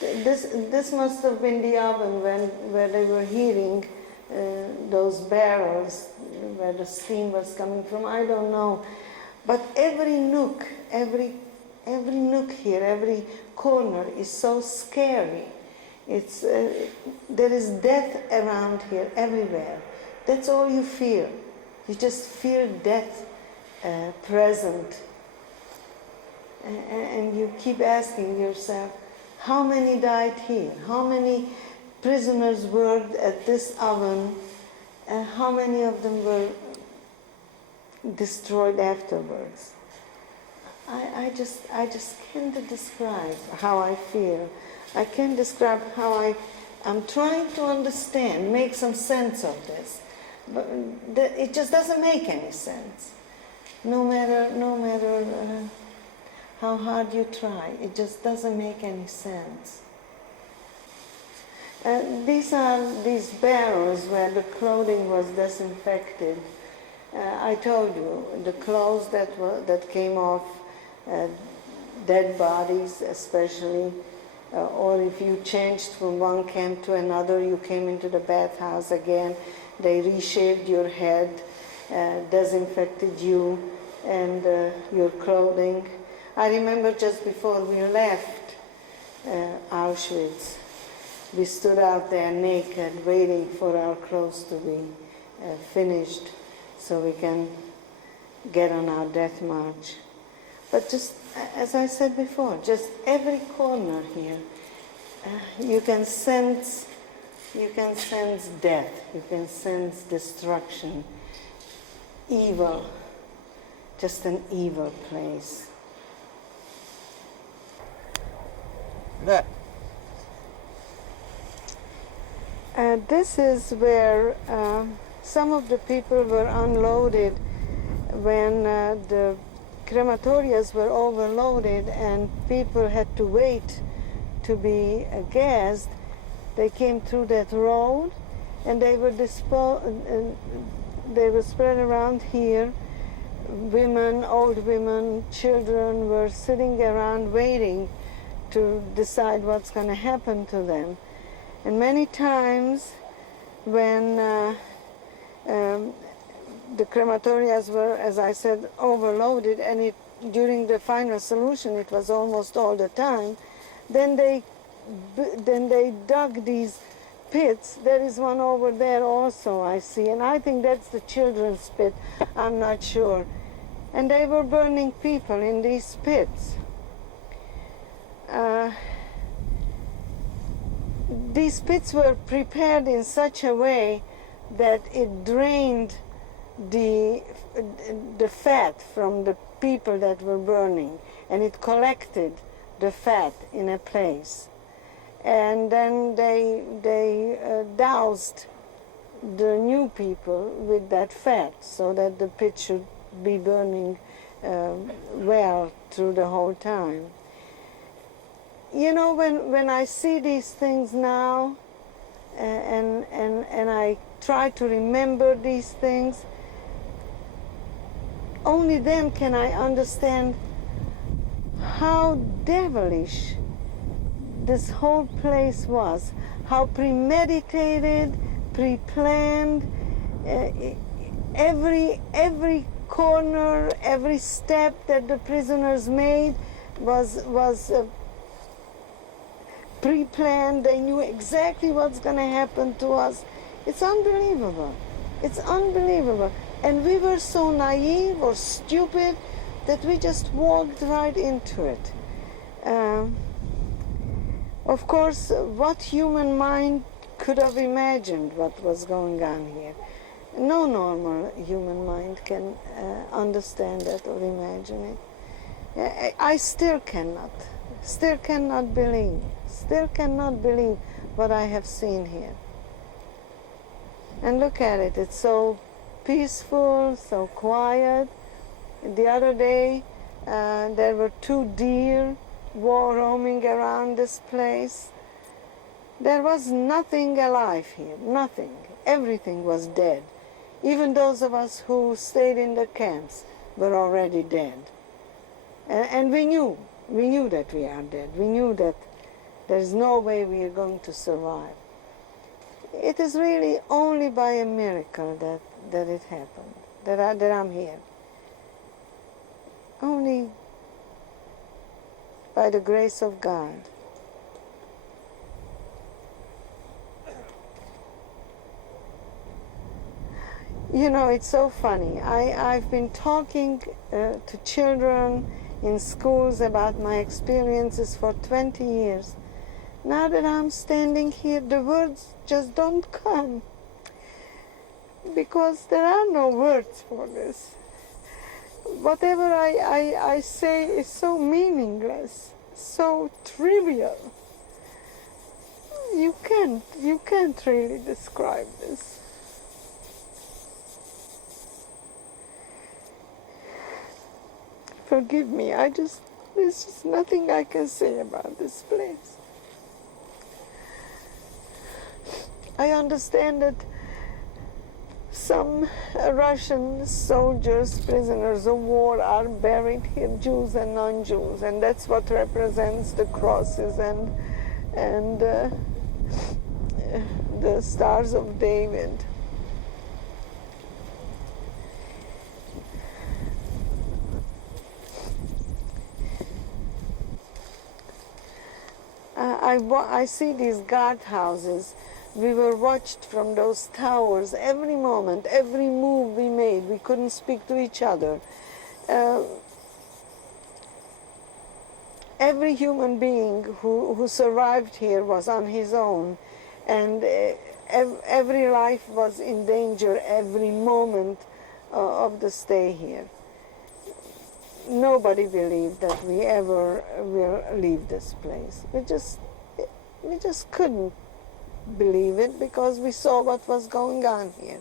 This must have been the oven where they were heating those barrels, where the steam was coming from. I don't know. But every nook here, every corner is so scary. There is death around here everywhere. That's all you feel. You just feel death present. And you keep asking yourself, how many died here? How many prisoners worked at this oven? And how many of them were destroyed afterwards? I just can't describe how I feel. I can't describe how I'm trying to understand, make some sense of this. But it just doesn't make any sense. No matter how hard you try, it just doesn't make any sense. These are these barrels where the clothing was disinfected. I told you, the clothes that came off, dead bodies especially, or if you changed from one camp to another, you came into the bathhouse again, they reshaved your head, disinfected you and your clothing. I remember just before we left Auschwitz, we stood out there naked, waiting for our clothes to be finished so we can get on our death march. But just, as I said before, just every corner here, you can sense death, you can sense destruction, evil, just an evil place. This is where some of the people were unloaded when the crematorias were overloaded and people had to wait to be gassed. They came through that road and they were spread around here. Women, old women, children were sitting around waiting to decide what's going to happen to them. And many times when the crematorias were, as I said, overloaded, and during the final solution it was almost all the time, then they then they dug these pits. There is one over there also, I see, and I think that's the children's pit. I'm not sure. And they were burning people in these pits. These pits were prepared in such a way that it drained the fat from the people that were burning, and it collected the fat in a place. And then they doused the new people with that fat so that the pit should be burning well through the whole time. You know, when I see these things now and I try to remember these things, only then can I understand how devilish this whole place was, how premeditated, pre-planned, every corner, every step that the prisoners made was pre-planned. They knew exactly what's going to happen to us. It's unbelievable. It's unbelievable. And we were so naive or stupid that we just walked right into it. Of course, what human mind could have imagined what was going on here? No normal human mind can understand that or imagine it. I still cannot believe what I have seen here. And look at it, it's so peaceful, so quiet. The other day, there were 2 deer roaming around this place. There was nothing alive here, nothing. Everything was dead. Even those of us who stayed in the camps were already dead. And we knew that we are dead. We knew that there's no way we are going to survive. It is really only by a miracle that it happened, that I'm here. Only by the grace of God. You know, it's so funny. I've been talking to children in schools about my experiences for 20 years. Now that I'm standing here, the words just don't come, because there are no words for this. Whatever I say is so meaningless, so trivial. You can't really describe this. Forgive me, there's just nothing I can say about this place. I understand that some Russian soldiers, prisoners of war, are buried here, Jews and non-Jews, and that's what represents the crosses and the stars of David. I see these guardhouses. We were watched from those towers every moment, every move we made. We couldn't speak to each other. Every human being who survived here was on his own, and every life was in danger every moment of the stay here. Nobody believed that we ever will leave this place. We just couldn't believe it, because we saw what was going on here.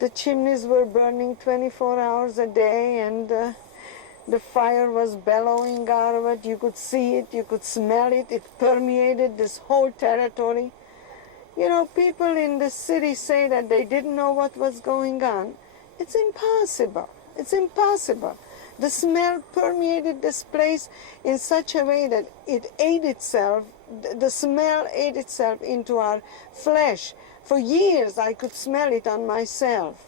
The chimneys were burning 24 hours a day, and the fire was bellowing out of it. You could see it, you could smell it. It permeated this whole territory. You know, people in the city say that they didn't know what was going on. It's impossible. It's impossible. The smell permeated this place in such a way that it ate itself. The smell ate itself into our flesh. For years I could smell it on myself.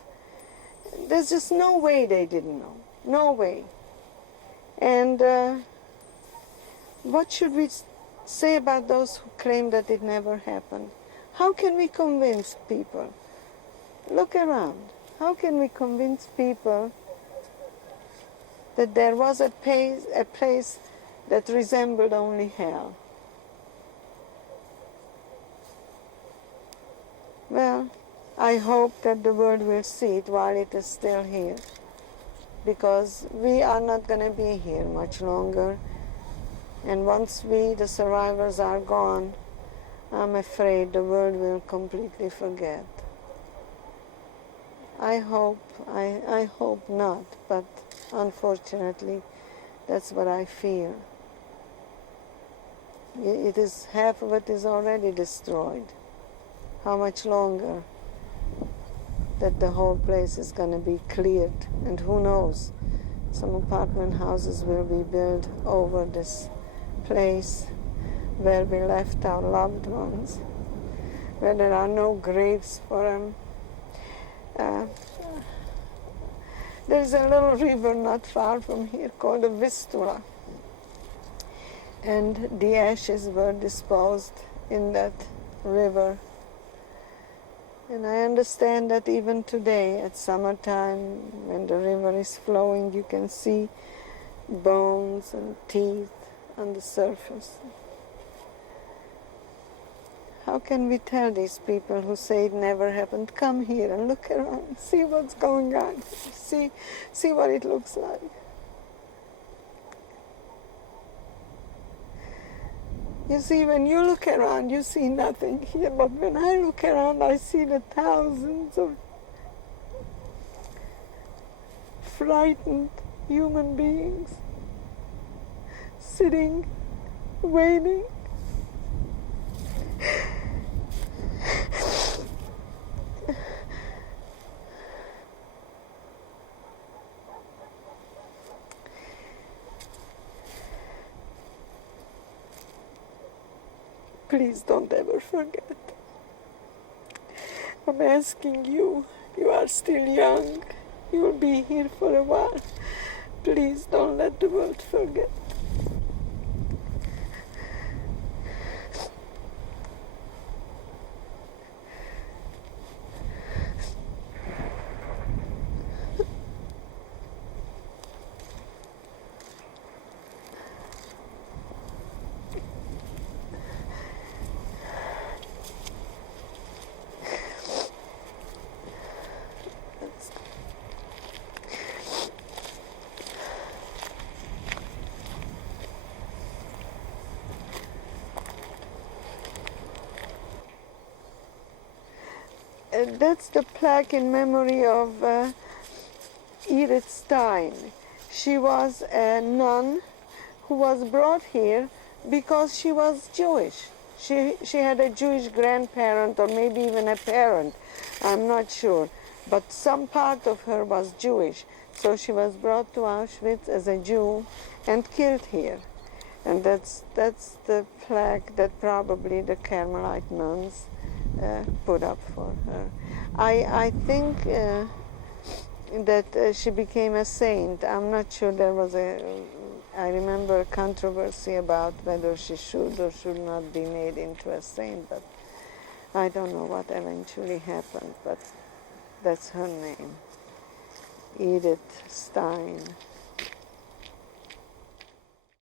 There's just no way they didn't know. No way. And What should we say about those who claim that it never happened? How can we convince people? Look around. How can we convince people that there was a place that resembled only hell? Well, I hope that the world will see it while it is still here, because we are not going to be here much longer. And once we, the survivors, are gone, I'm afraid the world will completely forget. I hope not, but unfortunately, that's what I fear. It is, half of it is already destroyed. How much longer that the whole place is going to be cleared? And who knows, some apartment houses will be built over this place where we left our loved ones, where there are no graves for them. There's a little river not far from here called the Vistula, and the ashes were disposed in that river. And I understand that even today, at summertime, when the river is flowing, you can see bones and teeth on the surface. How can we tell these people who say it never happened, come here and look around, see what's going on, see what it looks like? You see, when you look around, you see nothing here, but when I look around, I see the thousands of frightened human beings sitting, waiting. Please don't ever forget. I'm asking you, you are still young, you'll be here for a while. Please don't let the world forget. That's the plaque in memory of Edith Stein. She was a nun who was brought here because she was Jewish. She had a Jewish grandparent, or maybe even a parent, I'm not sure. But some part of her was Jewish. So she was brought to Auschwitz as a Jew and killed here. And that's the plaque that probably the Carmelite nuns put up for her. I think that she became a saint. I'm not sure there was I remember a controversy about whether she should or should not be made into a saint, but I don't know what eventually happened, but that's her name, Edith Stein.